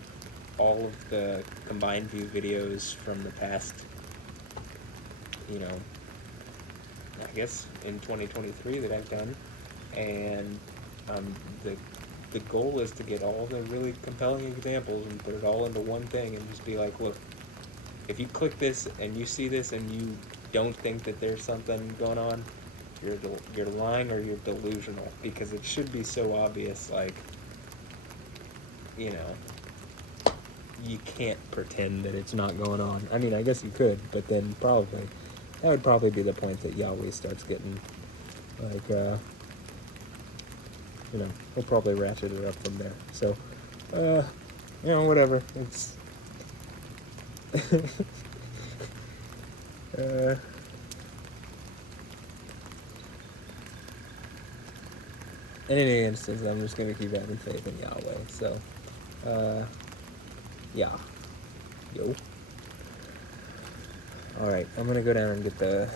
all of the combined view videos from the past, you know, I guess in 2023 that I've done, and the goal is to get all the really compelling examples and put it all into one thing and just be like, look, if you click this and you see this and you don't think that there's something going on, you're lying or you're delusional, because it should be so obvious, like, you know, you can't pretend that it's not going on. I mean, I guess you could, but then probably, that would probably be the point that Yahweh starts getting, like, you know, we'll probably ratchet it up from there. So, you know, whatever. It's, in any instance, I'm just going to keep having faith in Yahweh. So, yeah. Yo. Alright, I'm going to go down and get the...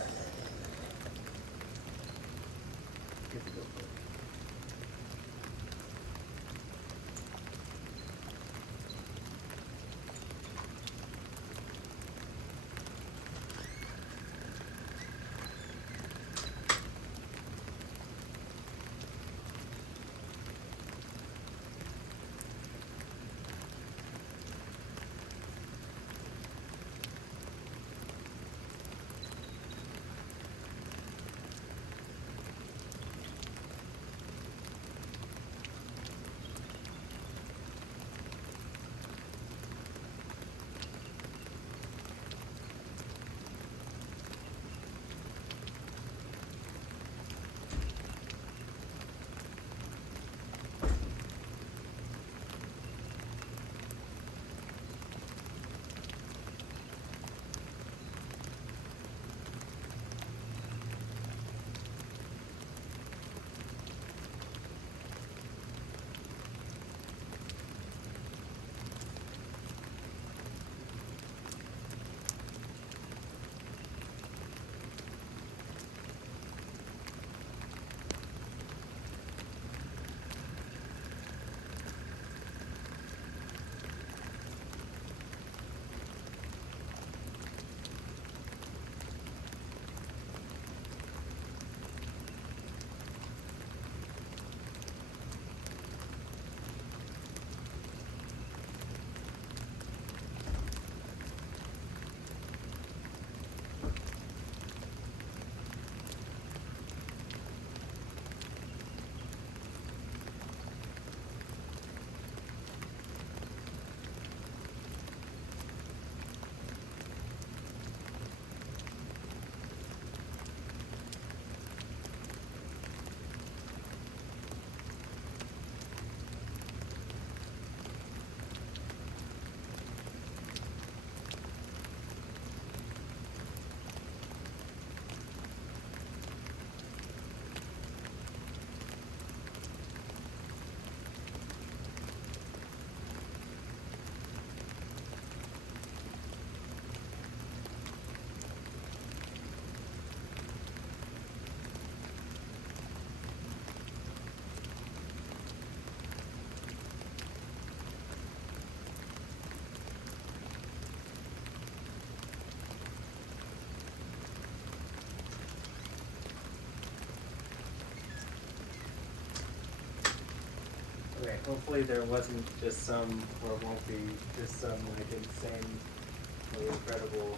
Okay, hopefully there wasn't just some, or won't be, just some like insanely incredible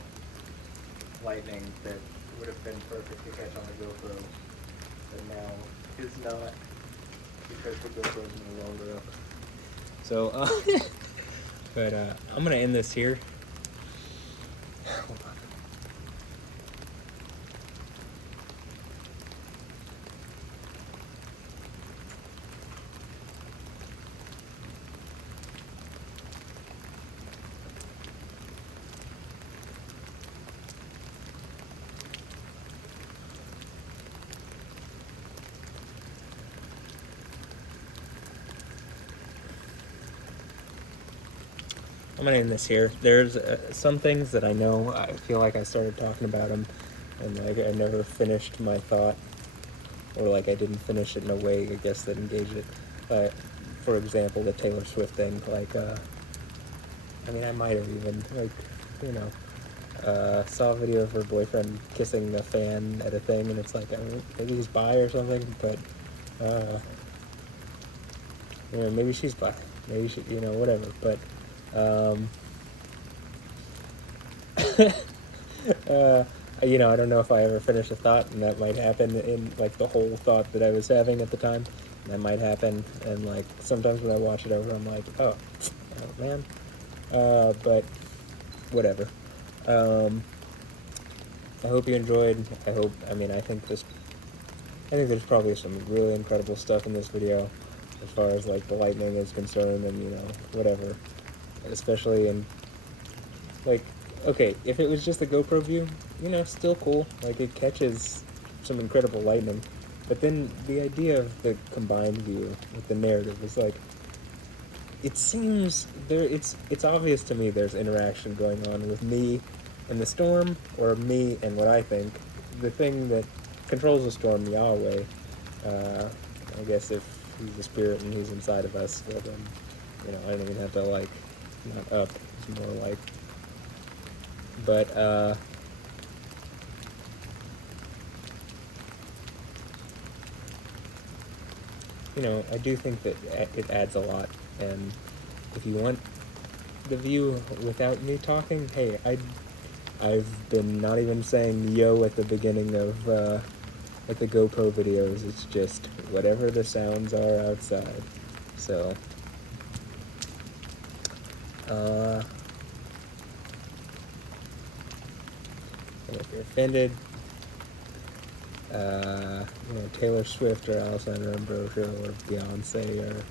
lightning that would have been perfect to catch on the GoPro, but now is not, because the GoPro is no longer up. So, but I'm gonna end this here. Hold on. I'm gonna end this here. There's some things that I know, I feel like I started talking about them, and like I never finished my thought, or like I didn't finish it in a way, I guess, that engaged it. But, for example, the Taylor Swift thing, like, I mean, I might have even, like, you know, saw a video of her boyfriend kissing a fan at a thing, and it's like, I don't know, maybe he's bi or something, but, you know, maybe she's bi, maybe she, you know, whatever, but, you know, I don't know if I ever finish a thought, and that might happen in, like, the whole thought that I was having at the time. That might happen, and, like, sometimes when I watch it over, I'm like, oh man. But, whatever. I hope you enjoyed. I mean, I think there's probably some really incredible stuff in this video, as far as, like, the lightning is concerned, and, you know, whatever. Especially in, like, okay, if it was just the GoPro view, you know, still cool. Like, it catches some incredible lightning. But then the idea of the combined view with the narrative is like, it seems it's obvious to me there's interaction going on with me and the storm, or me and what I think. The thing that controls the storm, Yahweh, I guess if he's the spirit and he's inside of us, well then, you know, I don't even have to, like, not up, it's more like, but, you know, I do think that it adds a lot, and if you want the view without me talking, hey, I've been not even saying yo at the beginning of, like, the GoPro videos. It's just whatever the sounds are outside. So, and if you're offended, you know, Taylor Swift or Alessandra Ambrosio or Beyonce or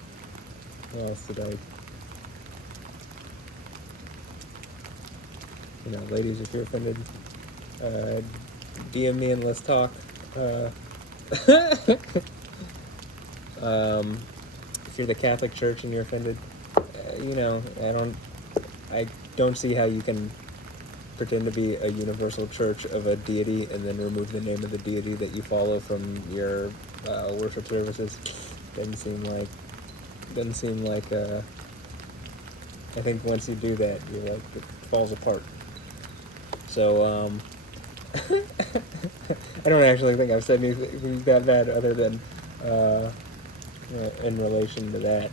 who else did I, you know, ladies, if you're offended, DM me and let's talk. If you're the Catholic Church and you're offended, you know, I don't see how you can pretend to be a universal church of a deity and then remove the name of the deity that you follow from your worship services. Doesn't seem like I think once you do that, you're like, it falls apart. So, I don't actually think I've said anything that bad other than, in relation to that,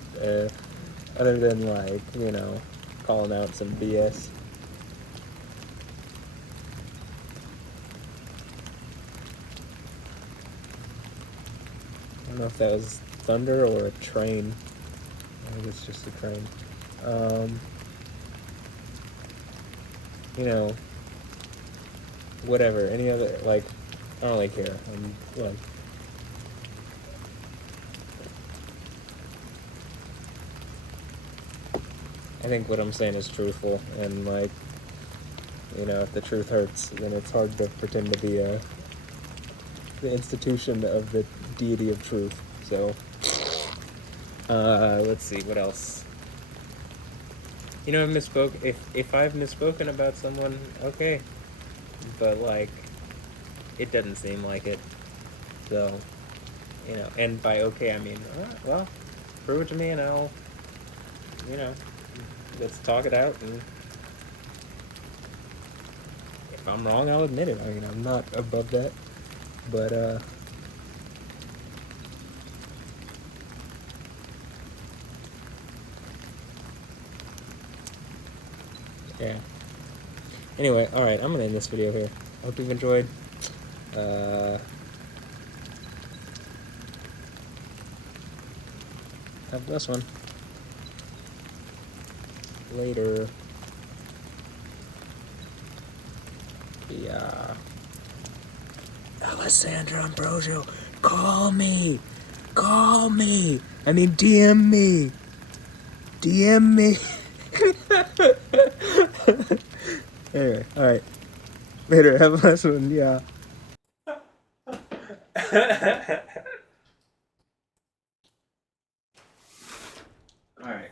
other than, like, you know, calling out some BS. I don't know if that was thunder or a train. I think it's just a train. You know, whatever, any other, like, I don't really care. Like, I think what I'm saying is truthful, and, like, you know, if the truth hurts, then it's hard to pretend to be the institution of the deity of truth. So, let's see, what else? You know, if I've misspoken about someone, okay, but, like, it doesn't seem like it. So, you know, and by okay, I mean, well, prove it to me and I'll, you know, let's talk it out, and if I'm wrong, I'll admit it. I mean, I'm not above that, but, yeah. Anyway, alright, I'm gonna end this video here. I hope you've enjoyed. Have a blessed one. Later. Yeah. Alessandra Ambrosio, call me! Call me! I mean, DM me! DM me! Anyway, alright. Later, have a blessed one, yeah. Alright.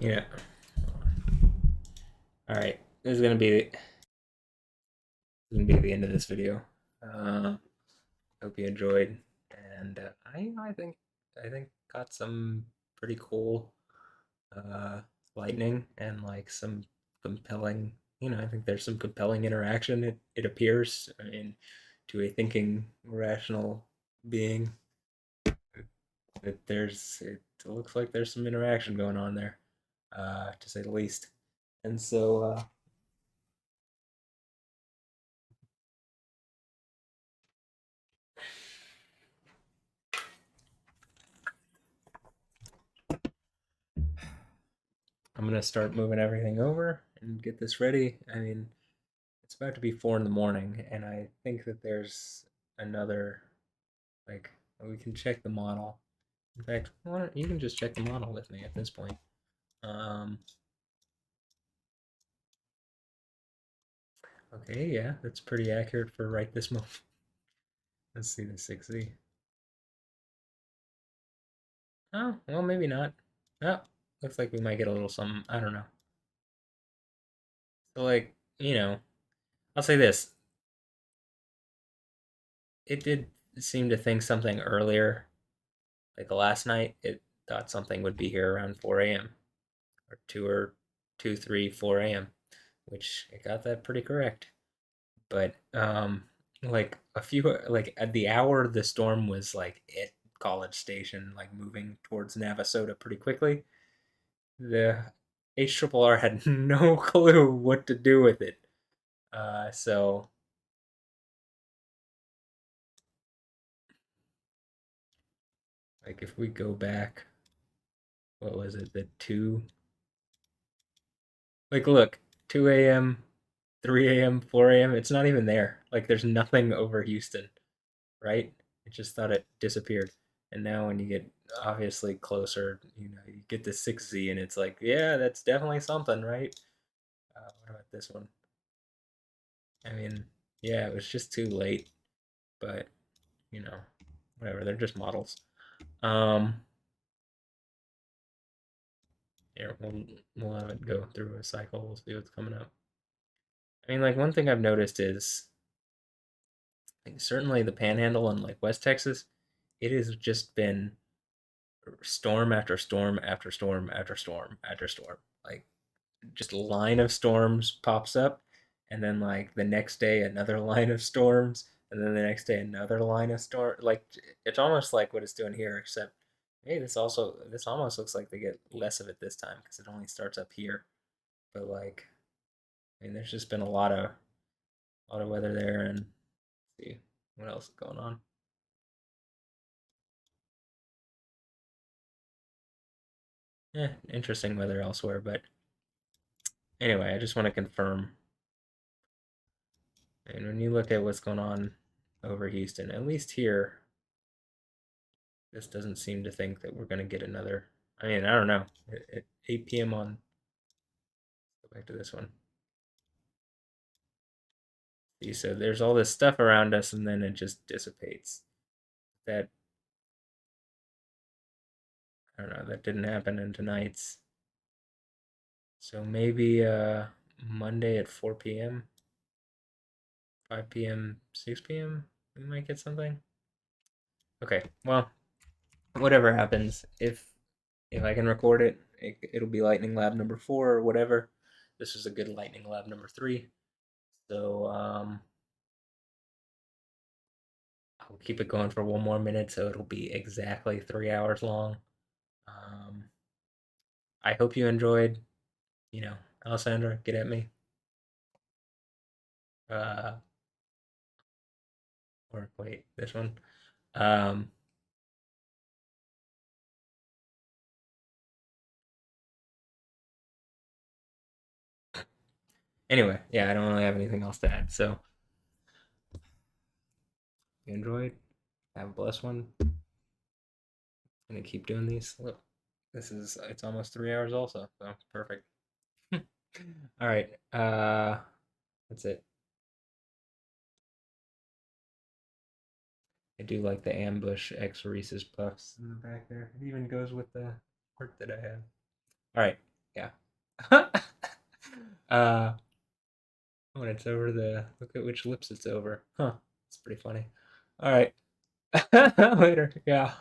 Yeah. All right. This is gonna be the end of this video. Hope you enjoyed, and I think got some pretty cool uh, lightning and like some compelling. I think there's some compelling interaction. It appears, I mean, to a thinking, rational being, that it looks like there's some interaction going on there, to say the least. And so, I'm gonna start moving everything over and get this ready. I mean, it's about to be 4 in the morning, and I think that there's another, like, we can check the model. In fact, you can just check the model with me at this point. Um, okay, yeah, that's pretty accurate for right this moment. Let's see the 6Z. Oh, well, maybe not. Oh, looks like we might get a little something. I don't know. So, like, I'll say this. It did seem to think something earlier. Like last night, it thought something would be here around 4 a.m. or 2, 3, 4 a.m., which it got that pretty correct. But like like at the hour the storm was like at College Station, like moving towards Navasota pretty quickly, the HRRR had no clue what to do with it. So like if we go back, what was it? The two, like look, 2 a.m., 3 a.m., 4 a.m. It's not even there. Like there's nothing over Houston, right? It just thought it disappeared. And now when you get obviously closer, you get the 6Z and it's like, yeah, that's definitely something, right? What about this one? I mean, yeah, it was just too late, but you know, whatever, they're just models. Um, Here, we'll have it go through a cycle. We'll see what's coming up. I mean, like one thing I've noticed is like certainly the Panhandle and like West Texas, it has just been storm after storm after storm after storm after storm. Like just a line of storms pops up, and then like the next day another line of storms, and then the next day another line of storm. Like it's almost like what it's doing here, except hey, this almost looks like they get less of it this time because it only starts up here. But like, I mean, there's just been a lot of weather there, and let's see what else is going on. Interesting weather elsewhere, but anyway, I just want to confirm. And when you look at what's going on over Houston, at least here, this doesn't seem to think that we're going to get another. I mean, I don't know. At 8 p.m. on, go back to this one. See, so there's all this stuff around us, and then it just dissipates. That, I don't know, that didn't happen in tonight's. So maybe Monday at 4 p.m., 5 p.m., 6 p.m., we might get something. Okay, well, whatever happens, if I can record it'll be Lightning Lab number 4 or whatever. This is a good Lightning Lab number 3. So I'll keep it going for 1 more minute, so it'll be exactly 3 hours long. Um, I hope you enjoyed. Alessandra, get at me. Uh, or wait, this one. Um, anyway, yeah, I don't really have anything else to add. So, you enjoyed. Have a blessed one. I'm gonna keep doing these. Look, it's almost 3 hours also, so perfect. All right. That's it. I do like the ambush X Reese's Puffs in the back there. It even goes with the art that I have. All right. Yeah. When it's over look at which lips it's over. Huh. It's pretty funny. All right. Later. Yeah.